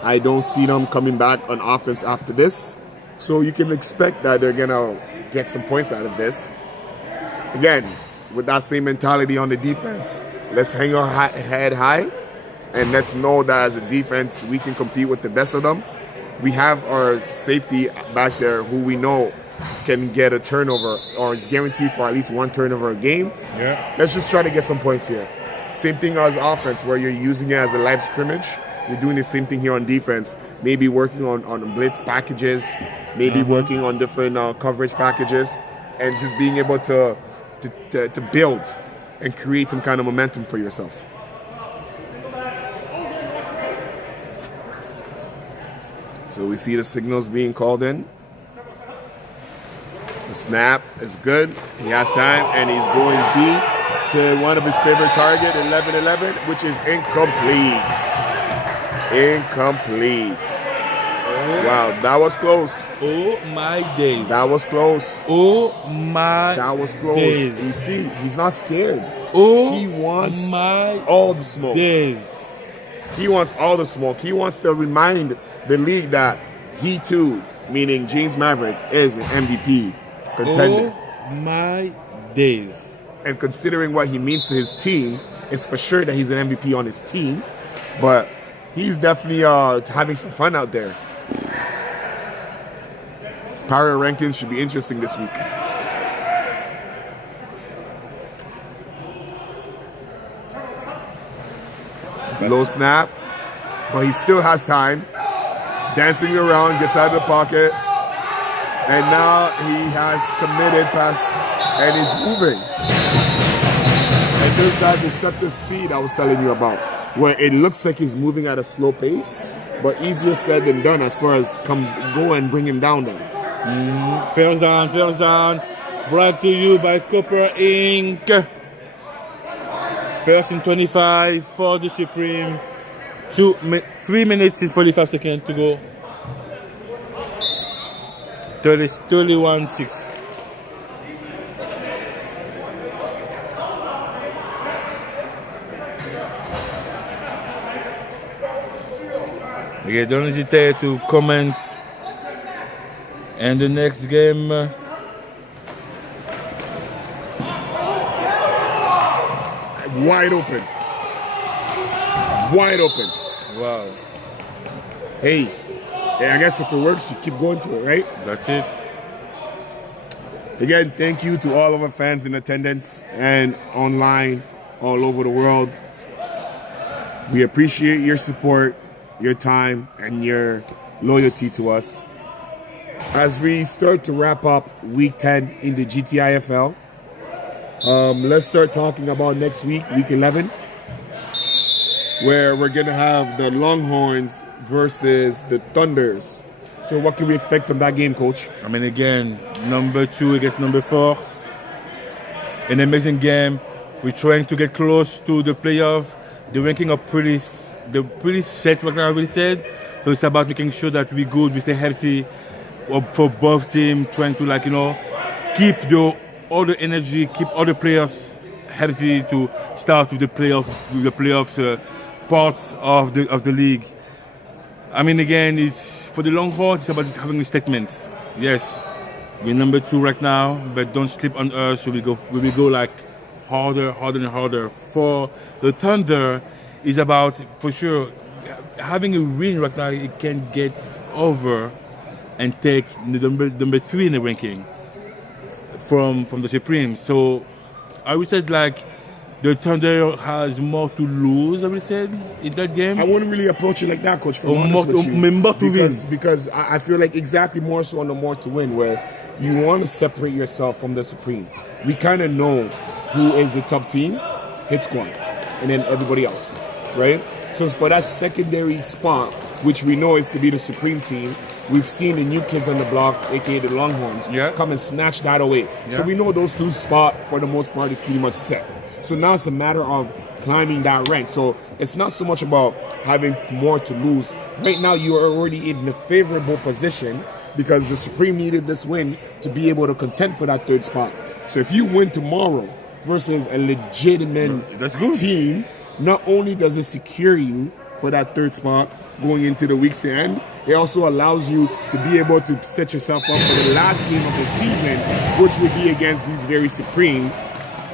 I don't see them coming back on offense after this. So you can expect that they're going to get some points out of this. Again, with that same mentality on the defense, let's hang our head high, and let's know that as a defense, we can compete with the best of them. We have our safety back there who we know can get a turnover or is guaranteed for at least one turnover a game. Yeah. Let's just try to get some points here. Same thing as offense, where you're using it as a live scrimmage. You're doing the same thing here on defense. Maybe working on blitz packages, maybe working on different coverage packages, and just being able to build and create some kind of momentum for yourself. So we see the signals being called in. The snap is good. He has time, and he's going deep to one of his favorite target, 11-11, which is incomplete. Incomplete. Wow, that was close. Oh my days. That was close. Oh my That was close. days. You see, he's not scared. Oh He wants my all the smoke. days. He wants all the smoke. He wants to remind the league that he too, meaning James Maverick, is an MVP contender. Oh my days. And considering what he means to his team, it's for sure that he's an MVP on his team. But he's definitely having some fun out there. Power rankings should be interesting this week. Low snap, but he still has time. Dancing around, gets out of the pocket, and now he has committed pass and he's moving. And there's that deceptive speed I was telling you about, where it looks like he's moving at a slow pace, but easier said than done as far as go and bring him down then. First down. Brought to you by Copper Inc. First and 25 for the Supreme. 3 minutes and 45 seconds to go. 31-6. Okay, don't hesitate to comment. And the next game. Wide open. Wide open. Wow. Hey, I guess if it works, you keep going to it, right? That's it. Again, thank you to all of our fans in attendance and online all over the world. We appreciate your support, your time, and your loyalty to us. As we start to wrap up week 10 in the GTIFL, let's start talking about next week, week 11, where we're going to have the Longhorns versus the Thunders. So what can we expect from that game, Coach? I mean, again, number 2 against number 4. An amazing game. We're trying to get close to the playoff. The ranking are pretty set, like I already said. So it's about making sure that we're good, we stay healthy for both teams, trying to, keep all the energy, keep all the players healthy to start with the playoffs parts of the league. I mean, again, it's for the Longhorns. It's about having a statement. Yes, we're number 2 right now, but don't sleep on us. We will go like harder and harder. For the Thunder, is about for sure having a win right now. It can get over and take the number 3 in the ranking from the Supreme. So I would say the Thunder has more to lose, I would say, in that game. I wouldn't really approach it like that, Coach, for honest with you. Because I feel like exactly more so on the more to win, where you want to separate yourself from the Supreme. We kind of know who is the top team, Hitsquad, and then everybody else, right? So for that secondary spot, which we know is to be the Supreme team, we've seen the new kids on the block, aka the Longhorns, come and snatch that away. Yeah. So we know those 2 spots, for the most part, is pretty much set. So now it's a matter of climbing that rank. So it's not so much about having more to lose. Right now, you are already in a favorable position because the Supreme needed this win to be able to contend for that 3rd spot. So if you win tomorrow versus a legitimate team, not only does it secure you for that 3rd spot going into the weeks to end, it also allows you to be able to set yourself up for the last game of the season, which would be against these very Supreme.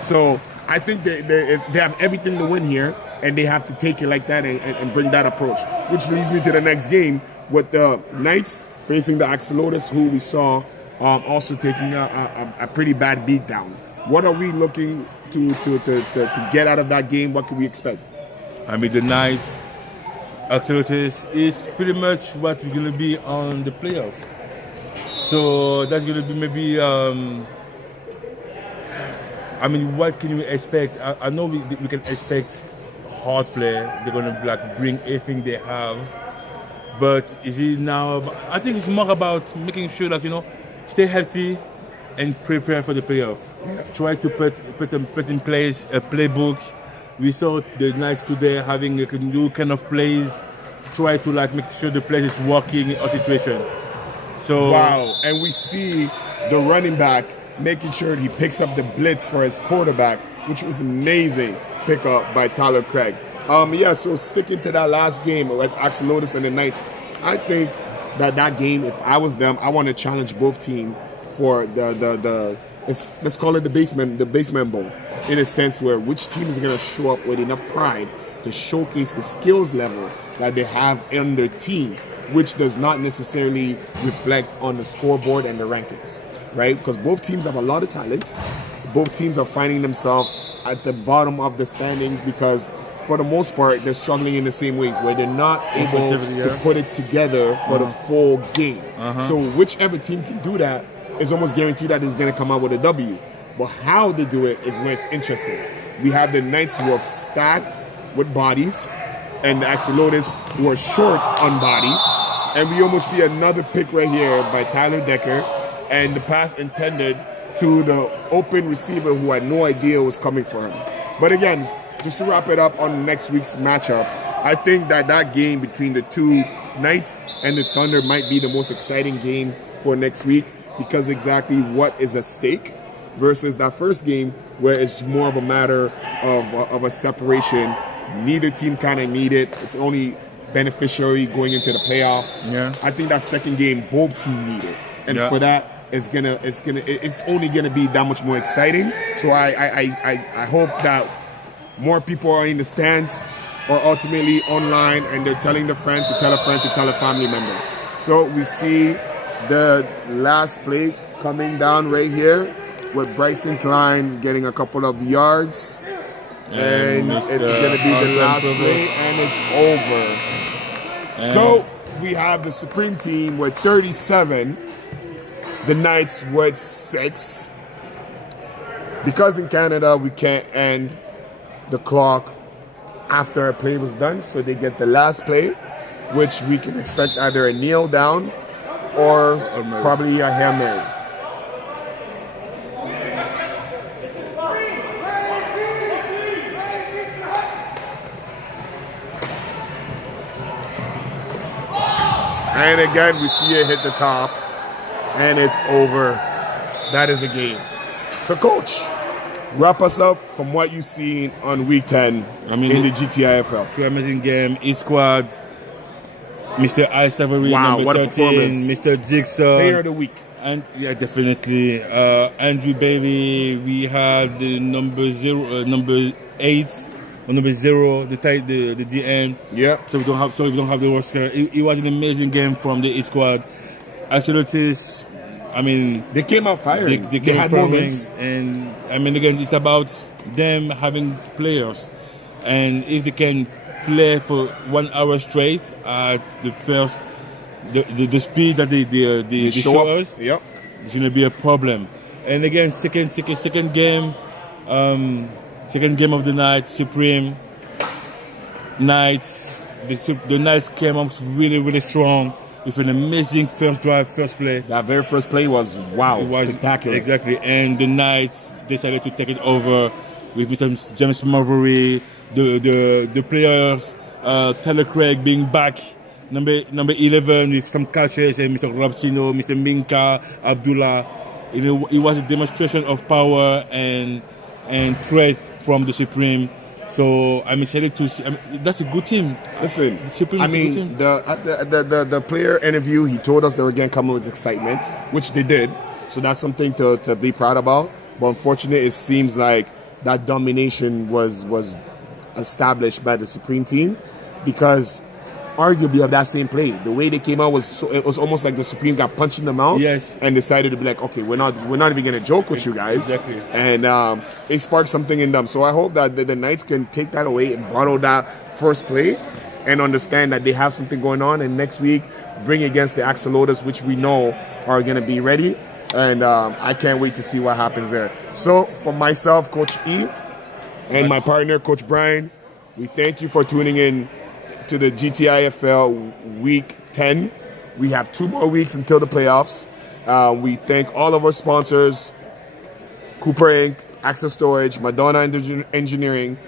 So I think they have everything to win here, and they have to take it like that and bring that approach. Which leads me to the next game with the Knights facing the Axolotls, who we saw also taking a pretty bad beat down. What are we looking to get out of that game? What can we expect? I mean, the Knights, Axolotls is pretty much what we're going to be on the playoff. So that's going to be maybe... I mean, what can we expect? I know we can expect hard play. They're going to bring everything they have. But is it now? I think it's more about making sure that stay healthy and prepare for the playoff. Try to put in place a playbook. We saw the Knights today having a new kind of plays try to like make sure the place is working in a situation. So Wow, and we see the running back making sure he picks up the blitz for his quarterback, which was amazing pickup by Tyler Craig. So sticking to that last game with Axolotls and the Knights, I think that game, if I was them, I want to challenge both teams for let's call it the basement bowl, in a sense where which team is going to show up with enough pride to showcase the skills level that they have in their team, which does not necessarily reflect on the scoreboard and the rankings, right? Because both teams have a lot of talent. Both teams are finding themselves at the bottom of the standings because, for the most part, they're struggling in the same ways where they're not able to put it together for the full game. So whichever team can do that is almost guaranteed that it's going to come out with a W. But how they do it is where it's interesting. We have the Knights who are stacked with bodies and the Axolotls who are short on bodies. And we almost see another pick right here by Tyler Decker, and the pass intended to the open receiver who had no idea was coming for him. But again, just to wrap it up on next week's matchup, I think that game between the two Knights and the Thunder might be the most exciting game for next week, because exactly what is at stake versus that first game where it's more of a matter of a separation. Neither team kind of need it. It's only beneficiary going into the playoff. I think that second game, both teams need it. And for that, it's only gonna be that much more exciting. So I hope that more people are in the stands or ultimately online, and they're telling the friend to tell a friend to tell a family member. So we see the last play coming down right here with Bryson Klein getting a couple of yards, and it's gonna be the last play, and it's over. So we have the Supreme Team with 37, the Knights with 6. Because in Canada we can't end the clock after a play was done, so they get the last play, which we can expect either a kneel down or probably a Hail Mary. And again, we see it hit the top, and it's over. That is a game. So, Coach, wrap us up from what you've seen on week 10 in the GTIFL. Two amazing game. Hitsquad, Mr. I Savory, number 13, Mr. Dixon. Player of the week. And yeah, definitely. Andrew Bailey. We had the number 8, or number 0, the DN. Yeah. So we don't have the roster. It was an amazing game from the Hitsquad. Axolotls, I mean, they came out firing. They came out firing, and I mean, again, it's about them having players, and if they can play for 1 hour straight at the first, the speed that they show us, it's gonna be a problem. And again, second game, second game of the night, Supreme Knights. The Knights came up really strong with an amazing first drive, first play. That very first play was spectacular. Exactly, and the Knights decided to take it over with Mr. James Marbury, the players, Tyler Craig being back, number 11 with some catches, and Mr. Robsino, Mr. Minka, Abdullah. You know, it was a demonstration of power and threat from the Supreme. So I'm excited to see. I mean, that's a good team. Listen, the player interview, he told us they were going to come with excitement, which they did. So that's something to be proud about. But unfortunately, it seems like that domination was established by the Supreme team, because arguably of that same play, the way they came out it was almost like the Supreme got punched in the mouth, and decided to be like, okay, we're not even going to joke with you guys, and it sparked something in them. So I hope that the Knights can take that away and bottle that first play, and understand that they have something going on, and next week bring against the Axolotls, which we know are going to be ready, and I can't wait to see what happens there. So for myself, Coach E, and my partner, Coach Brian, we thank you for tuning in to the GTIFL Week 10. We have 2 more weeks until the playoffs. We thank all of our sponsors, Cooper Inc., Access Storage, Madonna Engineering,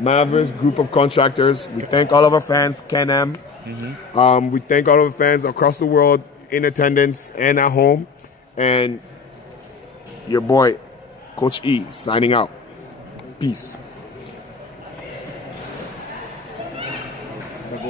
Mavericks Group of Contractors. We thank all of our fans, Ken M, We thank all of the fans across the world in attendance and at home. And your boy, Coach E, signing out. Peace.